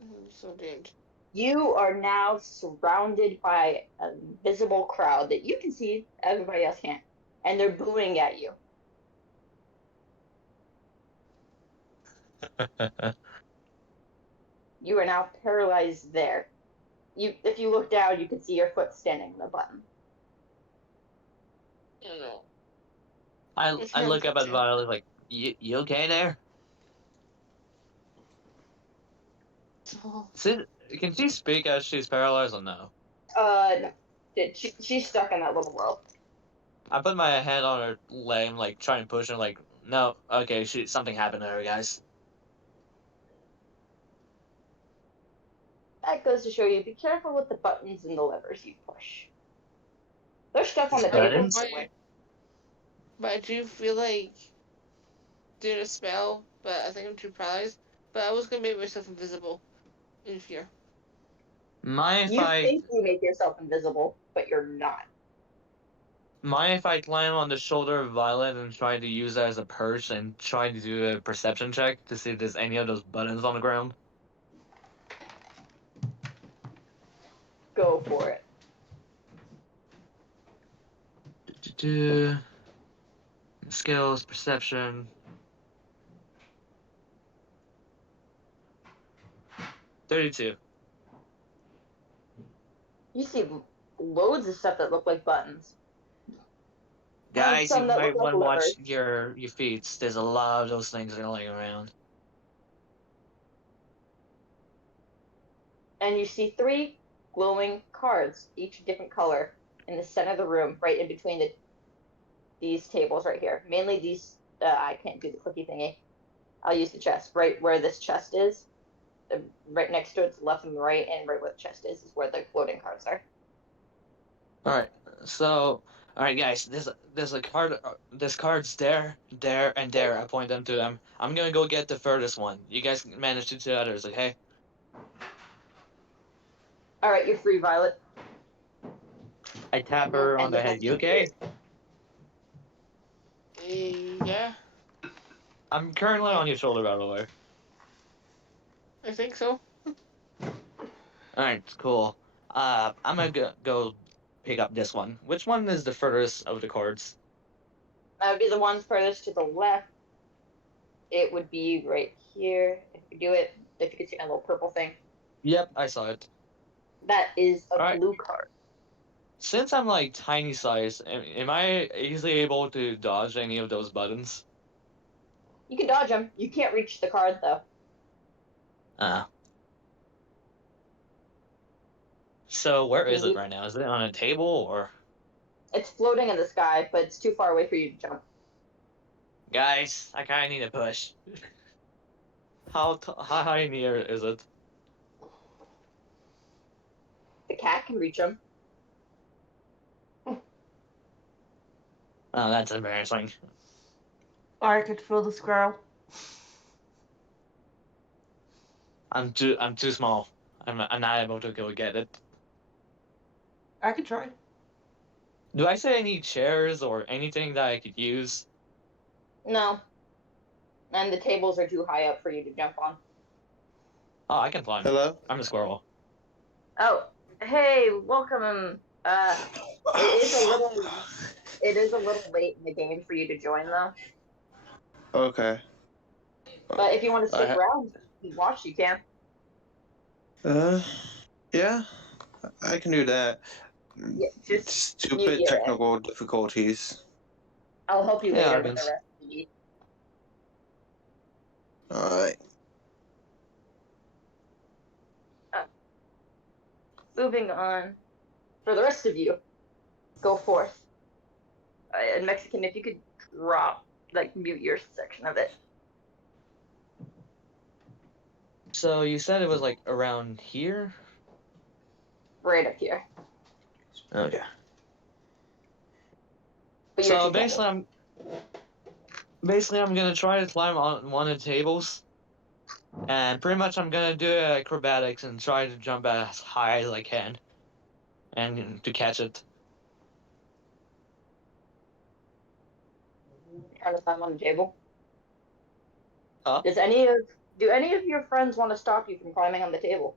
I'm so doomed. You are now surrounded by an invisible crowd that you can see, everybody else can't. And they're booing at you. You are now paralyzed there. If you look down, you can see your foot standing on the button. Oh no. I look up at Violet like, you okay there? Oh, Can she speak as she's paralyzed or no? No. She's stuck in that little world. I put my hand on her leg, like trying to push her, like No. Okay, shoot, something happened there, guys. That goes to show you, be careful with the buttons and the levers you push. There's stuff on These the table. buttons? But I do feel like doing a spell, but I think I'm too paralyzed. But I was gonna make myself invisible in fear. Mind if You I think you make yourself invisible, but you're not. mind if I climb on the shoulder of Violet and try to use it as a purse and try to do a perception check to see if there's any of those buttons on the ground? Go for it. Skills, perception. 32. You see loads of stuff that look like buttons. And Guys, you some that might look like want to watch levers. your feet. There's a lot of those things that are laying around. And you see 3 glowing cards, each a different color, in the center of the room, right in between these tables right here. Mainly these, I can't do the clicky thingy. I'll use the chest. Right where this chest is, right next to it, left and right, and right where the chest is where the floating cards are. Alright, so, alright guys, there's a card, this card's there, and there. I point them to them. I'm gonna go get the furthest one. You guys manage to two others, okay? Alright, you're free, Violet. I tap her on And the the head. rest You of you. okay? Yeah, I'm currently on your shoulder, by the way. I think so. Alright, cool. I'm gonna go pick up this one. Which one is the furthest of the cards? That would be the one furthest to the left. It would be right here. If you do it, if you could see a little purple thing. Yep, I saw it. That is a Alright. blue card. Since I'm like tiny size, am I easily able to dodge any of those buttons? You can dodge them. You can't reach the card, though. So where is it right now? Is it on a table or? It's floating in the sky, but it's too far away for you to jump. Guys, I kinda need a push. How high in the air is it? The cat can reach them. Oh, that's embarrassing. Or I could throw the squirrel. I'm too small. I'm not able to go get it. I could try. Do I say I need chairs or anything that I could use? No. And the tables are too high up for you to jump on. Oh, I can climb. Hello? I'm a squirrel. Oh, hey, welcome. It is a little late in the game for you to join, though. Okay. But if you want to stick I- around and watch, you can. Yeah, I can do that. Yeah, just Stupid yeah. technical difficulties. I'll help you Yeah, later I with the guess. rest of you. Alright. Moving on. For the rest of you, go forth. In Mexican, if you could drop, mute your section of it. So you said it was like around here? Right up here. Okay. But you're So too tiny. basically I'm gonna try to climb on one of the tables. And pretty much I'm gonna do acrobatics and try to jump as high as I can. And to catch it. Trying to climb on the table. Huh? Do any of your friends want to stop you from climbing on the table?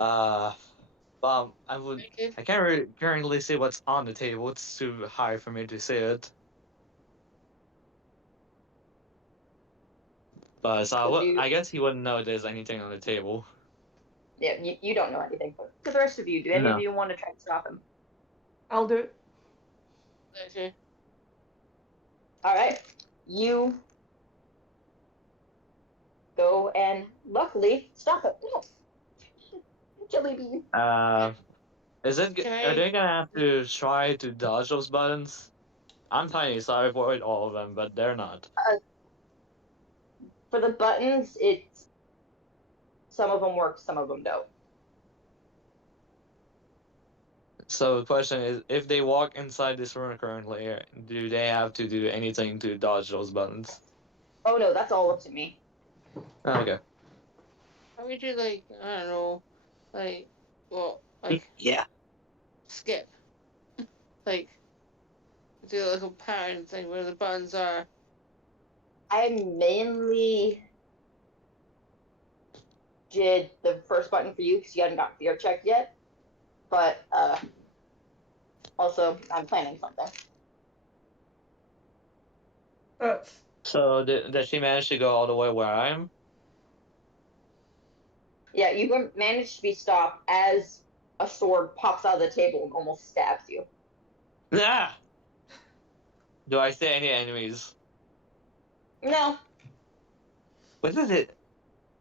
Well, I can't really currently see what's on the table. It's too high for me to see it. But so I guess he wouldn't know there's anything on the table. Yeah, you don't know anything. But to the rest of you, do any No. of you want to try to stop him? I'll do it. Okay. Alright. You go and luckily stop him. No. Jelly bean. Is it? Can Are I- they gonna have to try to dodge those buttons? I'm tiny, so I avoid all of them, but they're not. For the buttons, it's some of them work, some of them don't. So the question is, if they walk inside this room currently, do they have to do anything to dodge those buttons? Oh no, that's all up to me. Okay. How would you like? I don't know, like, well, like Yeah. skip, like do like a pattern thing where the buttons are. I mainly did the first button for you because you hadn't got fear checked yet. But also, I'm planning something. That's So does she manage to go all the way where I am? Yeah, you managed to be stopped as a sword pops out of the table and almost stabs you. Ah! Do I see any enemies? No, Where did it?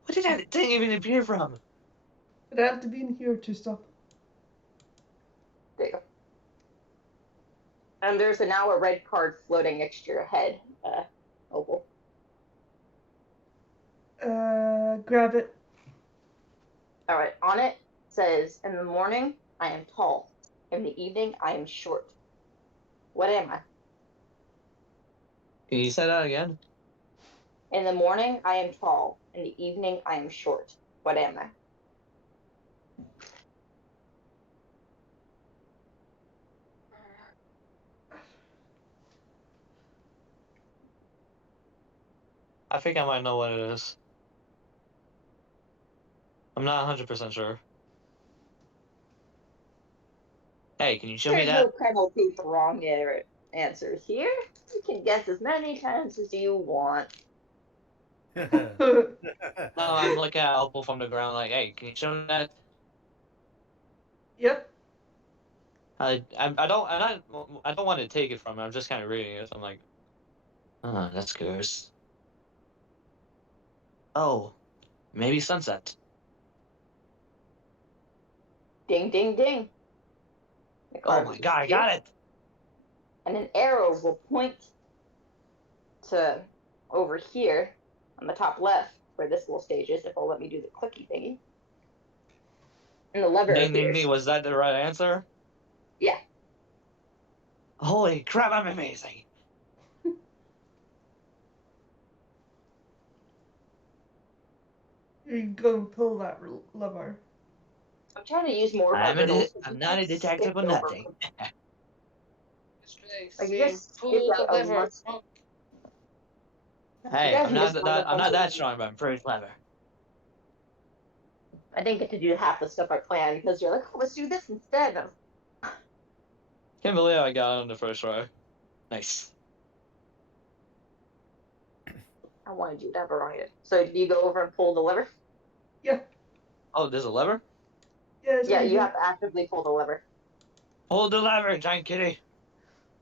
Where did that thing even appear from? I'd have to be in here to stop. there you go. And there's now a red card floating next to your head, Opal. Grab it. All right, on it says, "In the morning, I am tall. In the evening, I am short. What am I? Can you say that again? In the morning, I am tall. In the evening, I am short. What am I?" I think I might know what it is. I'm not 100% sure. Hey, can you show me There's that? no penalty for wrong answers here. You can guess as many times as you want. No, I'm looking at Opal from the ground like, hey, can you show me that? Yep. I don't want to take it from her. I'm just kind of reading it. So I'm like, oh, that's gross. Oh, maybe sunset. Ding, ding, ding. The Oh card will my god, I disappear, got it! and an arrow will point to over here on the top left, where this little stage is, if it'll let me do the clicky thingy. And the lever Ding ding appears. ding, was that the right answer? Yeah. Holy crap, I'm amazing! You go and pull that lever. I'm trying to use more of my riddles. I'm You not a just detective skipped or over. nothing. Just like Like, you saying, just skipped pull the out a lever. much. Oh, You Hey, guys are just one I'm not that of strong, but I'm pretty clever. I didn't get to do half the stuff I planned because you're like, oh, let's do this instead. Can't believe I got it on the first try. Nice. I wanted you to have a riot. So do you go over and pull the lever? Yeah. Oh, there's a lever? Yeah, it's Yeah, right you here. have to actively pull the lever. Hold the lever, giant kitty.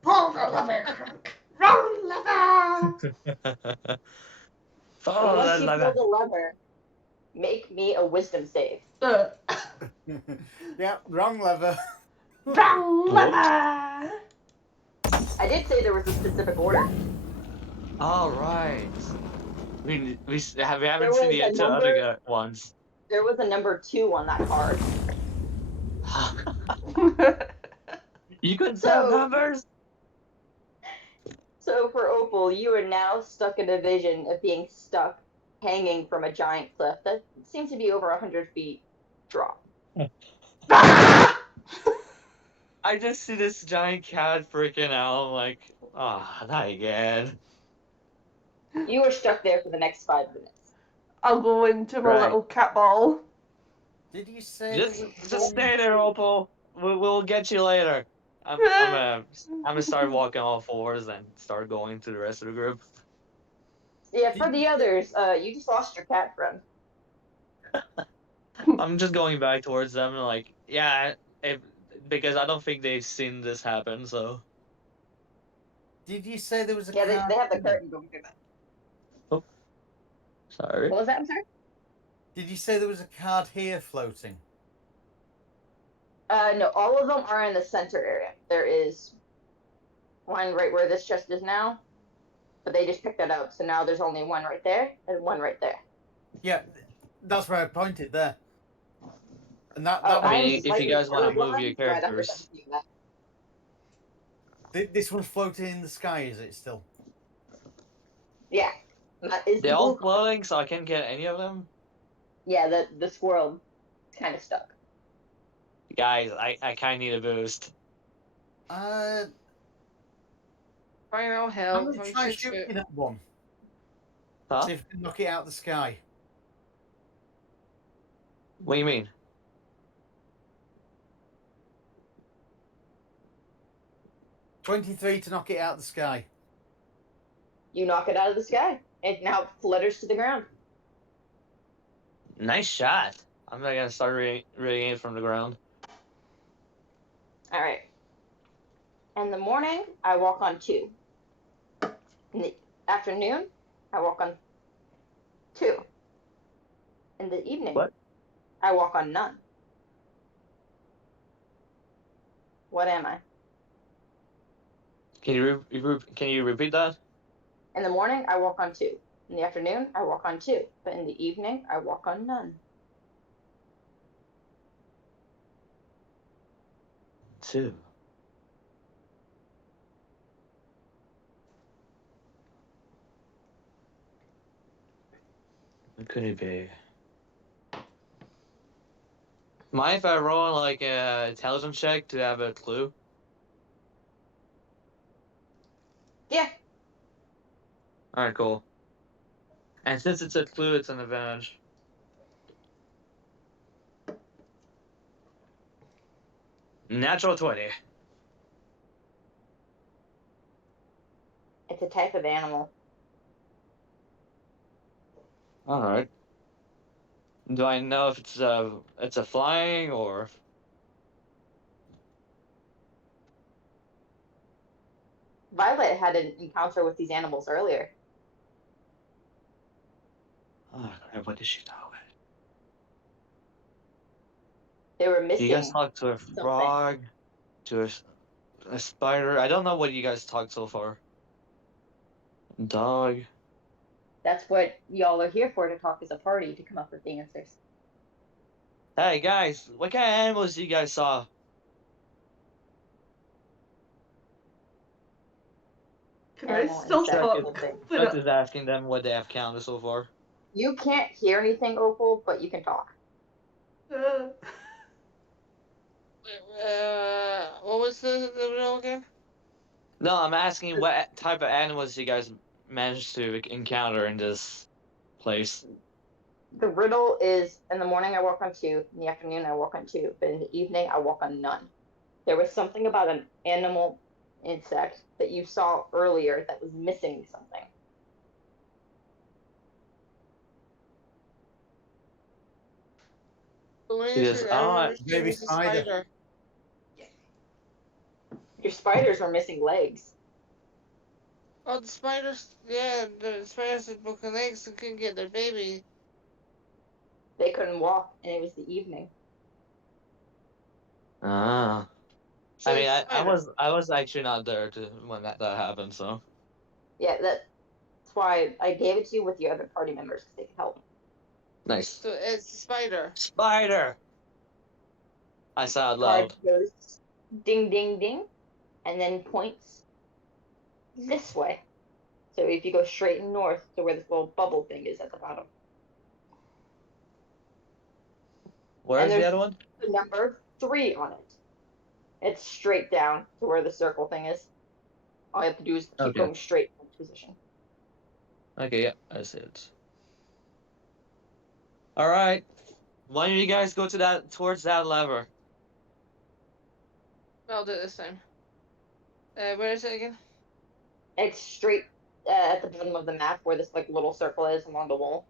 Pull the lever, Crunk. Wrong lever. Follow And once the you pull lever. the lever, make me a wisdom save. Yeah, wrong lever. Wrong lever. I did say there was a specific order. All right. We There haven't seen was the a two other number. ones. There was a number 2 on that card. You couldn't have So, numbers. so for Opal, you are now stuck in a vision of being stuck hanging from a giant cliff that seems to be over 100 feet drop. I just see this giant cat freaking out. I'm like, ah, not again. You are stuck there for the next 5 minutes. I'll go into my Right. little cat ball. Did you say Just there was just stay there, Opal. We'll get you later. I'm gonna start walking all fours and start going to the rest of the group. Yeah, for the others, you just lost your cat friend. I'm just going back towards them and like, yeah, because I don't think they've seen this happen. So Did you say there was a Yeah, card? they have the curtain going through that. sorry. What was that? I'm sorry. Did you say there was a card here floating? No, all of them are in the center area. There is One right where this chest is now. But they just picked that up, so now there's only one right there and one right there. Yeah, that's where I pointed there. And that Oh, I one I'm mean, is if you slightly guys want to move colorblind, your so I'd have to characters, see that. this one's floating in the sky, is it still? Yeah, is the they're all blue. floating, so I can't get any of them. Yeah, the squirrel kind of stuck. Guys, I kind of need a boost. Uh, Fine, I'll I'm help. going to I'm try just shooting at one. Huh? See if I can knock it out of the sky. What do you mean? 23 to knock it out of the sky. You knock it out of the sky. It now flutters to the ground. Nice shot. I'm not gonna start reading it from the ground. All right. In the morning, I walk on 2. In the afternoon, I walk on 2. In the evening, What? I walk on none. What am I? Can you repeat that? In the morning, I walk on 2. In the afternoon, I walk on 2. But in the evening, I walk on none. 2. What could it be? Mind if I roll like a intelligence check to have a clue? Yeah. All right, cool. And since it's a clue, it's an advantage. Natural 20. It's a type of animal. All right. Do I know if it's a flying or? Violet had an encounter with these animals earlier. Oh crap! What did she know? They were You missing guys talked to a something. frog, to a spider. I don't know what you guys talked so far. Dog. That's what y'all are here for, to talk as a party, to come up with the answers. Hey guys, what kind of animals you guys saw? Can I Animal, still insect, Chuck is, whole talk? thing. Chuck is asking them what they have counted so far. You can't hear anything, Opal, but you can talk. what was the riddle again? No, I'm asking what type of animals you guys managed to encounter in this place. The riddle is, in the morning I walk on 2, in the afternoon I walk on 2, but in the evening I walk on none. There was something about an animal, insect, that you saw earlier that was missing something. The He goes, answer I oh, remember seeing Baby was a spider. spider. Your spiders are missing legs. Oh, the spiders, yeah, the spiders had broken legs and couldn't get their baby. They couldn't walk, and it was the evening. ah. So I mean, it's a I spider. I was actually not there when that happened, so. Yeah, that's why I gave it to you with the other party members, because they could help. Nice. So it's a spider. Spider! I saw it Card loud. goes ding, ding, ding, and then points this way. So if you go straight north to where this little bubble thing is at the bottom. And Where's the there's other one? the number 3 on it. It's straight down to where the circle thing is. All you have to do is keep Okay. going straight in position. Okay, yeah, I see it. All right. Why don't you guys go towards that lever? I'll do it this time. Where is it again? It's straight at the bottom of the map where this like little circle is along the wall.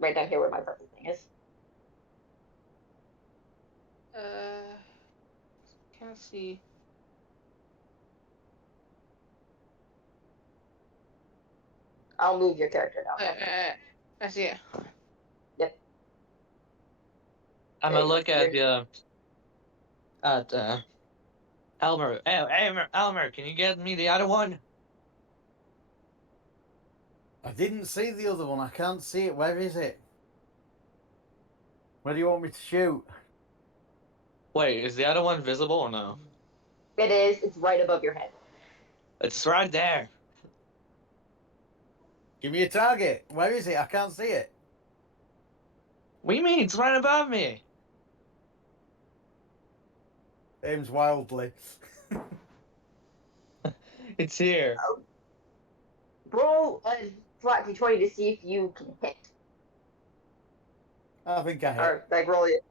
Right down here where my purple thing is. Can't see. I'll move your character down. I see it. Yep. I'm There gonna you go. look at the at Elmer, can you get me the other one? I didn't see the other one. I can't see it. Where is it? Where do you want me to shoot? Wait, is the other one visible or no? It is. It's right above your head. It's right there. Give me a target. Where is it? I can't see it. What do you mean? It's right above me. Aims wildly. It's here. Roll a flat d20 to see if you can hit. I think I hit. Or, like, roll it.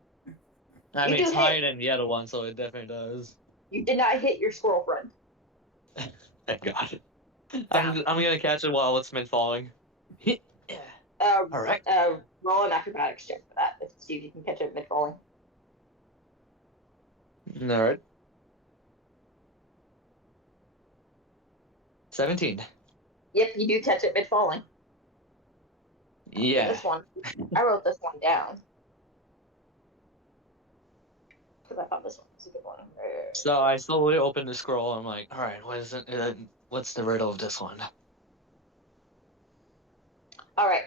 I You mean, do it's hit. higher than the other one, so it definitely does. You did not hit your squirrel friend. Thank God. Down. I'm gonna catch it while it's mid falling. All right. Roll an acrobatics check for that. Let's see if you can catch it mid-falling. All right. 17. Yep, you do catch it mid-falling. Yeah. This one, I wrote this one down. Because I thought this one was a good one. So I slowly open the scroll. I'm like, all right, what is it? What's the riddle of this one? All right.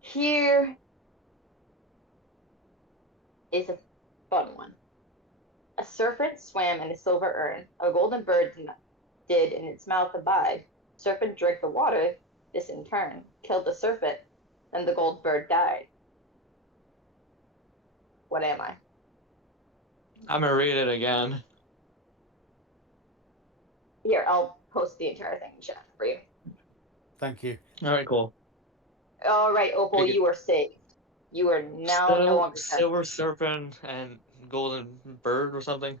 Here is a fun one. A serpent swam in a silver urn. A golden bird did in its mouth abide. Serpent drank the water. This in turn killed the serpent. Then the gold bird died. What am I? I'm gonna read it again. Here, I'll post the entire thing in chat for you. Thank you. All right, cool. All right, Opal, Okay. you are saved. You are now no longer Silver serpent and golden bird or something.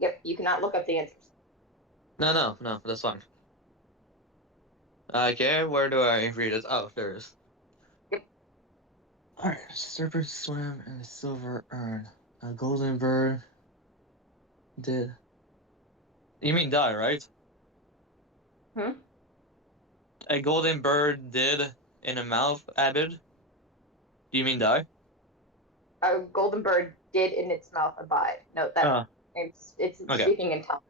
Yep, you cannot look up the answers. No, that's fine. Okay, where do I read it? Oh, there it is. Yep. All right, serpent swam in a silver urn. A golden bird did. You mean die, right? Hmm? A golden bird did in a mouth added. Do you mean die? A golden bird did in its mouth abide. No, that it's Okay. speaking in tongue.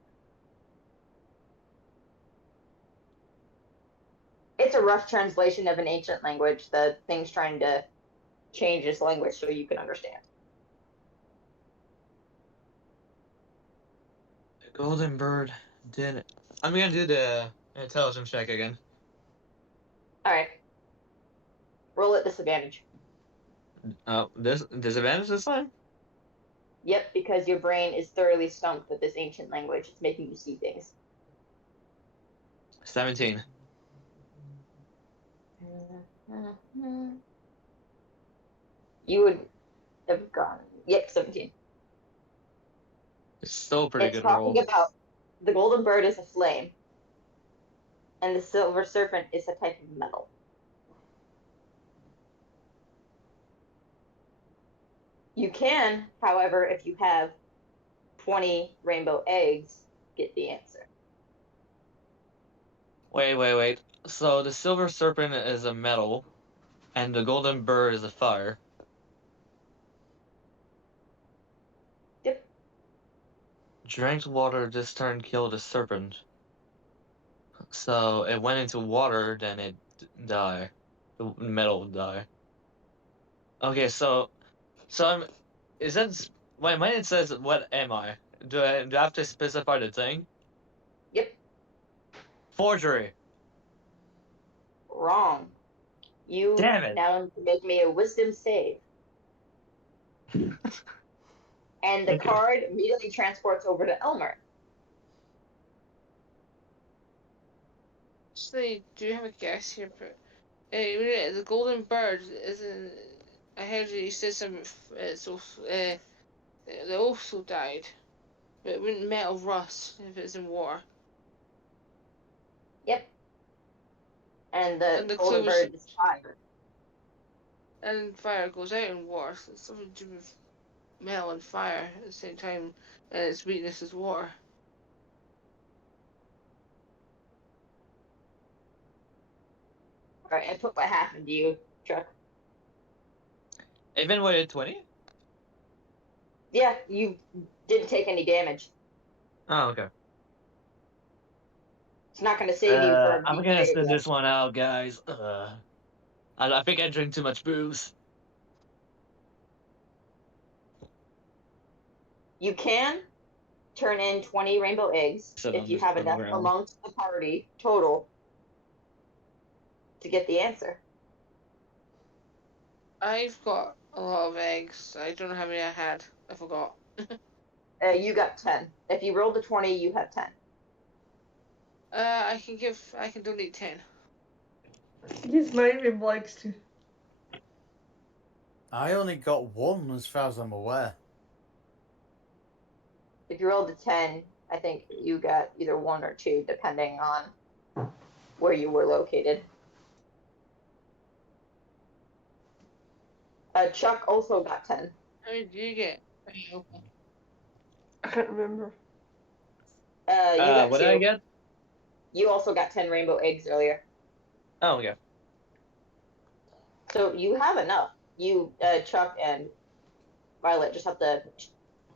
It's a rough translation of an ancient language. The thing's trying to change its language so you can understand. The golden bird did. I'm gonna do the intelligence check again. All right. Roll at disadvantage. This disadvantage this time? Yep, because your brain is thoroughly stumped with this ancient language. It's making you see things. 17. You would have gone. Yep, 17. It's still a pretty It's good talking roll. about the golden bird is a flame, and the silver serpent is a type of metal. You can, however, if you have 20 rainbow eggs, get the answer. Wait. So the silver serpent is a metal, and the golden bird is a fire. Yep. Drank water this turn killed a serpent. So it went into water, then it died. The metal would die. Okay, so I'm. Is that when it says what am I? Do I have to specify the thing? Yep. Forgery. Wrong. You Damn it. now need to make me a wisdom save. And the Okay. card immediately transports over to Elmer. Actually, do you have a guess here? But the golden bird isn't. I heard you said something. They also died, but it wouldn't metal rust if it's in war. Yep. And the And the golden clue was, bird is fire. and fire goes out in war. So it's something to do with metal and fire at the same time, and its weakness is war. All right, I put what happened to you, Chuck. Even with 20? Yeah, you didn't take any damage. Oh, okay. It's not going to save you from I'm being gonna hit sit again. this one out, guys. I think I drink too much booze. You can turn in 20 rainbow eggs Sit if on you the have on the enough ground. amongst the party total to get the answer. I've got a lot of eggs. I don't know how many I had. I forgot. You got 10. If you rolled a 20, you have 10. I can donate 10. Use my rainbow eggs too. I only got one, as far as I'm aware. If you rolled a 10, I think you got either 1 or 2, depending on where you were located. Chuck also got 10. How many did you get? Okay. I can't remember. You got What did I 2. get? You also got 10 rainbow eggs earlier. Oh, okay. So you have enough. You, Chuck and Violet just have to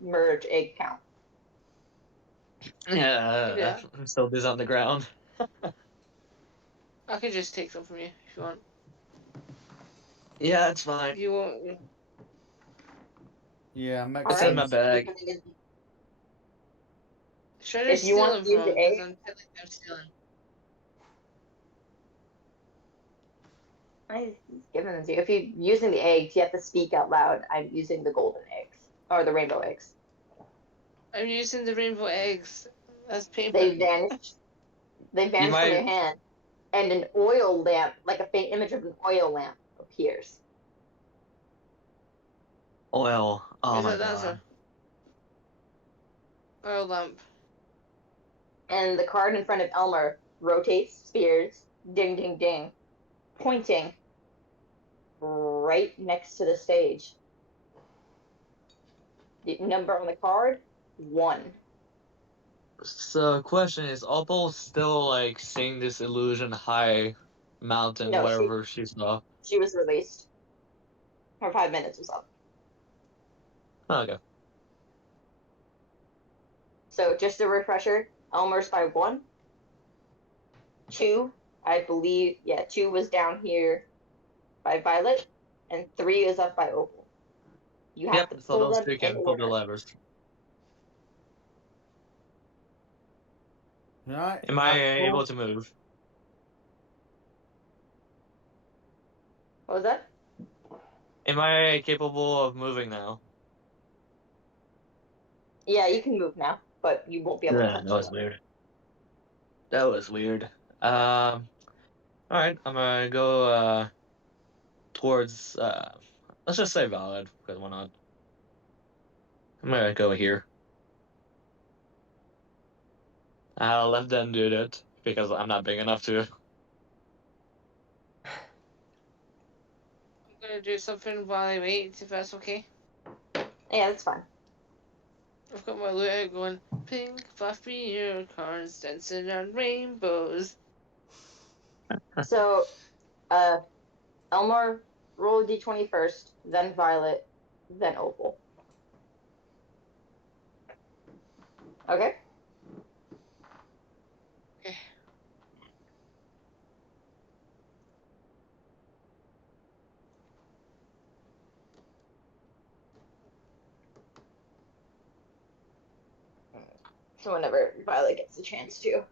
merge egg count. Yeah, Yeah. I'm still busy on the ground. I could just take some from you if you want. Yeah, it's fine. You won't. Yeah, I'm It's in Alright. my excellent. bag. Should I If you steal want them to use from? the Because egg, I'm stealing. he's giving them to you. If you're using the eggs, you have to speak out loud. I'm using the golden eggs. Or the rainbow eggs. I'm using the rainbow eggs as They payment. vanish. They You vanish from your might hand. And an oil lamp, like a faint image of an oil lamp, appears. oil. Oh Is my that the god. answer? Oil lamp. And the card in front of Elmer rotates, spheres, ding, ding, ding, pointing right next to the stage. The number on the card, 1. So, question is, Opal still like seeing this illusion high mountain, No, wherever she saw? she was released. Her 5 minutes was up. Okay. So just a refresher, Elmer's by 1. 2, I believe, 2 was down here by Violet, and 3 is up by Opal. You have Yep. to So pull those them two in can pull the order. levers. Right. Am I able to move? What was that? Am I capable of moving now? Yeah, you can move now, but you won't be able to Yeah, touch that the was lever. weird. That was weird. All right. I'm gonna go towards let's just say valid because why not? I'm gonna go here. I'll let them do that because I'm not big enough to. I'm gonna do something while I wait, if that's okay. Yeah, that's fine. I've got my loot out going. Pink fluffy unicorns dancing on rainbows. So, Elmer, roll a d20 first, then Violet, then Opal. Okay? Okay. So whenever Violet gets the chance to.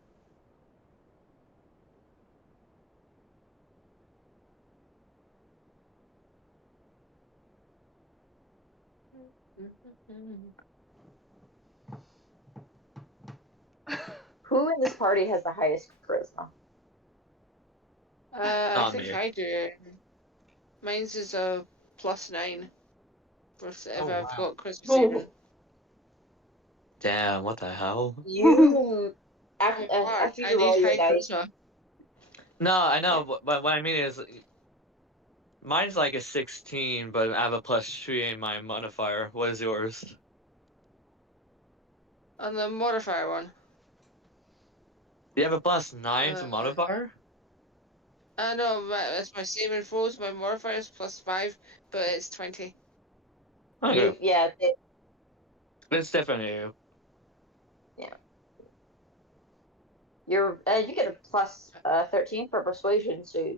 Who in this party has the highest charisma? I Not think me. I do. Mine's is a +9 for if Oh I've wow. got Christmas Oh. saving. Damn, what the hell? You, Oh, after I you need roll your high dice, charisma. No, I yeah, know, but what I mean is, mine's like a 16, but I have a +3 in my modifier. What is yours? On the modifier one. Do you have a +9 for Uh, modifier? I know that's my saving throws. My modifier is +5, but it's 20. Okay. It's definitely You get a plus 13 for persuasion, so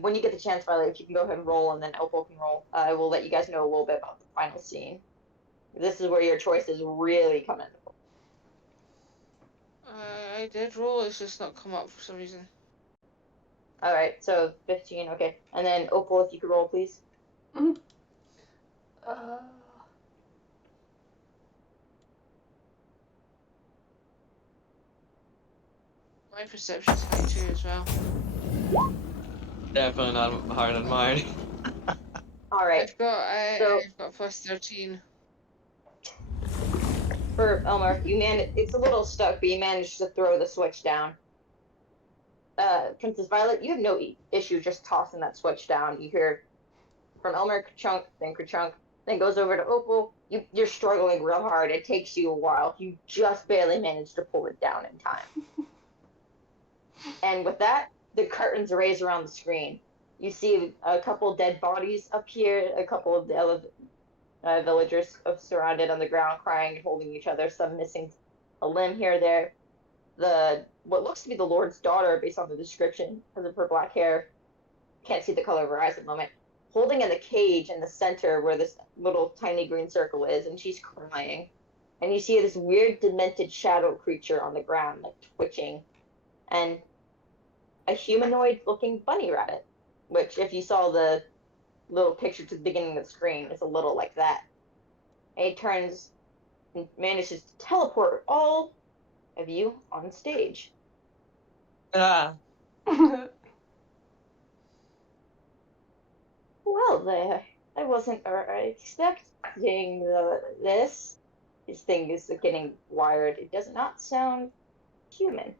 when you get the chance, Violet, if you can go ahead and roll, and then Opal can roll, I will let you guys know a little bit about the final scene. This is where your choices really come into play. I did roll, it's just not come up for some reason. Alright, so 15, okay. And then Opal, if you could roll, please. Mhm. My perception's high too as well. definitely not higher than mine. Alright, so I've got plus 13. for Elmer, it's a little stuck, but you managed to throw the switch down. Princess Violet, you have no issue just tossing that switch down. You hear from Elmer, Ka-chunk, then Ka-chunk, then goes over to Opal. You're struggling real hard. It takes you a while. You just barely manage to pull it down in time. And with that, the curtains raise around the screen. You see a couple dead bodies up here, a couple of the villagers surrounded on the ground, crying and holding each other, some missing a limb here or there. What looks to be the Lord's daughter, based on the description, because of her black hair, can't see the color of her eyes at the moment, holding in the cage in the center where this little tiny green circle is, and she's crying. And you see this weird, demented shadow creature on the ground, like twitching, and a humanoid-looking bunny rabbit, which, if you saw the little picture to the beginning of the screen, is a little like that. And he turns and manages to teleport all of you on stage. Ah, Well, there. I wasn't expecting this. His thing is getting wired. It does not sound human.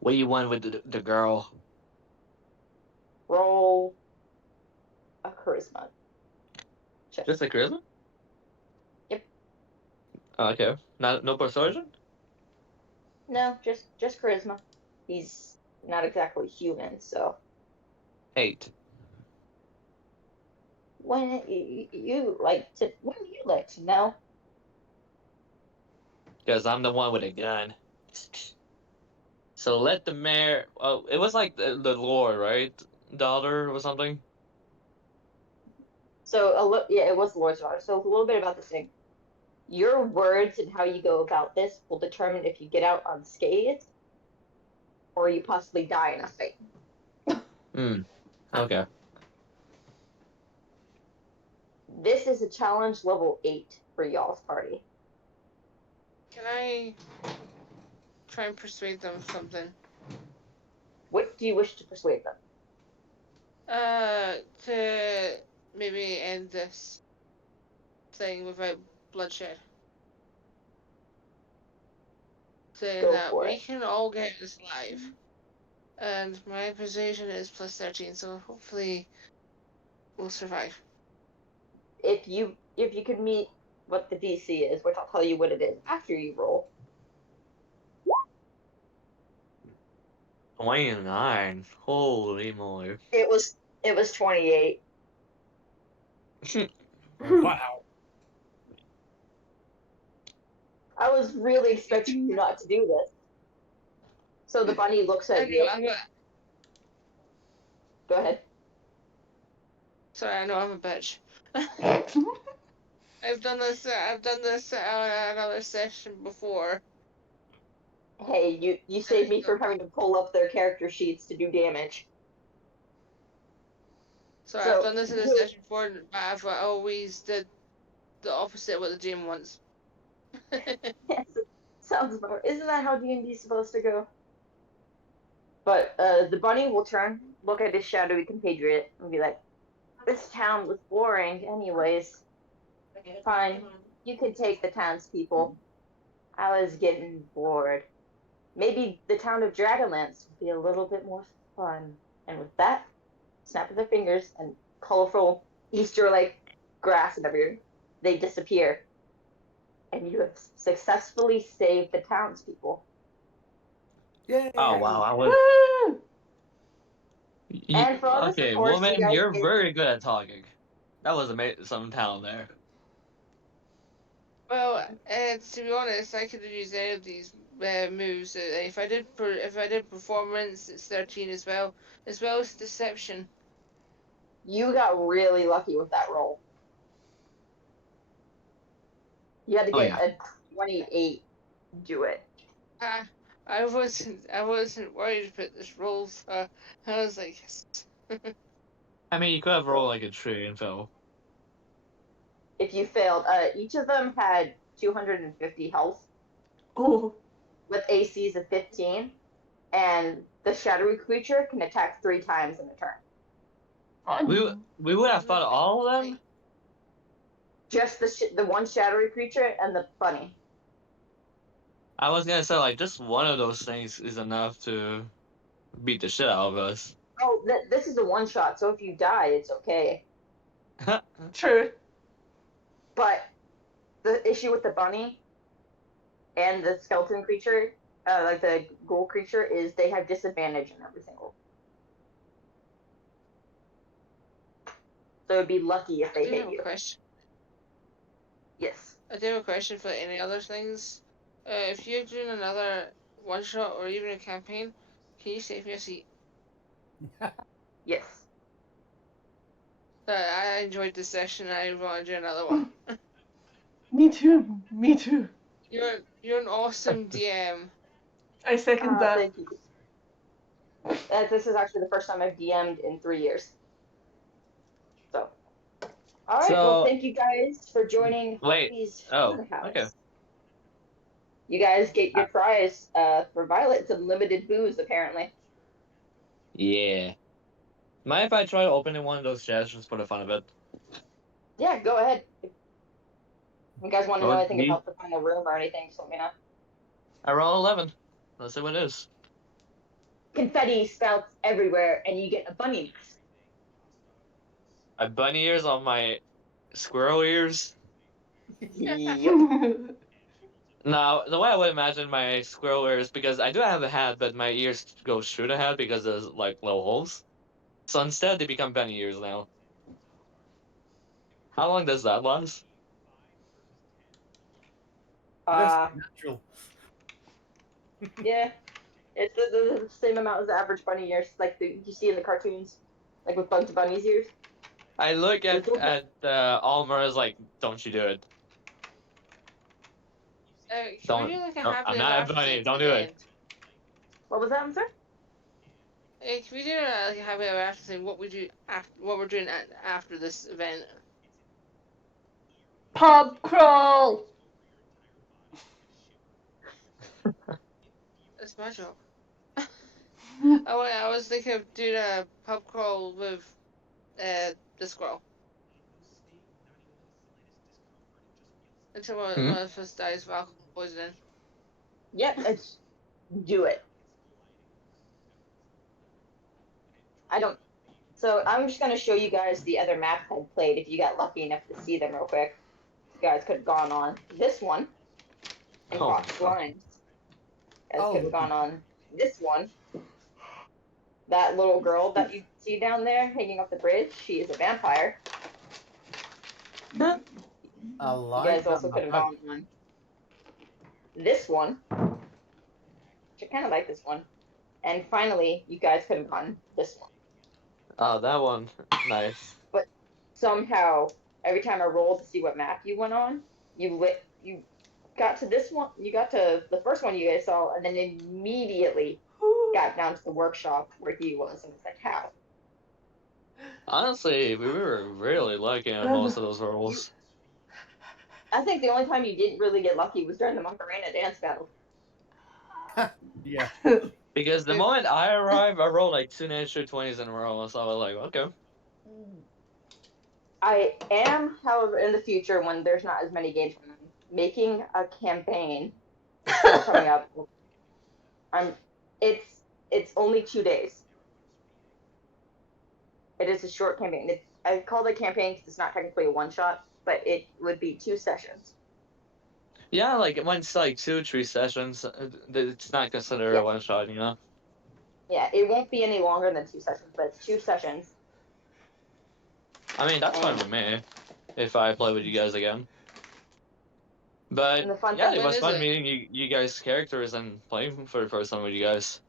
what do you want with the girl? Roll a charisma check. Just a charisma? Yep. Oh, okay. No persuasion? No, just charisma. He's not exactly human, so 8. when you like to know. Because I'm the one with a gun. So let the mayor. Oh, it was like the lord, right? Daughter or something? So yeah, it was the Lord's daughter. So a little bit about this thing. Your words and how you go about this will determine if you get out unscathed or you possibly die in a fight. Hmm. Okay. This is a challenge level 8 for y'all's party. Can I try and persuade them of something? What do you wish to persuade them? To maybe end this thing without bloodshed. Saying Go that for we it. can all get this alive. And my persuasion is plus 13, so hopefully we'll survive. If you can meet what the DC is, which I'll tell you what it is after you roll. 29. Holy moly. It was 28. Wow. I was really expecting you not to do this. So the bunny looks I at know, you. Go ahead. sorry, I know I'm a bitch. I've done this another session before. Hey, you saved me from having to pull up their character sheets to do damage. Sorry, I've So done this in a session before, but I've always did the opposite of what the DM wants. yes, sounds about. Isn't that how D&D is supposed to go? But the bunny will turn, look at his shadowy compatriot, and be like, "This town was boring, anyways. Fine, you can take the townspeople. I was getting bored. Maybe the town of Dragonlance would be a little bit more fun." And with that, snap of their fingers and colorful Easter-like grass and everything, they disappear. And you have successfully saved the townspeople. Yay! Oh wow, I was. Woo! And for all this, of Okay, course, you woman, guys you're get. very good at talking. That was some talent there. Well, to be honest, I could have used any of these moves. If I did performance, it's 13 as well as deception. You got really lucky with that roll. You had to Oh get yeah. a 28 to do it. I wasn't worried about this roll. So I was like, yes. I mean, you could have rolled like a tree and fell. If you failed, each of them had 250 health Oh, with ACs of 15, and the shadowy creature can attack 3 times in a turn. We would have fought all of them. Just the one shadowy creature and the bunny. I was gonna say like just one of those things is enough to beat the shit out of us. Oh, this is a one shot, so if you die, it's okay. true. But the issue with the bunny and the skeleton creature, like the ghoul creature, is they have disadvantage in every single. So it'd be lucky if I they do hit have a you. question. Yes. I do have a question for any other things. If you're doing another one shot or even a campaign, can you save me a seat? Yes. I enjoyed this session. I want to do another one. Me too. Me too. You're an awesome DM. I second that. Thank you. This is actually the first time I've DM'd in 3 years. So. All right. Well, So thank you guys for joining wait. Hoppy's Oh, Fun House. okay. You guys get your prize for Violet. Some limited booze, apparently. Yeah. Mind if I try opening one of those chests just for the fun of it? Yeah, go ahead. If you guys want to know Oh, anything me? about the final room or anything, just let me know. I roll 11. Let's see what it is. Confetti spouts everywhere, and you get a bunny mask. I bunny ears on my squirrel ears. Yep. Now, the way I would imagine my squirrel ears, because I do have a hat, but my ears go through the hat because there's like little holes. So instead, they become bunny ears now. How long does that last? Just Uh, natural. yeah. It's the same amount as the average bunny ears, like you see in the cartoons, like with Bugs Bunny's ears. I look There's at Almer as like, don't you do it. Can we do Don't. like a No, I'm happily ever not a after bunny. thing Don't at do the it. end? What was that, I'm sorry? Can we do like a happily ever after thing? What we do after what we're doing after this event? Pub crawl. That's my job. I was thinking of doing a pub crawl with the squirrel. Until Hmm? one of us dies of alcohol poisoning. Yep, let's do it. I don't. So I'm just gonna show you guys the other maps I'd played if you got lucky enough to see them real quick. You guys could have gone on this one and Oh, caught blinds. You guys Oh, could have gone on this one. That little girl that you see down there hanging off the bridge, she is a vampire. I You like guys that also could map. have gone on this one, which I kind of like this one. And finally, you guys could have gone this one. oh, that one. Nice. But somehow, every time I rolled to see what map you went on, you got to this one, you got to the first one you guys saw, and then immediately got down to the workshop where he was, and it's like, how? Honestly, we were really lucky on most of those rolls. I think the only time you didn't really get lucky was during the Macarena dance battle. Yeah. Because the moment I arrived, I rolled like 2 natural 20s in a row, so I was like, okay. I am, however, in the future when there's not as many games, making a campaign coming up. I'm. It's only 2 days. It is a short campaign. I call it a campaign because it's not technically a one shot, but it would be 2 sessions. Yeah, like once like 2, 3 sessions, it's not considered Yeah. a one shot, you know? Yeah, it won't be any longer than 2 sessions, but it's 2 sessions. I mean, that's fine with me if I play with you guys again. But And the fun yeah, thing it When was is fun it? meeting you guys' characters and playing for the first time with you guys.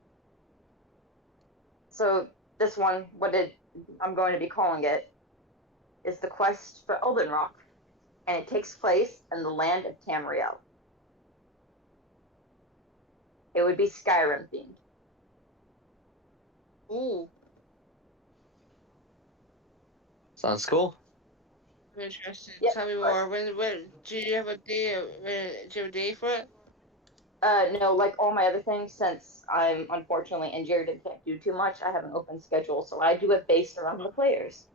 So this one, I'm going to be calling it, is the quest for Elden Rock, and it takes place in the land of Tamriel. It would be Skyrim themed. Ooh, Sounds cool. I'm interested. Yep. Tell me more. When do you have a day? Do you have a day for it? No, like all my other things, since I'm unfortunately injured and can't do too much, I have an open schedule, so I do it based around the players.